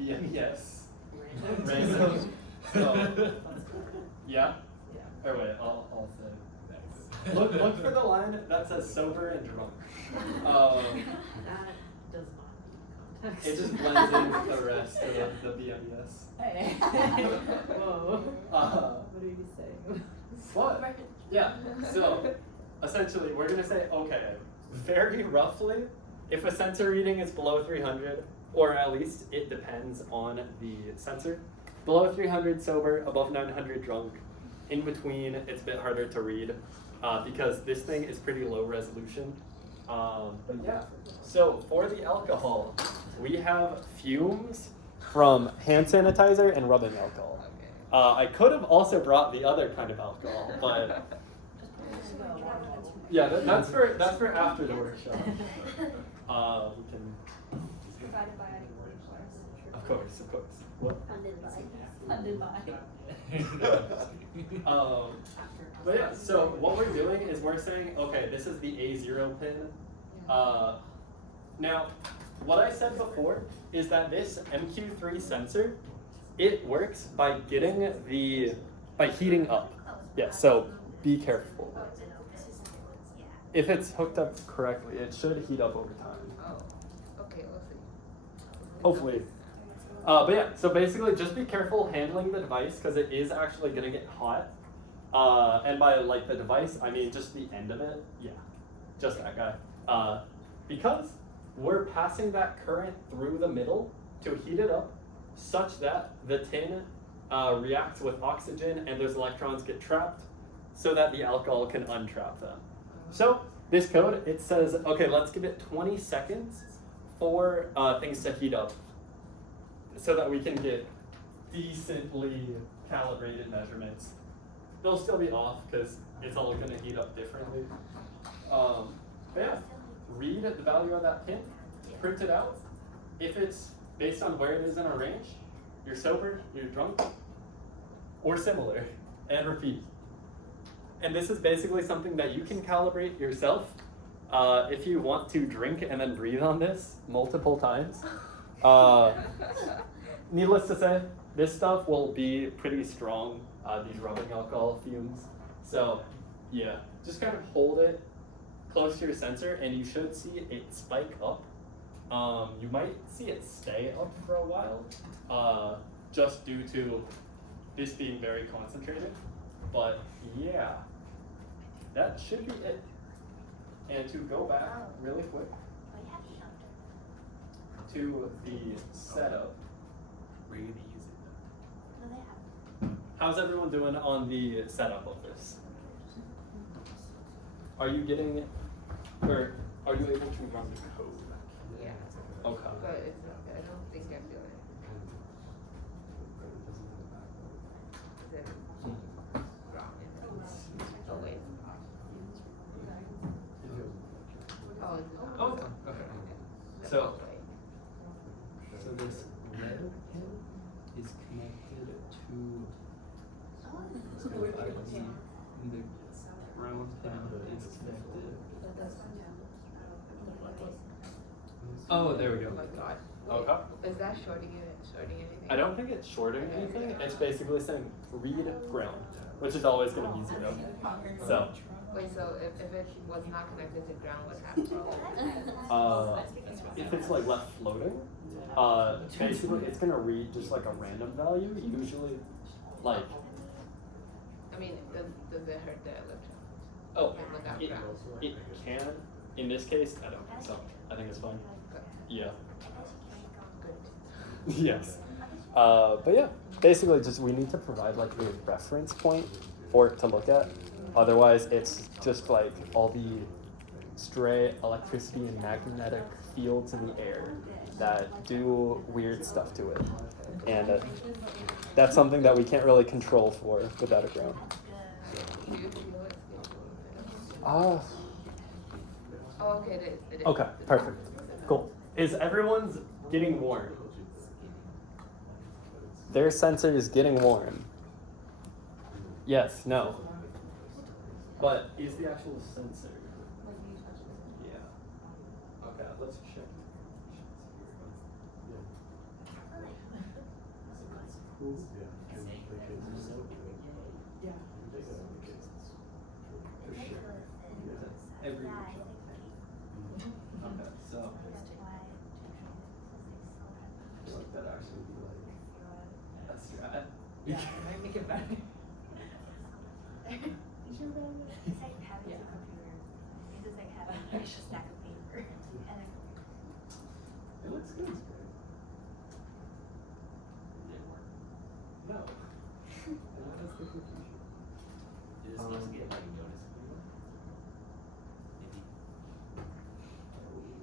BMES random. So yeah? Or wait, I'll say next. Look for the line that says sober and drunk. That does not need context. It just blends in with the rest of the BMES. Hey. Whoa. What are you saying? What? Yeah, so essentially we're gonna say, okay, very roughly, if a sensor reading is below 300, or at least it depends on the sensor, below 300 sober, above 900 drunk, in between it's a bit harder to read because this thing is pretty low resolution. But yeah, so for the alcohol, we have fumes from hand sanitizer and rubbing alcohol. I could have also brought the other kind of alcohol, but yeah, that's for after the workshop. We can. Provided by Of course. What? Funded by. But yeah, so what we're doing is we're saying, okay, this is the A0 pin. Now, what I said before is that this MQ3 sensor, it works by heating up. Yeah, so be careful. If it's hooked up correctly, it should heat up over time. Oh, okay, we'll see. Hopefully. But yeah, so basically just be careful handling the device because it is actually gonna get hot. And by like the device, I mean just the end of it. Yeah, just that guy. Because we're passing that current through the middle to heat it up such that the tin reacts with oxygen and those electrons get trapped so that the alcohol can untrap them. So this code, it says, okay, let's give it 20 seconds for things to heat up so that we can get decently calibrated measurements. They'll still be off because it's all going to heat up differently. But yeah, read the value of that pin, print it out. If it's based on where it is in our range, you're sober, you're drunk, or similar, and repeat. And this is basically something that you can calibrate yourself if you want to drink and then breathe on this multiple times. Needless to say, this stuff will be pretty strong, these rubbing alcohol fumes. So yeah, just kind of hold it close to your sensor and you should see it spike up. You might see it stay up for a while, just due to this being very concentrated. But yeah, that should be it. And to go back really quick to the setup. Where are you gonna use it though? How's everyone doing on the setup of this? Are you getting, or are you able to run the code? Yeah. Okay. But it's not, I don't think I feel it. Oh wait. Oh, Oh, okay. So this red pin is connected to the ground pin is connected. Oh, there we go. oh my god. Okay. Is that shorting anything? I don't think it's shorting anything. It's basically saying read ground, which is always going to be 0. So. Wait, so if it was not connected to ground, what happens? If it's like left floating, basically it's gonna read just like a random value. Usually, like. I mean, does it hurt the electron? Oh, Like without it, ground? it can. In this case, I don't think so. I think it's fine. Okay. Yeah. Good. Yes. But yeah, basically just we need to provide like a reference point for it to look at. Otherwise, it's just like all the stray electricity and magnetic fields in the air that do weird stuff to it. And that's something that we can't really control for without a ground. Do you feel it? Ah. Oh, okay, it is. Okay, perfect. Cool. Is everyone's getting warm? Their sensor is getting warm. Yes, no. But is the actual sensor? Yeah. Okay, let's check. For sure. It's like having a computer. It's just like having a stack of paper and a computer. It looks good. No. That's the confusion. Is this supposed to get like noticeable? Maybe.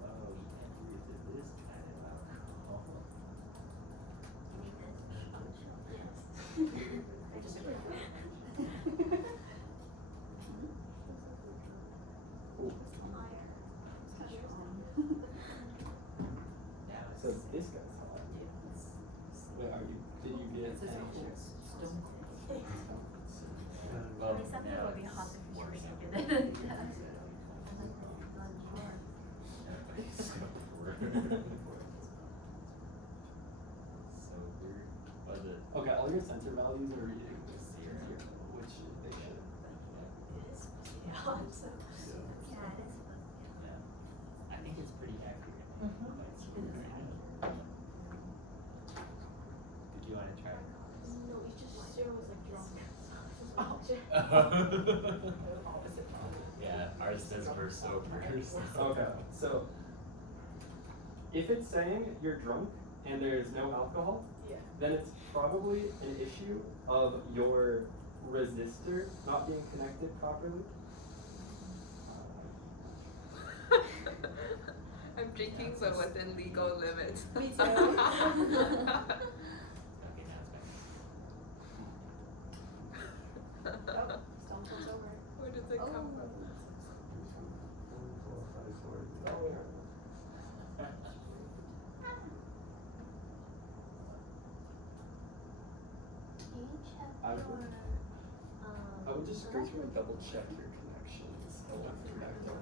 Oh, you can't use it this kind of alcohol. Now it's So this guy's hot. Wait, did you get It says any- stone cold. well, Something now would be it's hot if more you so. make it. So weird. Was it? Okay, all your sensor values are reading Zero. which they should. Yeah, it's supposed to. Yeah. I think it's pretty accurate. Mhm. But it's really accurate. Did you want to try? No, it just shows like drunk. Yeah, ours says we're sobers. Okay, so if it's saying you're drunk and there's no alcohol, Yeah. then it's probably an issue of your resistor not being connected properly. I'm drinking but within legal limits. Me too. Okay, now it's back. Stone comes over. Where does it come from? Can you check I would- your, I would just go through and double check your connections. I want to come back to it.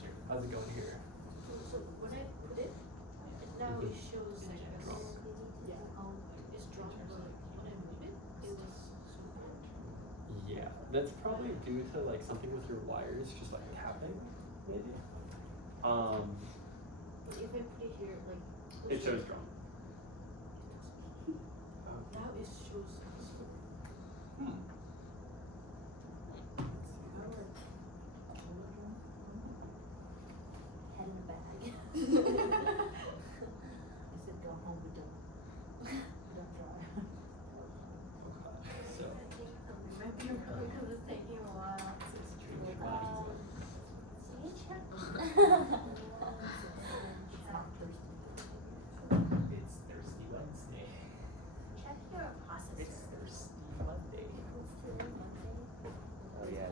Sure. How's it going here? So when I put it, now it shows like a drunk. Yeah. It's drunk, but when I move it, it was super. Yeah, that's probably due to like something with your wires just like tapping, maybe. But if I put it here, like. It shows drunk. Now it shows. Hmm. Head in the bag. I said go home with them. Don't drive. Okay, so Might be early because it's taking a while. can you check? It's not thirsty. It's Thirsty Wednesday. Check your It's processor. Thirsty Monday. It's today Monday. Oh yeah.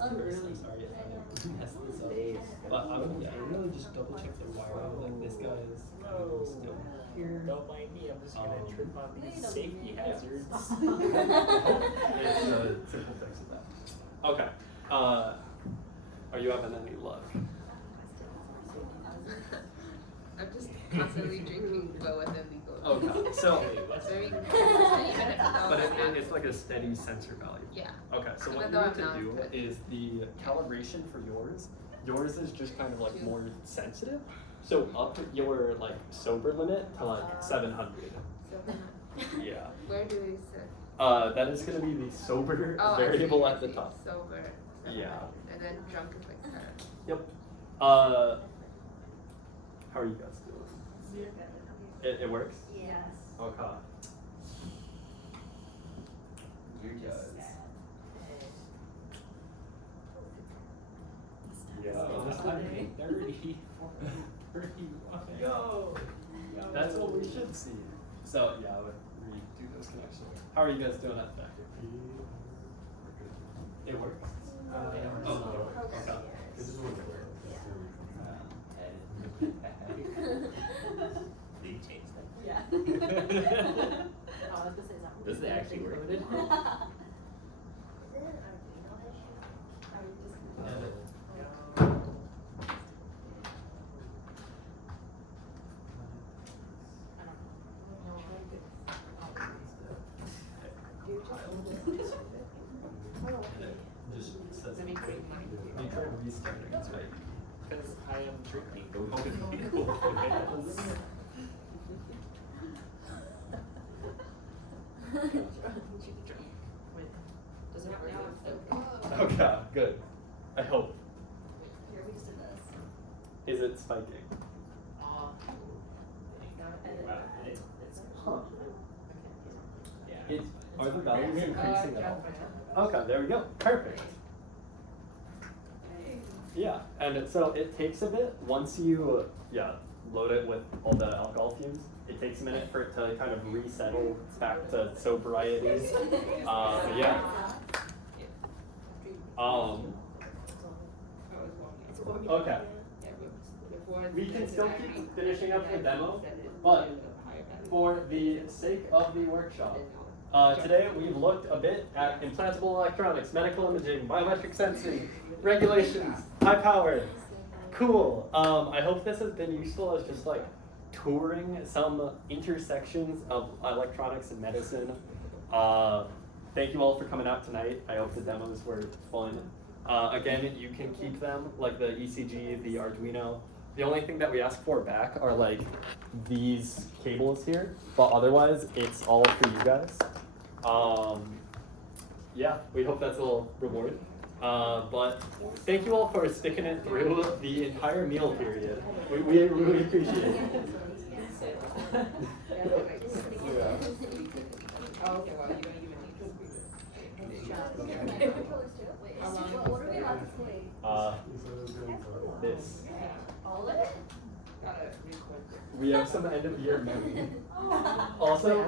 I'm really sorry if I messed this up. But I'm gonna just double check the wiring. Like this guy is still here. Don't mind me, I'm just gonna trip on these Wait a safety minute. hazards. It's a simple fix of that. Okay. Are you having any luck? I'm just constantly drinking but within legal limits. Okay. So, Very consistent, even if but it's like a steady sensor value. Yeah. Okay. So what Even you though need to I'm do not good. is the calibration for yours. Yours is just kind of like more sensitive. So up your like sober limit to like 700. Yeah. Where do we sit? That is gonna be the sober Oh, variable I at the see. top. Sober. Yeah. And then drunk is like 10. Yep. How are you guys doing? It works? Yes. Okay. You're just Guys. sad. Yeah. It's 130, 31. Yo. That's what we should see. So yeah, I would redo those connections. How are you guys doing at the back? It works. Oh, okay. This is what it works. They changed that. Yeah. Oh, I was gonna say that. Does it actually work? Is it an Arduino issue? Or are you just? Just says Let me wait. create mine. You tried restarting, right? Because I am drinking. Okay. Good. I hope. Here, we just did this. Is it spiking? Wow, it's Huh. Are the values increasing at all? Okay, there we go. Perfect. Yeah, and so it takes a bit once you load it with all the alcohol fumes. It takes a minute for it to kind of resettle back to sobriety. But yeah. Okay. We can still keep finishing up the demo, but for the sake of the workshop, today we've looked a bit at implantable electronics, medical imaging, biometric sensing, regulations, high power. Cool. I hope this has been useful as just like touring some intersections of electronics and medicine. Thank you all for coming out tonight. I hope the demos were fun. Again, you can keep them, like the ECG, the Arduino. The only thing that we ask for back are like these cables here, but otherwise it's all for you guys. Yeah, we hope that's a little reward. But thank you all for sticking it through the entire meal period. We really appreciate it. Oh, okay, well, you don't even need What are we allowed to play? This. All of it? Gotta record it. We have some end of year memory. Also,